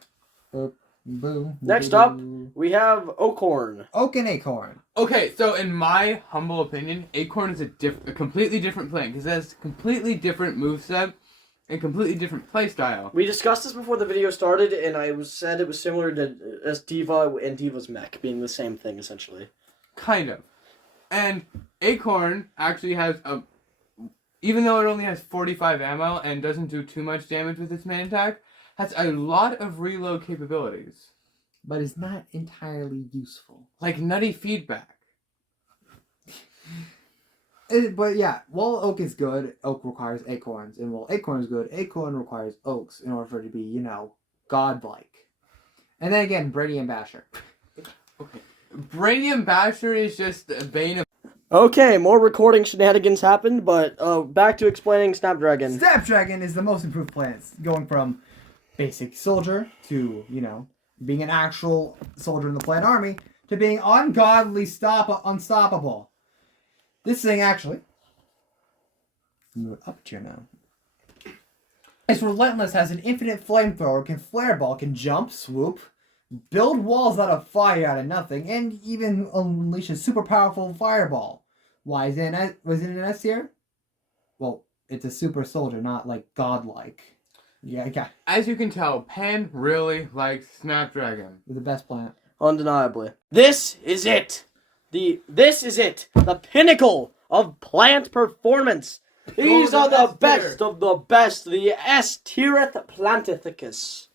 Boo. Next up, we have Oakhorn. Oak and Acorn. Okay, so in my humble opinion, Acorn is a completely different plant because it has a completely different moveset and completely different playstyle. We discussed this before the video started, and I said it was similar to as Diva and Diva's mech being the same thing, essentially. Kind of. And Acorn actually has even though it only has 45 ammo and doesn't do too much damage with its main attack, has a lot of reload capabilities. But it's not entirely useful. Like nutty feedback. But yeah, while Oak is good, Oak requires acorns. And while Acorn is good, Acorn requires Oaks in order for it to be, godlike. And then again, Brady and Basher. Okay. Brainium Basher is just a bane of... Okay, more recording shenanigans happened, but back to explaining Snapdragon. Snapdragon is the most improved plants, going from basic soldier to, being an actual soldier in the plant army to being ungodly unstoppable. This thing actually, move up tier now. It's relentless, has an infinite flamethrower, can flare ball, can jump, swoop, build walls out of fire out of nothing, and even unleash a super powerful fireball. Why is it was it an S tier? Well, it's a super soldier, not like godlike. Yeah. As you can tell, Pan really likes Snapdragon. The best plant. Undeniably. This is it. The pinnacle of plant performance. These Go are to the S tier. best of the best. The S-tiereth Plantithecus.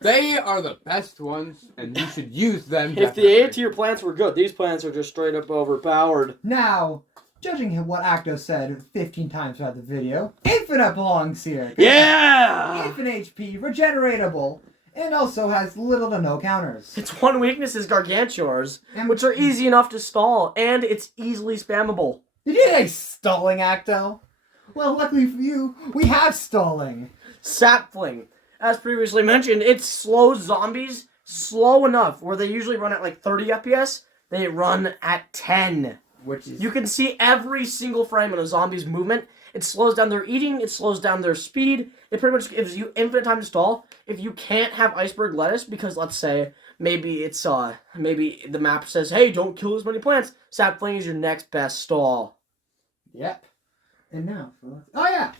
They are the best ones, and you should use them. If the A-tier plants were good, these plants are just straight up overpowered. Now, judging what Acto said 15 times throughout the video, Infinite belongs here. Yeah! Infinite HP, regeneratable, and also has little to no counters. Its one weakness is Gargantuars, And- which are easy enough to stall, and it's easily spammable. Did you say stalling, Acto? Well, luckily for you, we have stalling. Sapfling. As previously mentioned, it slows zombies slow enough where they usually run at like 30 FPS. They run at 10. Which is... You can see every single frame of a zombie's movement. It slows down their eating. It slows down their speed. It pretty much gives you infinite time to stall. If you can't have iceberg lettuce, because let's say maybe it's maybe the map says, hey, don't kill as many plants. Sapling is your next best stall. Yep. And now, oh yeah!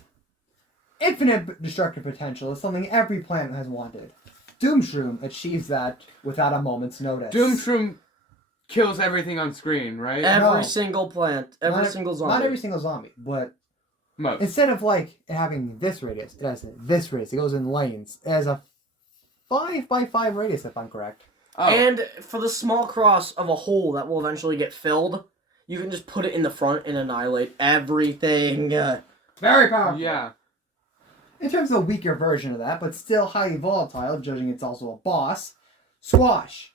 Infinite destructive potential is something every planet has wanted. Doomshroom achieves that without a moment's notice. Doomshroom kills everything on screen, right? Every No. single plant, every Not- single zombie. Not every single zombie, but Most. instead of like having this radius, it has this radius. It goes in lanes. It has a 5x5 radius, if I'm correct. Oh. And for the small cross of a hole that will eventually get filled, you can just put it in the front and annihilate everything. Very powerful. Yeah. In terms of a weaker version of that, but still highly volatile, judging it's also a boss, Squash.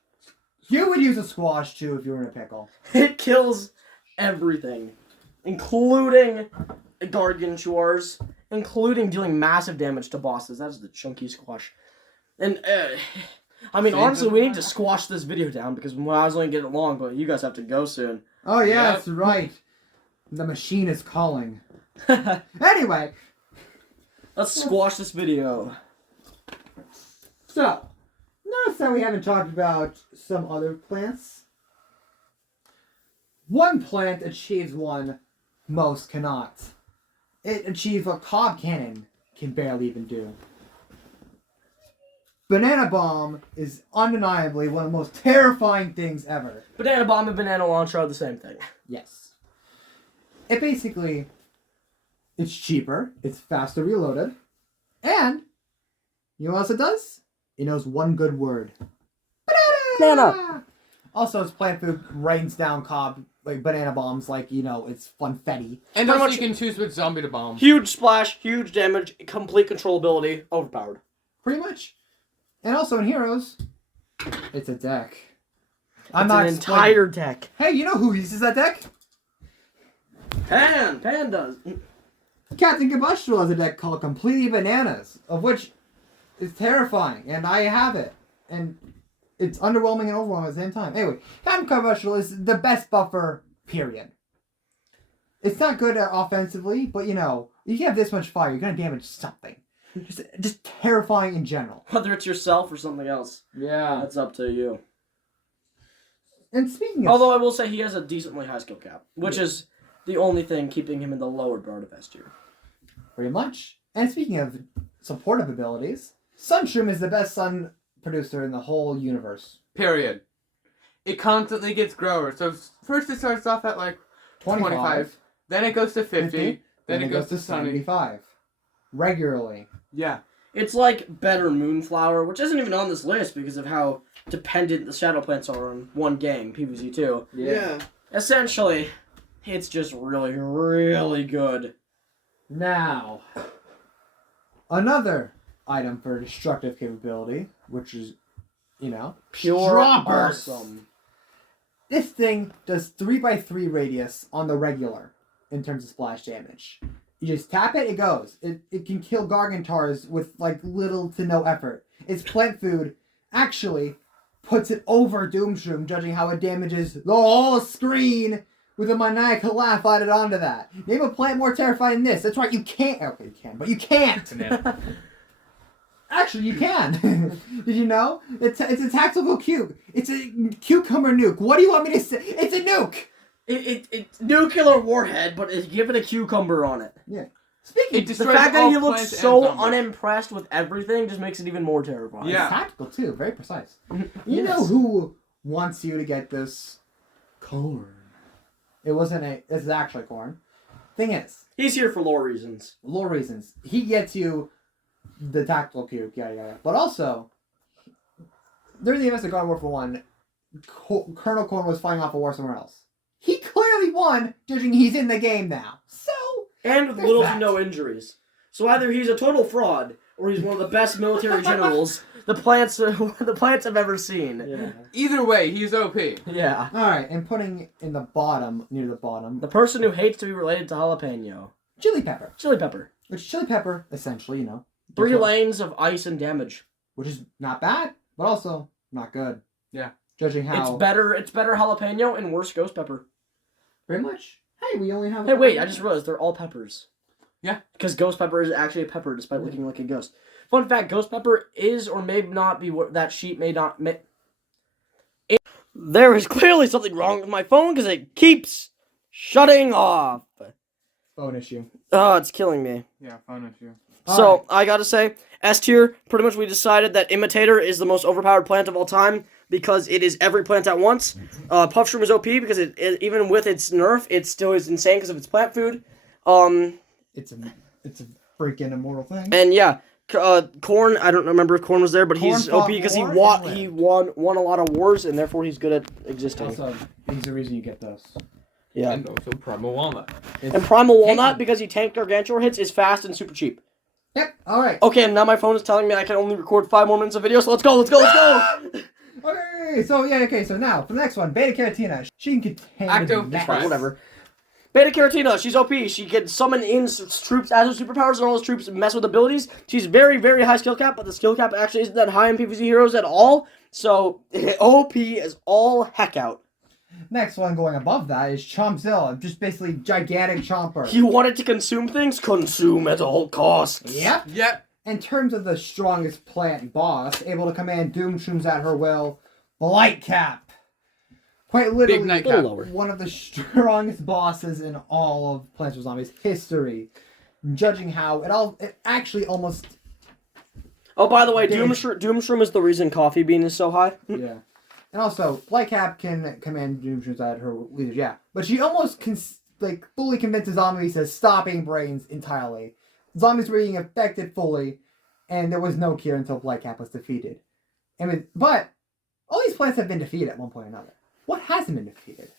You would use a Squash too if you were in a pickle. It kills everything, including Gargantuars, including dealing massive damage to bosses. That's the chunky squash. And I mean, See, honestly, doesn't we need to matter. squash this video down because I was only getting long, but you guys have to go soon. Oh yeah, Yep. that's right. The machine is calling. Anyway, Let's squash this video. so notice that we haven't talked about some other plants. One plant achieves one most cannot. It achieves what Cob Cannon can barely even do. Banana Bomb is undeniably one of the most terrifying things ever. Banana bomb and banana launcher are the same thing. Yes. It basically, it's cheaper, it's faster reloaded, and you know what else it does? It knows one good word. Banana. Also, its plant food rains down Cobb like banana bombs, like it's funfetti. And Pretty also much- you can choose which zombie to bomb. Huge splash, huge damage, complete controllability, overpowered. Pretty much. And also in Heroes, it's a deck. I'm It's not an explaining- entire deck. Hey, you know who uses that deck? Pan does. Captain Combustible has a deck called Completely Bananas, of which is terrifying, and I have it. And it's underwhelming and overwhelming at the same time. Anyway, Captain Combustible is the best buffer, period. It's not good offensively, but you have this much fire, you're gonna damage something. Just terrifying in general. Whether it's yourself or something else, Yeah. that's up to you. And speaking of... Although I will say he has a decently high skill cap, which is the only thing keeping him in the lower part of S tier. Pretty much. And speaking of supportive abilities, Sunshroom is the best sun producer in the whole universe. Period. It constantly gets growers. So first it starts off at like 25. Then it goes to 50. Then it goes to Sunny. 75. Regularly. Yeah. It's like better Moonflower, which isn't even on this list because of how dependent the shadow plants are on one game, PvZ 2. Yeah. Essentially, it's just really, really good. Now, another item for destructive capability, which is, Pure straw bursts. awesome. This thing does 3x3 radius on the regular in terms of splash damage. You just tap it, it goes. It can kill Gargantars with like little to no effort. Its plant food actually puts it over Doomshroom, judging how it damages the whole screen with a maniacal laugh added onto that. Name a plant more terrifying than this. That's right, you can't. Okay, you can, but you can't. Banana. Actually, you can. Did you know? It's a tactical cube. It's a cucumber nuke. What do you want me to say? It's a nuke. It's nuclear warhead, but it's given a cucumber on it. Yeah. Speaking It of The destroys fact that all he looks plants and so zombies. unimpressed with everything just makes it even more terrifying. Yeah. it's tactical too, very precise. You Yes. know who wants you to get this corn? It wasn't a. This is actually corn. Thing is, He's here for lore reasons. lore reasons. He gets you the tactical cube, yeah. But also, during the events of God of War for 1, Colonel Corn was fighting off a war somewhere else. He clearly won, judging he's in the game now. So, And with There's little that. to no injuries. So either he's a total fraud, or he's one of the best military generals the plants have ever seen. Either way, he's OP. Yeah. alright, and putting in the bottom, near the bottom, The person who hates to be related to jalapeno. chili pepper. Chili pepper. Which chili pepper, essentially, 3 does what- lanes of ice and damage. which is not bad, but also not good. Yeah. Judging how... It's better jalapeno and worse ghost pepper. Very much. Hey, we only have... Hey, wait, I just realized they're all peppers. Yeah. Because ghost pepper is actually a pepper despite looking like a ghost. Fun fact, ghost pepper is or may not be what that sheet may not... There is clearly something wrong with my phone because it keeps shutting off. Phone issue. Oh, it's killing me. Yeah, phone issue. So, Alright. I gotta say, S tier, pretty much we decided that Imitator is the most overpowered plant of all time because it is every plant at once. Puffshroom is OP because it even with its nerf, it still is insane because of its plant food. It's a freaking immortal thing. And yeah, Corn, I don't remember if Corn was there, but he's Corn OP fought because he war and he lived. won a lot of wars and therefore he's good at existing. Also, he's the reason you get those. Yeah. And also Primal Walnut. And Primal Walnut, because he tanked Gargantuar hits, is fast and super cheap. Yep, alright. Okay, and now my phone is telling me I can only record 5 more minutes of video, so let's go! Okay, so now, for the next one, Beta Carotina. She can contain... Acto the Fine. Fine, whatever. Beta Caratina, she's OP. She can summon in troops as her superpowers, and all those troops mess with abilities. She's very, very high skill cap, but the skill cap actually isn't that high in PvZ heroes at all. So, OP is all heck out. Next one going above that is Chompzilla, just basically gigantic chomper. You wanted to consume things? Consume at all costs. Yep. Yep. In terms of the strongest plant boss, able to command doom shrooms at her will, Blightcap. Quite literally, Big A little Nightcap. lower. one of the strongest bosses in all of Plants vs. Zombies history. Judging how it actually almost Oh, by the way, Damn. Doomshroom is the reason Coffee Bean is so high. yeah. And also, Blightcap can command doom shrooms at her leaders, yeah. But she almost fully convinces zombies to stop eating brains entirely. Zombies were being affected fully, and there was no cure until Blightcap was defeated. But all these plants have been defeated at one point or another. What hasn't been defeated?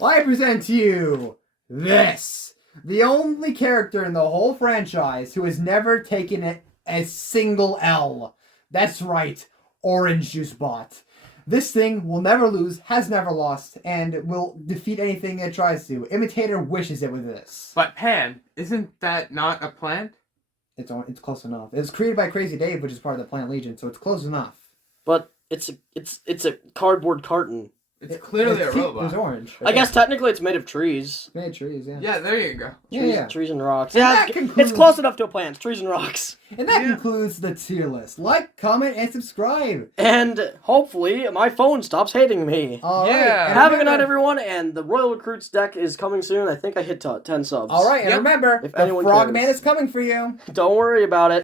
Well, I present to you this. The only character in the whole franchise who has never taken a single L. That's right, Orange Juice Bot. This thing will never lose, has never lost, and will defeat anything it tries to. Imitator wishes it with this. But Pan, isn't that not a plant? It's close enough. It's created by Crazy Dave, which is part of the Plant Legion, so it's close enough. But it's a cardboard carton. It's clearly a It's robot. orange. I guess technically it's made of trees. Made trees, yeah. Yeah, there you go. Yeah. Trees and rocks. And Yeah, that it's concludes- close enough to a plant. Trees and rocks. And that Yeah. concludes the tier list. Like, comment, and subscribe. And hopefully my phone stops hating me. All right. Yeah. And Have a good night, remember- everyone. And the Royal Recruits deck is coming soon. I think I hit 10 subs. All right, and Yep. remember, If the anyone Frogman cares. is coming for you. Don't worry about it.